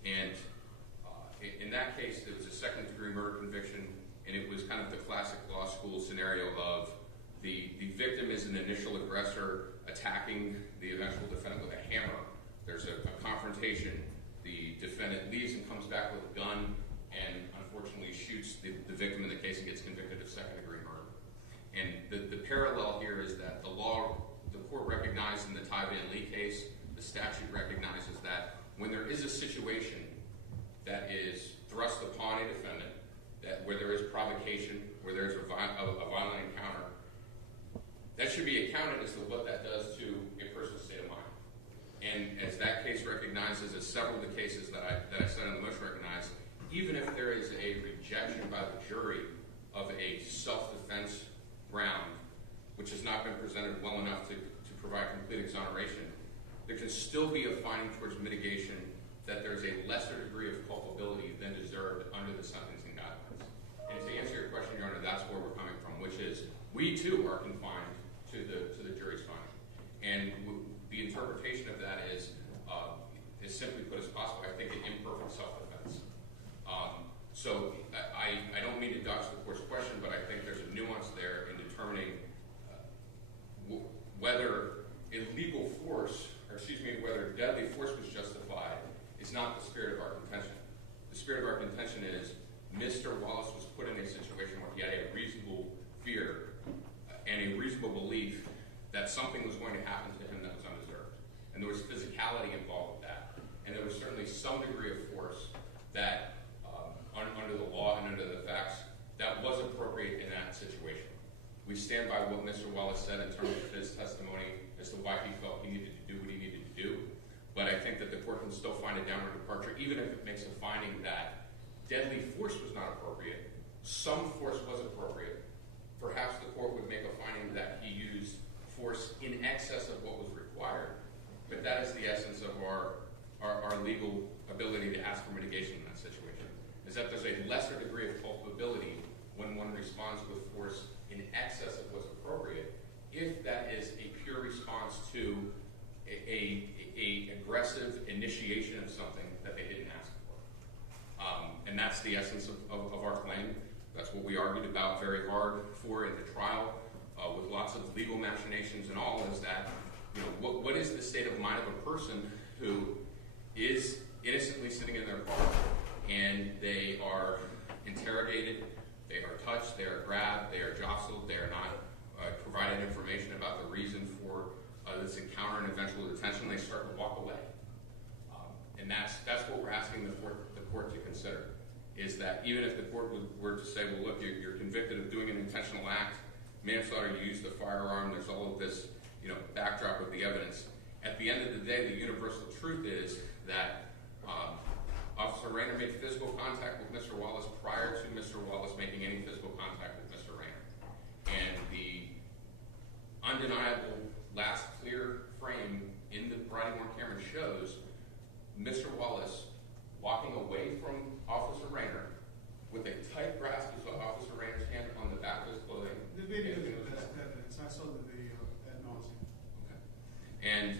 And in that case, it was a second-degree murder conviction, and it was kind of the classic law school scenario of the victim is an initial aggressor attacking the eventual defendant with a hammer. There's a confrontation. The defendant leaves and comes back with a gun and unfortunately shoots the victim in the case and gets convicted of second-degree murder. And the parallel here is that the court recognized in the Ty Van Lee case, the statute recognizes that when there is a situation that is thrust upon a defendant, where there is provocation, where there is a violent encounter, that should be accounted as to what that does to a person's state of mind. And as that case recognizes, as several of the cases that I said in the motion recognize, even if there is a rejection by the jury of a self-defense ground, which has not been presented well enough to provide complete exoneration, there can still be a finding towards mitigation that there's a lesser degree of culpability than deserved under the sentencing guidelines. And to answer your question, Your Honor, that's where we're coming from, which is we too are confined to the jury's finding. And the interpretation of that is simply put as possible, I think, an imperfect self-defense. So I don't mean to dodge the court's question, but I think there's a nuance there in determining whether illegal force, whether deadly force was justified is not the spirit of our contention. The spirit of our contention is Mr. Wallace was put in a situation where he had a reasonable fear and a reasonable belief that something was going to happen to him that was undeserved. And there was physicality involved with that. And there was certainly some degree of force that, under the law and under the facts, that was appropriate in that situation. We stand by what Mr. Wallace said in terms of his testimony as to why he felt he needed to do what he needed to do. But I think that the court can still find a downward departure, even if it makes a finding that deadly force was not appropriate. Some force was appropriate. Perhaps the court would make a finding that he used force in excess of what was required. But that is the essence of our legal ability to ask for mitigation in that situation, is that there's a lesser degree of culpability when one responds with force in excess of what's appropriate, if that is a pure response to a aggressive initiation of something that they didn't ask for. And that's the essence of our claim. That's what we argued about very hard for in the trial, with lots of legal machinations and all, is that, what is the state of mind of a person who is innocently sitting in their car and they are interrogated, they are touched, they are grabbed, they are jostled, they are not provided information about the reason for this encounter and eventual detention, they start to walk away. And that's what we're asking the court to consider, is that even if the court were to say, well, look, you're convicted of doing an intentional act, manslaughter, you used the firearm, there's all of this backdrop of the evidence. At the end of the day, the universal truth is that Officer Rayner made physical contact with Mr. Wallace prior to Mr. Wallace making any physical contact with Mr. Rayner. And the undeniable last clear frame in the body-worn camera shows Mr. Wallace walking away from Officer Rayner with a tight grasp of Officer Rayner's hand on the back of his clothing. The video is the best evidence. I saw the video ad nauseam. Okay. And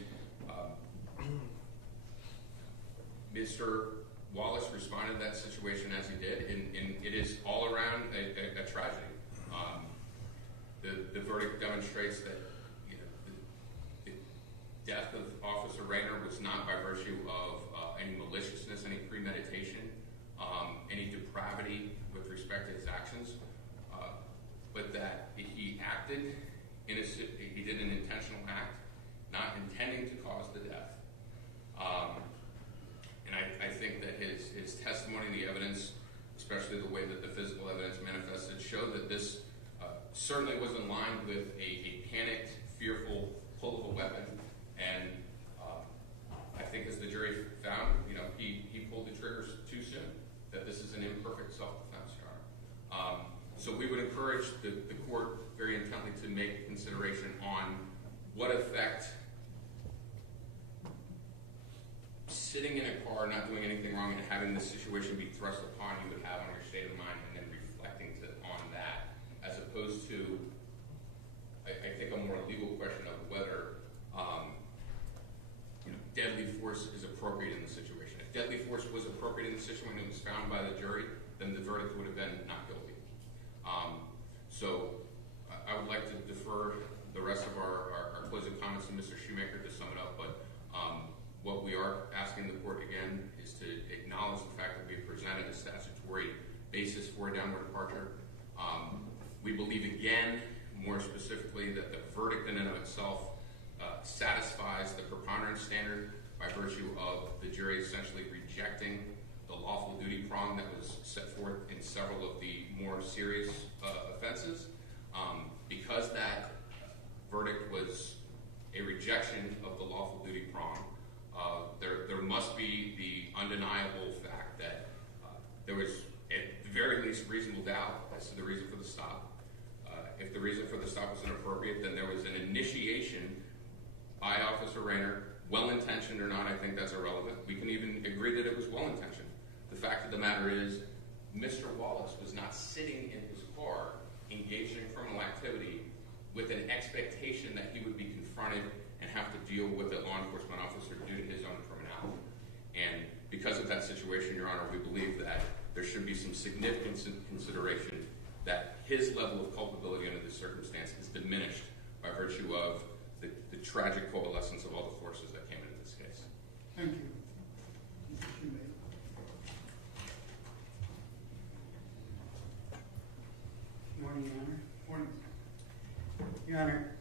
Mr. Wallace responded to that situation as he did, and it is all around a tragedy. The verdict demonstrates that the death of Officer Rayner was not by virtue of any maliciousness, any premeditation, any depravity with respect to his actions, but that he acted he did an intentional act, not intending to cause the death. And I think that his testimony, the evidence, especially the way that the physical evidence manifested, showed that this certainly was in line with a panicked, fearful pull of a weapon. And I think, as the jury found, he pulled the triggers too soon. That this is an imperfect self-defense, Your Honor. So we would encourage the court very intently to make consideration on what effect sitting in a car, not doing anything wrong, and having this situation be thrust upon you would have on your state of mind, and then reflecting on that, as opposed to, I think, a more legal question of whether deadly force is appropriate in the situation. If deadly force was appropriate in the situation when it was found by the jury, then the verdict would have been not guilty. So I would like to defer the rest of our closing comments to Mr. Shoemaker to sum it up, but what we are asking the court again is to acknowledge the fact that we have presented a statutory basis for a downward departure. We believe again, more specifically, that the verdict in and of itself satisfies the preponderance standard by virtue of the jury essentially rejecting the lawful duty prong that was set forth in several of the more serious offenses. Because that verdict was a rejection of the lawful duty prong, there must be the undeniable fact that there was, at the very least, reasonable doubt as to the reason for the stop. If the reason for the stop was inappropriate, then there was an initiation by Officer Rayner, well-intentioned or not. I think that's irrelevant. We can even agree that it was well-intentioned. The fact of the matter is, Mr. Wallace was not sitting in his car engaged in criminal activity with an expectation that he would be confronted and have to deal with a law enforcement officer due to his own criminality. And because of that situation, Your Honor, we believe that there should be some significant consideration that his level of culpability under this circumstance is diminished by virtue of the tragic coalescence of all the forces that came into this case. Thank you. Mr. Shoemaker. Good morning, Your Honor. Morning. Your Honor,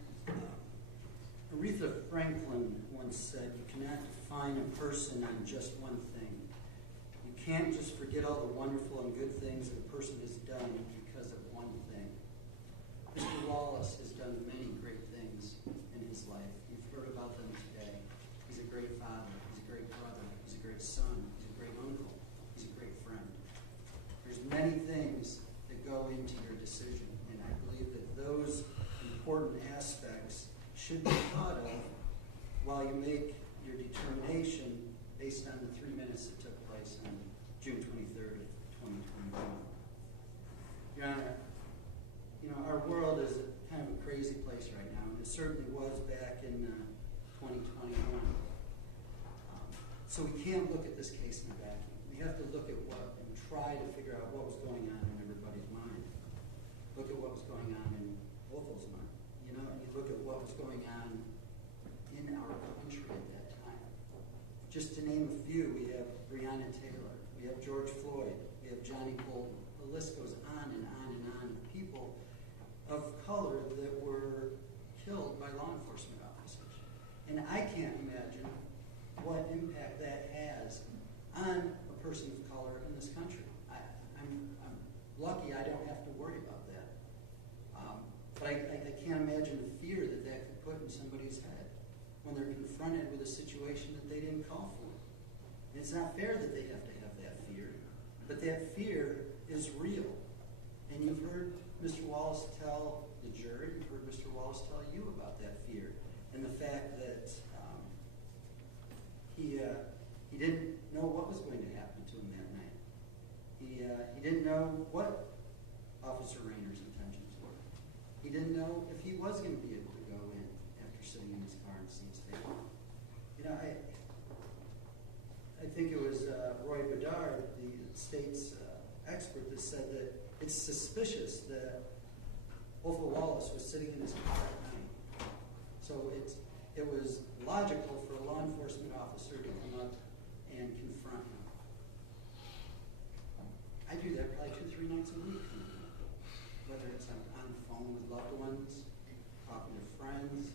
Aretha Franklin once said, "You cannot define a person on just one thing. You can't just forget all the wonderful and good things that a person has done because of one thing." Mr. Wallace has done many great things in his life. You've heard about them today. He's a great father. He's a great brother. He's a great son. He's a great uncle. He's a great friend. There's many things that go into your decision, and I believe that those important aspects should be thought of while you make your determination based on the 3 minutes that took place on June 23rd, 2021. Your Honor, our world is kind of a crazy place right now, and it certainly was back in 2021. So we can't look at this case in a vacuum. We have to look at and try to figure out what was going on in everybody's mind. Look at what was going on in Othal's mind. And you look at what was going on in our country at that time. Just to name a few, we have Breonna Taylor, we have George Floyd, we have Johnny Bolton. The list goes on and on and on of people of color that were killed by law enforcement officers. And I can't imagine what impact that has on a person of color in this country. I'm lucky I don't have to worry about that. But I can't imagine the fear that could put in somebody's head when they're confronted with a situation that they didn't call for. It's not fair that they have to have that fear, but that fear is real. And you've heard Mr. Wallace tell the jury, you've heard Mr. Wallace tell you about that fear. And the He didn't know what was going to happen to him that night. He didn't know what Officer Rayner's intentions were. He didn't know if he was going to be able to go in after sitting in his car and see his family. You know, I think it was Roy Bedard, the state's expert, that said that it's suspicious that Othal Wallace was sitting in his car at night. So it was logical for a law enforcement officer to come up and confront him. I do that probably 2-3 nights a week. Whether it's on the phone with loved ones, talking to friends.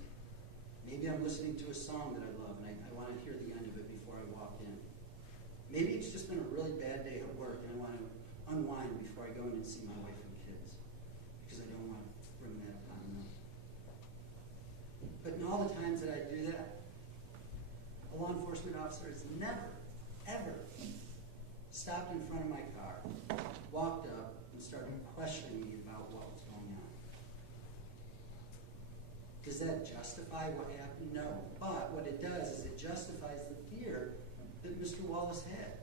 Maybe I'm listening to a song that I love and I want to hear the end of it before I walk in. Maybe it's just been a really bad day at work and I want to unwind before I go in and see my wife and kids. Because I don't want to bring that upon them. But in all the times that I do that, a law enforcement officer has never, ever stopped in front of my car, walked up, and started questioning me about what was going on. Does that justify what happened? No. But what it does is it justifies the fear that Mr. Wallace had.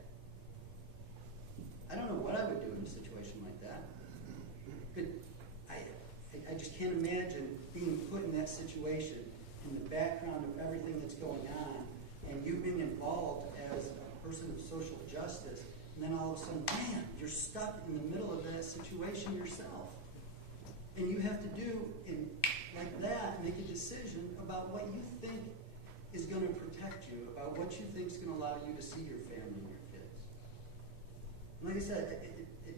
I don't know what I would do in a situation like that. But I just can't imagine being put in that situation in the background of everything that's going on and you being involved as a person of social justice, and then all of a sudden, man, you're stuck in the middle of that situation yourself. And you have to do, like that, make a decision about what you think is going to protect you, about what you think is going to allow you to see your family and your kids. And like I said, it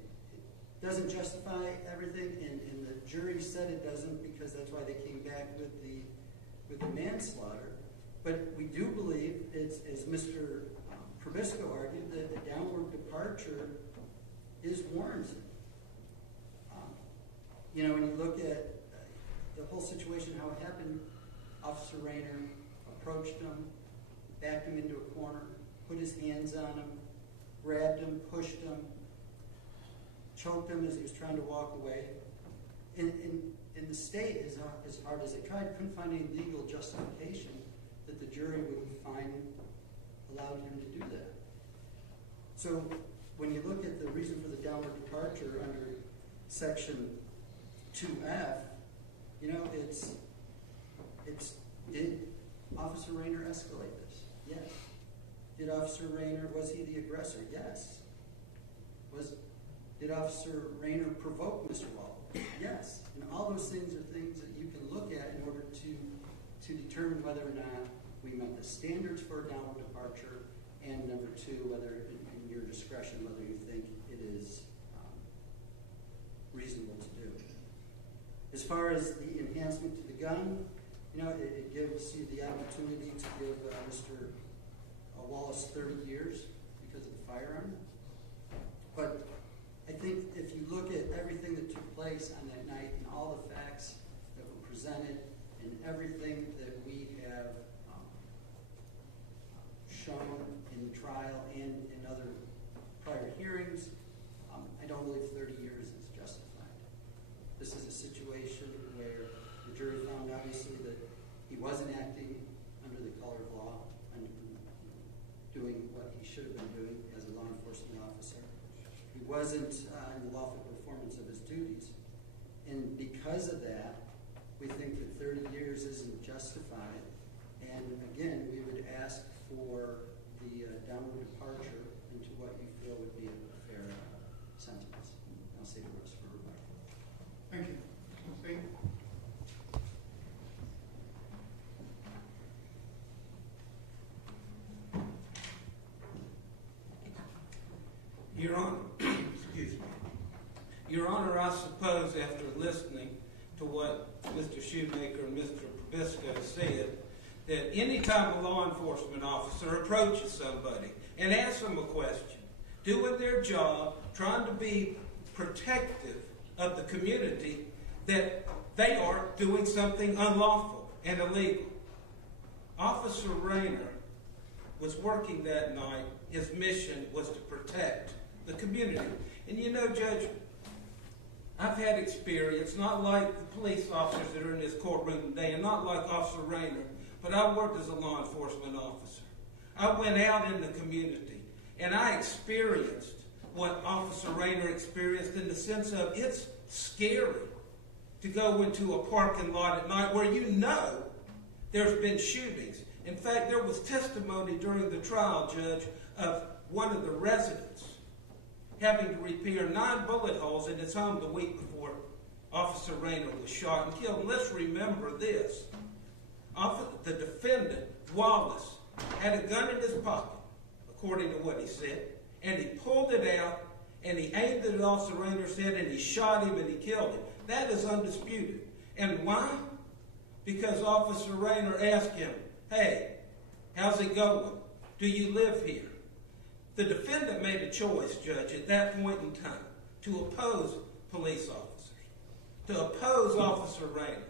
doesn't justify everything, and the jury said it doesn't because that's why they came back with the manslaughter. But we do believe, as Mr. Probisco argued, that a downward departure is warranted. You know, when you look at the whole situation, how it happened, Officer Rayner approached him, backed him into a corner, put his hands on him, grabbed him, pushed him, choked him as he was trying to walk away. And the state, as hard as they tried, couldn't find any legal justification that the jury would find allowed him to do that. So when you look at the reason for the downward departure under Section 2F, you know, it's did Officer Rayner escalate this? Yes. Did Officer Rayner, was he the aggressor? Yes. Did Officer Rayner provoke Mr. Wallace? Yes. And all those things are things that you can look at in order to determine whether or not we met the standards for a downward departure, and number two, whether in your discretion, whether you think it is reasonable to do. As far as the enhancement to the gun, you know, it gives you the opportunity to give Mr. Wallace 30 years because of the firearm. But I think if you look at everything that took place on that night and all the facts that were presented and everything that we have shown in the trial and in other prior hearings, I don't believe 30 years is justified. This is a situation where the jury found obviously that he wasn't acting under the color of law and doing what he should have been doing as a law enforcement officer. He wasn't in the lawful performance of his duties. And because of that, we think that 30 years isn't justified. And again, we would ask for the downward departure into what you feel would be a fair sentence. I'll save the rest for rebuttal. Thank you. Steve? Your Honor, excuse me. Your Honor, I suppose after listening to what Mr. Shoemaker and Mr. Probisco said, that any time a law enforcement officer approaches somebody and asks them a question, doing their job, trying to be protective of the community, that they are doing something unlawful and illegal. Officer Rayner was working that night. His mission was to protect the community. And you know, Judge, I've had experience, not like the police officers that are in this courtroom today, and not like Officer Rayner, but I worked as a law enforcement officer. I went out in the community and I experienced what Officer Rayner experienced in the sense of it's scary to go into a parking lot at night where you know there's been shootings. In fact, there was testimony during the trial, Judge, of one of the residents having to repair 9 bullet holes in his home the week before Officer Rayner was shot and killed. And let's remember this. The defendant, Wallace, had a gun in his pocket, according to what he said, and he pulled it out, and he aimed it at Officer Rayner's head, and he shot him, and he killed him. That is undisputed. And why? Because Officer Rayner asked him, hey, how's it going? Do you live here? The defendant made a choice, Judge, at that point in time, to oppose police officers, to oppose Officer Rayner,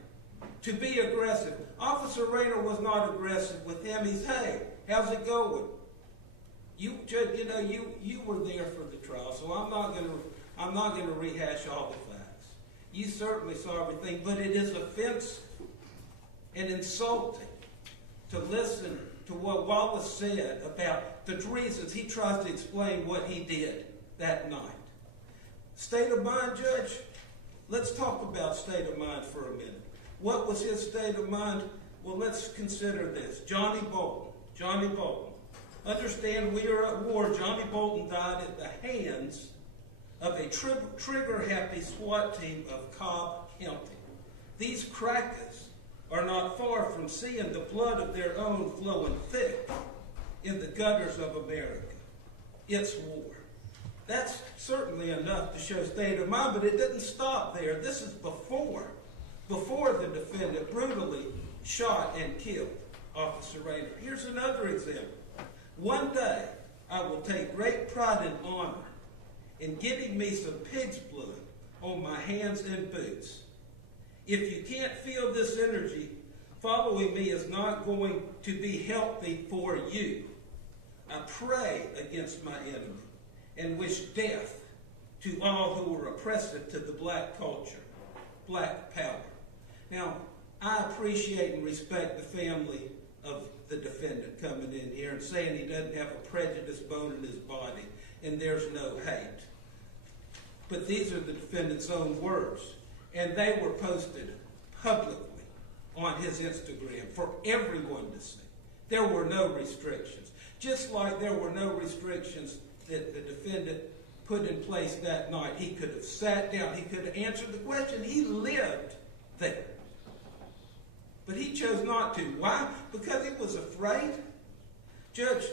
to be aggressive. Officer Rayner was not aggressive with him. He's, hey, how's it going? You, Judge, you were there for the trial, so I'm not going to rehash all the facts. You certainly saw everything, but it is offensive and insulting to listen to what Wallace said about the reasons he tries to explain what he did that night. State of mind, Judge? Let's talk about state of mind for a minute. What was his state of mind? Well, let's consider this. Johnny Bolton. Understand we are at war. Johnny Bolton died at the hands of a trigger-happy SWAT team of Cobb County. These crackers are not far from seeing the blood of their own flowing thick in the gutters of America. It's war. That's certainly enough to show state of mind, but it didn't stop there. This is before the defendant brutally shot and killed Officer Rayner. Here's another example. One day, I will take great pride and honor in getting me some pig's blood on my hands and boots. If you can't feel this energy, following me is not going to be healthy for you. I pray against my enemy and wish death to all who are oppressive to the black culture, black power. Now, I appreciate and respect the family of the defendant coming in here and saying he doesn't have a prejudice bone in his body and there's no hate. But these are the defendant's own words, and they were posted publicly on his Instagram for everyone to see. There were no restrictions. Just like there were no restrictions that the defendant put in place that night. He could have sat down. He could have answered the question. He lived there. But he chose not to. Why? Because he was afraid. Judge,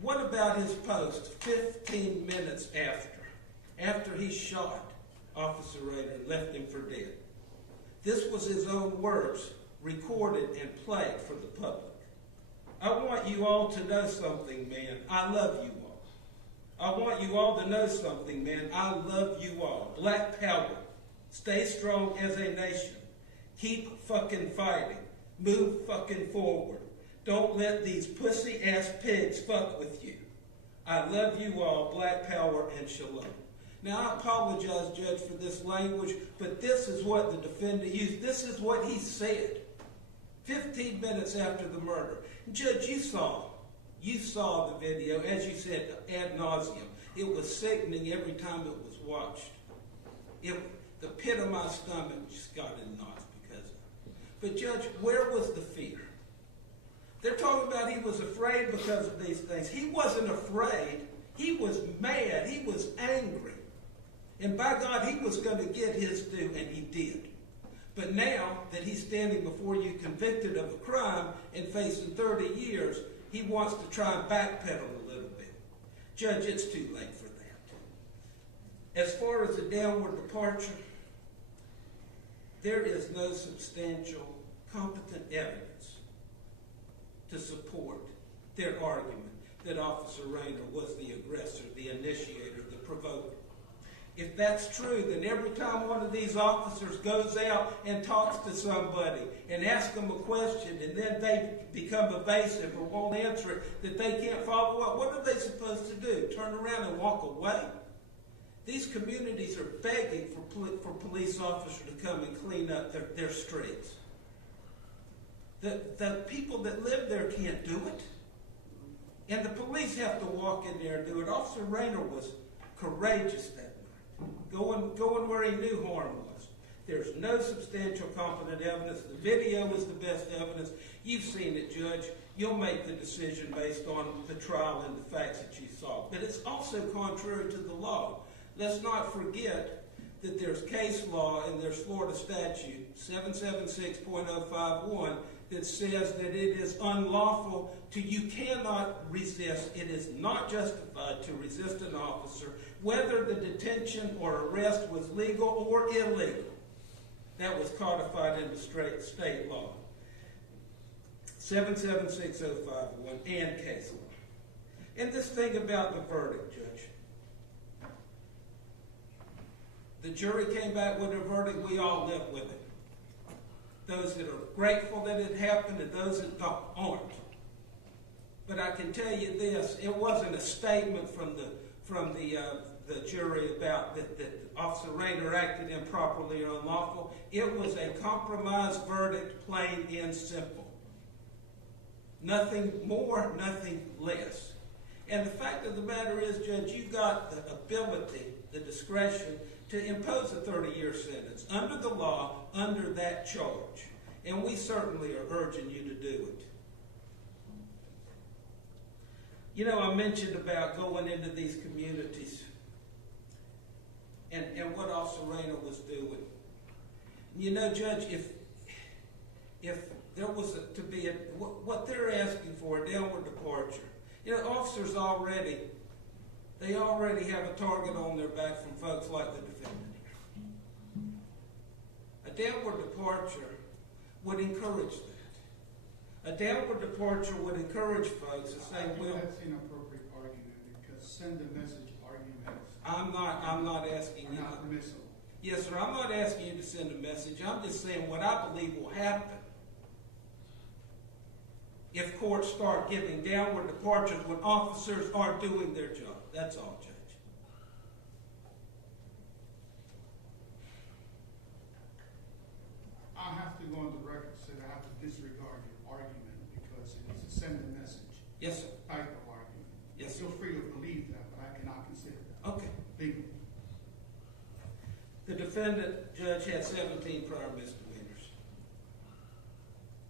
what about his post 15 minutes after he shot Officer Rayner and left him for dead? This was his own words, recorded and played for the public. I want you all to know something, man. I love you all. I want you all to know something, man. I love you all. Black power. Stay strong as a nation. Keep fucking fighting. Move fucking forward. Don't let these pussy-ass pigs fuck with you. I love you all. Black power and shalom. Now, I apologize, Judge, for this language, but this is what the defendant used. This is what he said 15 minutes after the murder. Judge, you saw the video, as you said, ad nauseum. It was sickening every time it was watched. The pit of my stomach just got in knots because of it. But Judge, where was the fear? They're talking about he was afraid because of these things. He wasn't afraid. He was mad. He was angry. And by God, he was going to get his due, and he did. But now that he's standing before you convicted of a crime and facing 30 years, he wants to try and backpedal a little bit. Judge, it's too late for that. As far as a downward departure, there is no substantial, competent evidence to support their argument that Officer Rayner was the aggressor, the initiator, the provoker. If that's true, then every time one of these officers goes out and talks to somebody and asks them a question and then they become evasive or won't answer it, that they can't follow up, what are they supposed to do? Turn around and walk away? These communities are begging for police officers to come and clean up their streets. The people that live there can't do it. And the police have to walk in there and do it. Officer Rayner was courageous that night, going where he knew harm was. There's no substantial competent evidence. The video is the best evidence. You've seen it, Judge. You'll make the decision based on the trial and the facts that you saw. But it's also contrary to the law. Let's not forget that there's case law and there's Florida statute 776.051 that says that it is unlawful you cannot resist. It is not justified to resist an officer, whether the detention or arrest was legal or illegal. That was codified in the state law. 776.051 and case law. And this thing about the verdict, Judge. The jury came back with a verdict. We all live with it. Those that are grateful that it happened and those that aren't. But I can tell you this, it wasn't a statement from the jury about that Officer Rayner acted improperly or unlawful. It was a compromised verdict, plain and simple. Nothing more, nothing less. And the fact of the matter is, Judge, you got the ability, the discretion to impose a 30-year sentence under the law, under that charge. And we certainly are urging you to do it. You know, I mentioned about going into these communities and what Officer Rayner was doing. You know, Judge, if there was to be what they're asking for, a downward departure. You know, officers already have a target on their back from folks like the defendant here. A downward departure would encourage that. A downward departure would encourage folks to say, well, that's an inappropriate argument because send a message arguments. I'm not asking you. Not permissible. Yes, sir. I'm not asking you to send a message. I'm just saying what I believe will happen if courts start giving downward departures when officers are doing their job. That's all, Judge. I have to go on the record and say that I have to disregard your argument because it is a send a message. Yes, sir. Type of argument. Yes, sir. Feel free to believe that, but I cannot consider that. Okay. Legal. The defendant, Judge, had 17 prior misdemeanors.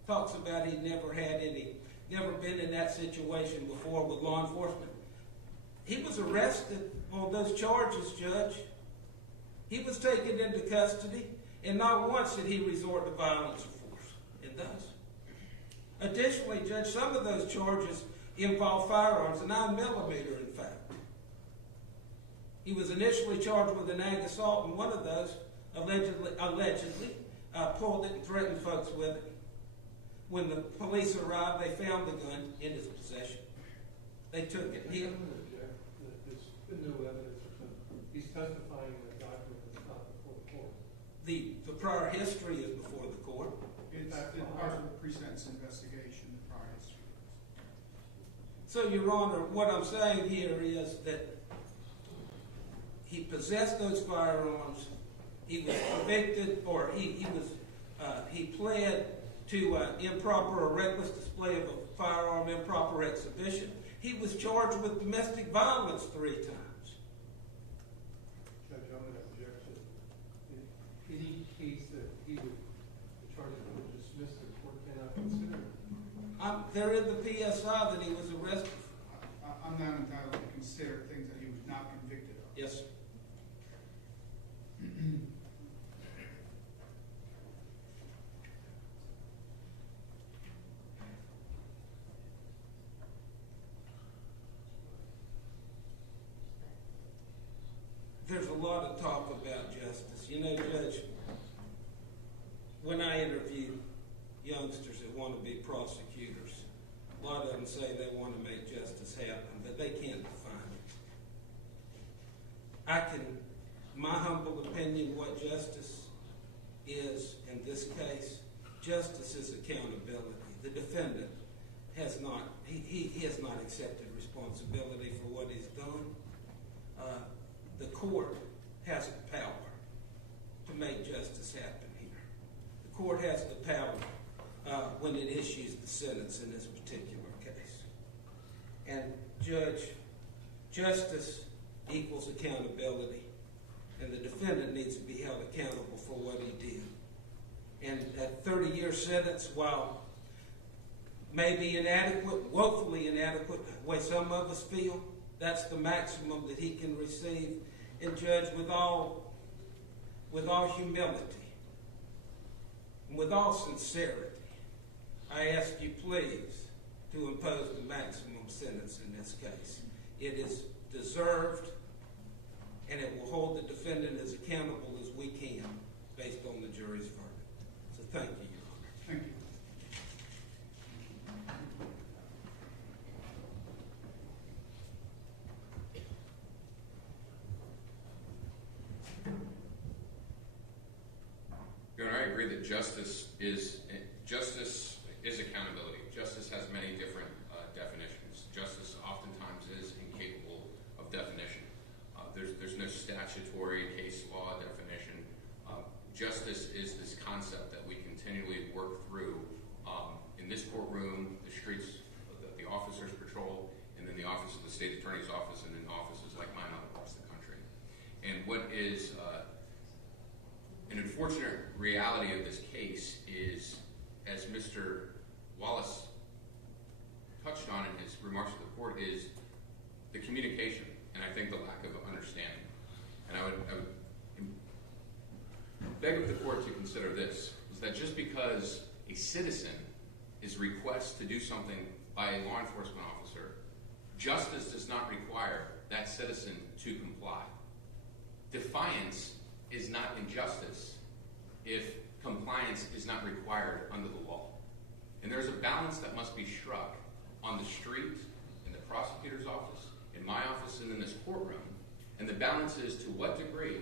Talks about he never been in that situation before with law enforcement. He was arrested on those charges, Judge. He was taken into custody, and not once did he resort to violence or force. It does. Additionally, Judge, some of those charges involve firearms, a 9mm, in fact. He was initially charged with an ag assault, and one of those allegedly pulled it and threatened folks with it. When the police arrived, they found the gun in his possession. They took it. There's been no evidence of him. He's testifying in a document that's not before the court. The prior history is before the court. It's part of the pre-sentence investigation, the prior history. So, Your Honor, what I'm saying here is that he possessed those firearms. He was convicted, or he pled to improper or reckless display of a firearm, improper exhibition. He was charged with domestic violence 3 times. Judge, I'm going to object to any case that he would charge him with dismiss, the court cannot consider. They're in the PSI that he was arrested for. I'm not entitled to consider things that he was not convicted of. Yes, sir. There's a lot of talk about justice. You know, Judge, when I interview youngsters that want to be prosecutors, a lot of them say they want to make justice happen, but they can't define it. My humble opinion, what justice is in this case, justice is accountability. The defendant has not accepted responsibility for what he's done. The court has the power to make justice happen here. The court has the power when it issues the sentence in this particular case. And Judge, justice equals accountability, and the defendant needs to be held accountable for what he did. And that 30-year sentence, while maybe inadequate, woefully inadequate, the way some of us feel, that's the maximum that he can receive. And Judge, with all humility, and with all sincerity, I ask you please to impose the maximum sentence in this case. It is deserved, and it will hold the defendant as accountable as we can based on the jury's verdict. So thank you, Your Honor. Thank you. Your Honor, I agree that justice is accountability. Justice has many different definitions. Justice oftentimes is incapable of definition. There's no statutory case law definition. Justice is this concept that we continually work through in this courtroom, the streets that the officers patrol, and then the office of the state attorney's office, and in offices like mine all across the country. And what is an unfortunate reality of this case is, as Mr. Wallace touched on in his remarks to the court, is the communication, and I think the lack of understanding. And I would beg of the court to consider this, is that just because a citizen is requested to do something by a law enforcement officer, justice does not require that citizen to comply. Defiance is not injustice if compliance is not required under the law. And there's a balance that must be struck on the street, in the prosecutor's office, in my office, and in this courtroom. And the balance is, to what degree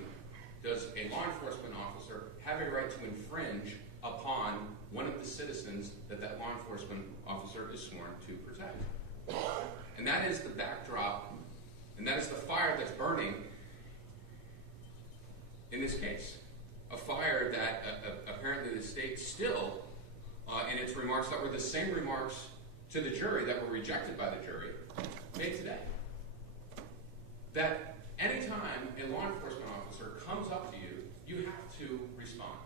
does a law enforcement officer have a right to infringe upon one of the citizens that that law enforcement officer is sworn to protect? And that is the backdrop, and that is the fire that's burning in this case. A fire that apparently the state still, in its remarks that were the same remarks to the jury that were rejected by the jury, made today. That anytime a law enforcement officer comes up to you, you have to respond.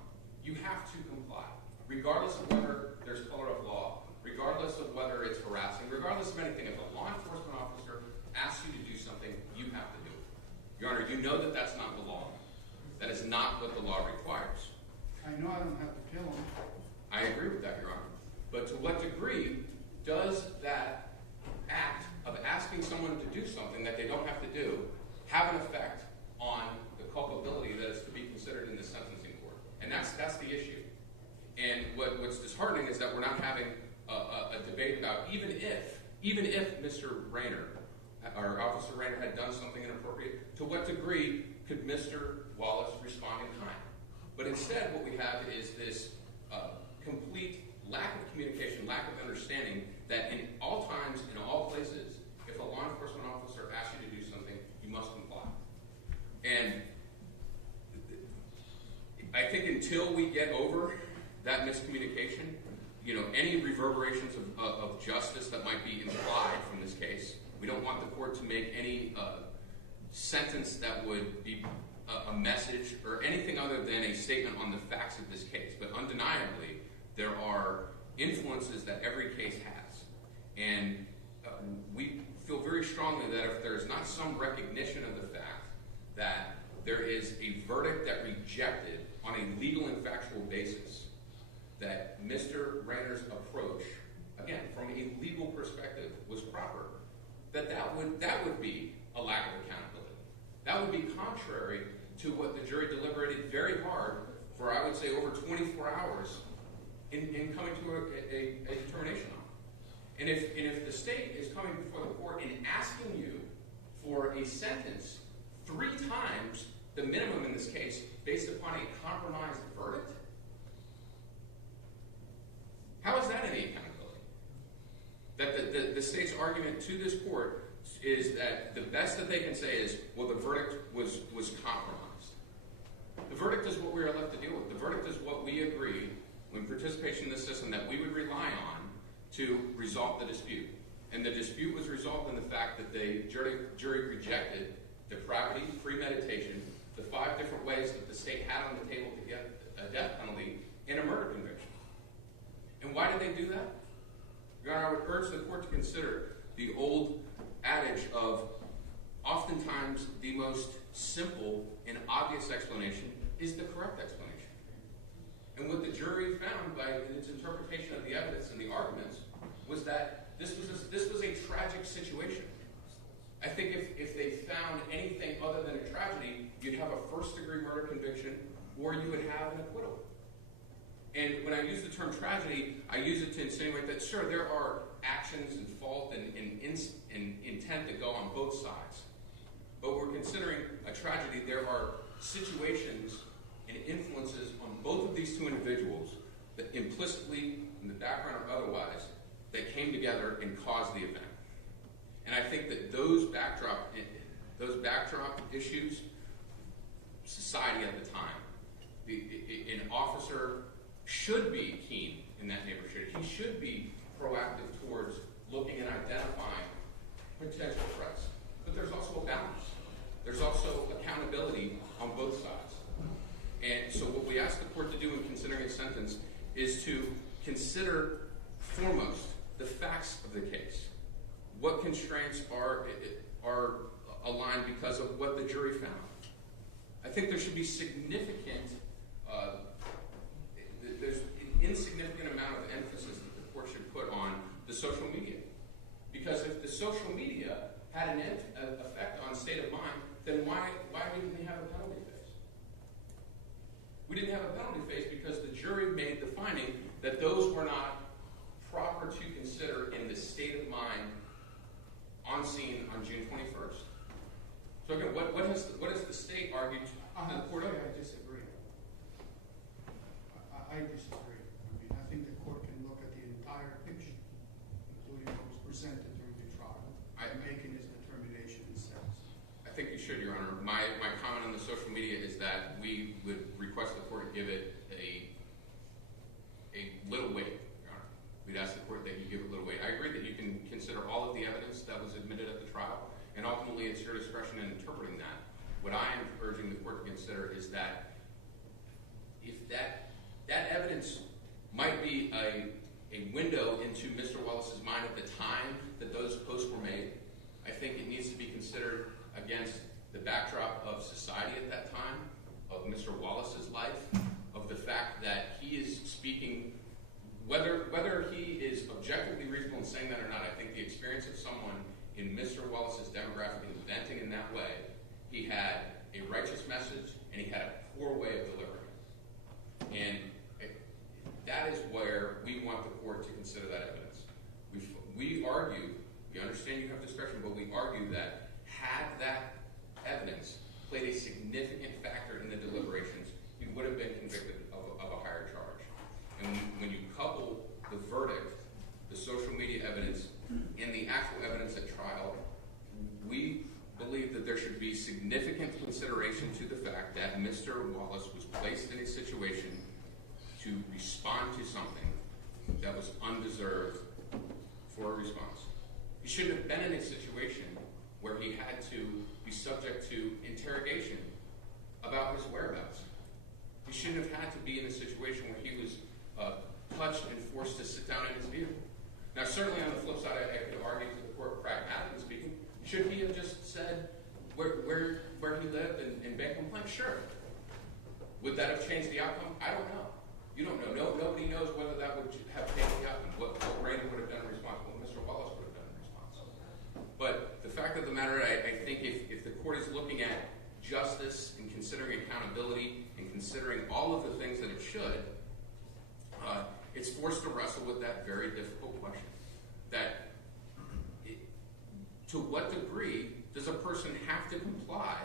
You have to comply, regardless of whether there's color of law, regardless of whether it's harassing, regardless of anything. If a law enforcement officer asks you to do something, you have to do it. Your Honor, you know that that's not the law. That is not what the law requires. I know I don't have to kill him. I agree with that, Your Honor. But to what degree does that act of asking someone to do something that they don't have to do have an effect on the culpability that is to be considered in the sentencing court? And that's the issue. And what's disheartening is that we're not having a debate about, even if Mr. Rayner, or Officer Rayner, had done something inappropriate, to what degree could Mr. Wallace respond in kind? But instead, what we have is this complete lack of communication, lack of understanding, that in all times, in all places, if a law enforcement officer asks you to do something, you must comply. And I think until we get over that miscommunication, any reverberations of justice that might be implied from this case, we don't want the court to make any sentence that would be a message or anything other than a statement on the facts of this case. But undeniably, there are influences that every case has. And we feel very strongly that if there's not some recognition of the fact that there is a verdict that rejected on a legal and factual basis, that Mr. Rayner's approach, again, from a legal perspective, was proper, that would be a lack of accountability. That would be contrary to what the jury deliberated very hard for, I would say, over 24 hours in coming to a determination on. And if the state is coming before the court and asking you for a sentence 3 times the minimum in this case based upon a compromised verdict, how is that any accountability? That the state's argument to this court is that the best that they can say is, well, the verdict was compromised. The verdict is what we are left to deal with. The verdict is what we agreed when participation in this system that we would rely on to resolve the dispute. And the dispute was resolved in the fact that the jury rejected depravity, premeditation, the 5 different ways that the state had on the table to get a death penalty in a murder conviction. And why did they do that? Your Honor, I would urge the court to consider the old adage of oftentimes the most simple and obvious explanation is the correct explanation. And what the jury found by its interpretation of the evidence and the arguments was that this was a tragic situation. I think if they found anything other than a tragedy, you'd have a first-degree murder conviction or you would have an acquittal. And when I use the term tragedy, I use it to insinuate that, sure, there are actions and fault and intent that go on both sides. But we're considering a tragedy. There are situations and influences on both of these two individuals that implicitly, in the background or otherwise, that came together and caused the event. And I think that those backdrop issues, society at the time, an officer should be keen in that neighborhood. He should be proactive towards looking and identifying potential threats. But there's also a balance. There's also accountability on both sides. And so what we ask the court to do in considering a sentence is to consider foremost the facts of the case. What constraints are aligned because of what the jury found? I think there should be there's an insignificant amount of emphasis that the court should put on the social media. Because if the social media had an effect on state of mind, then why didn't we have a penalty phase? We didn't have a penalty phase because the jury made the finding that those were not proper to consider in the state of mind on scene on June 21st. So again, what has the state argued to the court? I disagree. I disagree. I think the court can look at the entire picture, including what was presented during the trial, and making his determination in sense. I think you should, Your Honor. My comment on the social media is that we would request the court to give it a little weight, Your Honor. We'd ask the court that you give it a little weight. I agree that you can consider all of the evidence that was admitted at the trial, and ultimately it's your discretion in interpreting that. What I am urging the court to consider is that if that evidence might be a window into Mr. Wallace's mind at the time that those posts were made, I think it needs to be considered against the backdrop of society at that time, of Mr. Wallace's life, of the fact that he is speaking, whether he is objectively reasonable in saying that or not. I think the experience of someone in Mr. Wallace's demographic and venting in that way, he had a righteous message and he had a poor way of delivering it. And that is where we want the court to consider that evidence. We argue, we understand you have discretion, but we argue that had that evidence played a significant factor in the deliberations, he would have been convicted of a higher charge. And when you couple the verdict, the social media evidence, and the actual evidence at trial, we believe that there should be significant consideration to the fact that Mr. Wallace was placed in a situation to respond to something that was undeserved for a response. He shouldn't have been in a situation where he had to be subject to interrogation about his whereabouts. He shouldn't have had to be in a situation where he was touched and forced to sit down in his vehicle. Now, certainly on the flip side, I could argue to the court, pragmatically speaking, should he have just said where he lived and been complained? Sure. Would that have changed the outcome? I don't know. You don't know. Nobody knows whether that would have changed the outcome, what Brady would have done in response, what Mr. Wallace would have done in response. But the fact of the matter, I think if the court is looking at justice and considering accountability and considering all of the things that it should, it's forced to wrestle with that very difficult question. To what degree does a person have to comply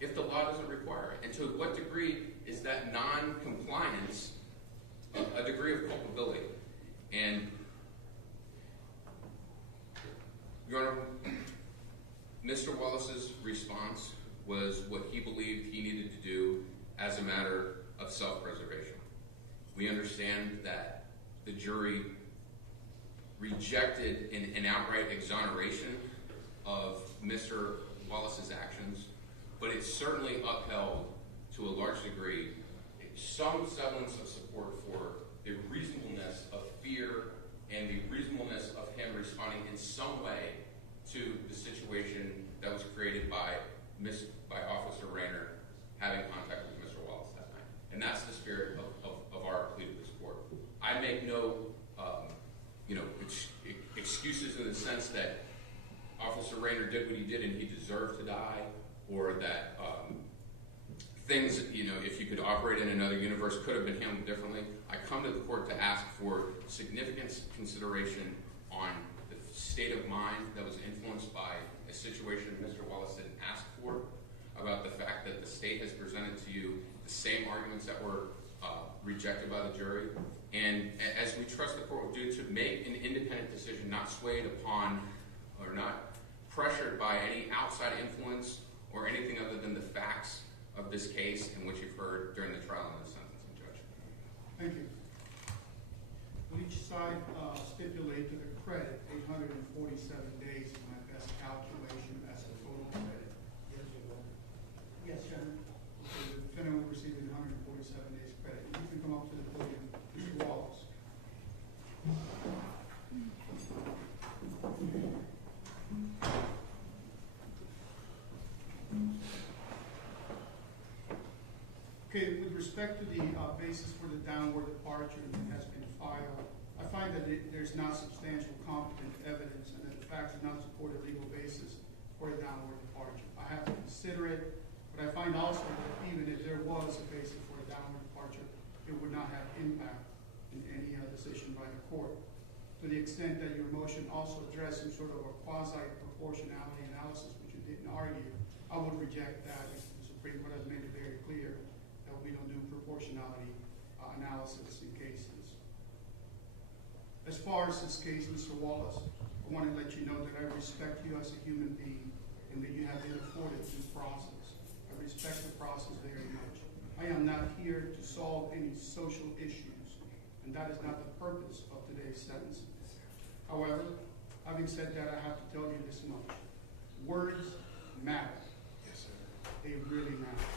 if the law doesn't require it? And to what degree is that non-compliance a degree of culpability? And, Your Honor, Mr. Wallace's response was what he believed he needed to do as a matter of self-preservation. We understand that the jury rejected an outright exoneration of Mr. Wallace's actions, but it certainly upheld, to a large degree, some semblance of support for the reasonableness of fear and the reasonableness of him responding in some way to the situation that was created by Officer Rayner having contact with Mr. Wallace that night. And that's the spirit of our plea to this court. I make no excuses in the sense that Officer Rayner did what he did and he deserved to die, or that things, if you could operate in another universe, could have been handled differently. I come to the court to ask for significant consideration on the state of mind that was influenced by a situation Mr. Wallace didn't ask for, about the fact that the state has presented to you the same arguments that were rejected by the jury, and as we trust the court will do, to make an independent decision, not swayed upon or not pressured by any outside influence or anything other than the facts of this case and what you've heard during the trial and the sentencing, Judge. Thank you. Will each side stipulate to the credit 847 days in my best calculation as a total credit? Yes, you will. Yes, Chairman. Okay, the defendant will receive 147 days credit. You can come up to the podium, Mr. Wallace. Okay, with respect to the basis for the downward departure that has been filed, I find that there's not substantial competent evidence and that the facts do not support a legal basis for a downward departure. I have to consider it, but I find also that even if there was a basis for a downward departure, it would not have impact in any decision by the court. To the extent that your motion also addressed some sort of a quasi-proportionality analysis, which you didn't argue, I would reject that. The Supreme Court has made it very clear that we don't do proportionality analysis in cases. As far as this case, Mr. Wallace, I want to let you know that I respect you as a human being and that you have been afforded due process. I respect the process very much. I am not here to solve any social issues, and that is not the purpose of today's sentence. However, having said that, I have to tell you this much. Words matter. Yes, sir. They really matter.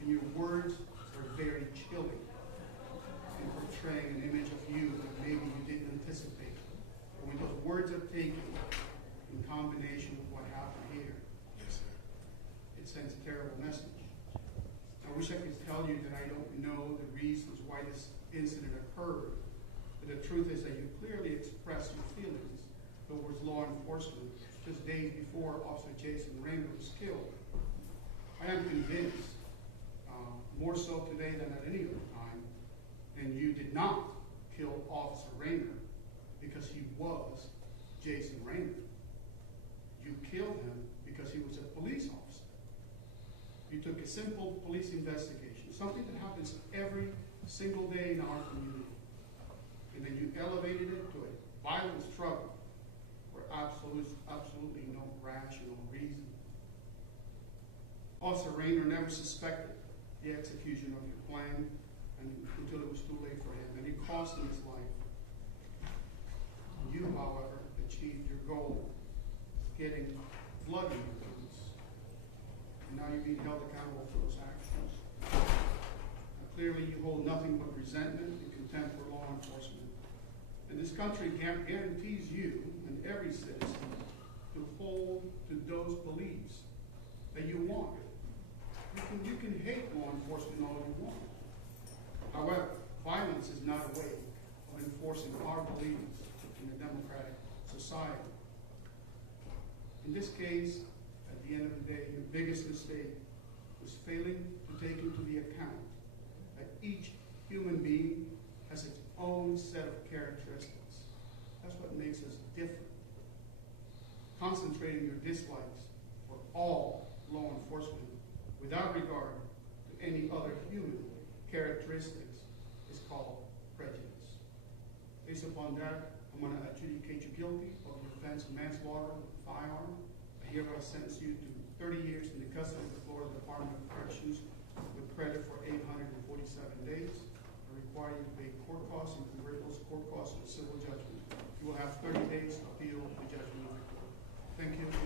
And your words are very chilling in portraying an image of you that maybe you didn't anticipate. But when those words are taken in combination with what happened here, yes, sir, it sends a terrible message. I wish I could tell you that I don't know the reasons why this incident occurred, but the truth is that you clearly expressed your feelings towards law enforcement just days before Officer Jason Rayner was killed. I am convinced, more so today than at any other time, and you did not kill Officer Rayner because he was Jason Rayner. You killed him because he was a police officer. You took a simple police investigation, something that happens every single day in our community, and then you elevated it to a violent struggle for absolutely no rational reason. Officer Rayner never suspected the execution of your plan until it was too late for him, and it cost him his life. You, however, achieved your goal, getting blood in your boots, and now you're being held accountable for those actions. Now, clearly, you hold nothing but resentment and contempt for law enforcement, and this country guarantees you and every citizen to hold to those beliefs that you want. You can hate law enforcement all you want. However, violence is not a way of enforcing our beliefs in a democratic society. In this case, at the end of the day, your biggest mistake was failing to take into the account that each human being has its own set of characteristics. That's what makes us different. Concentrating your dislikes for all law enforcement without regard to any other human characteristics is called prejudice. Based upon that, I'm going to adjudicate you guilty of the offense of manslaughter with a firearm. I hereby sentence you to 30 years in the custody of the Florida Department of Corrections with credit for 847 days. I require you to pay court costs and convert those court costs to a civil judgment. You will have have 30 days to appeal the judgment of the court. Thank you.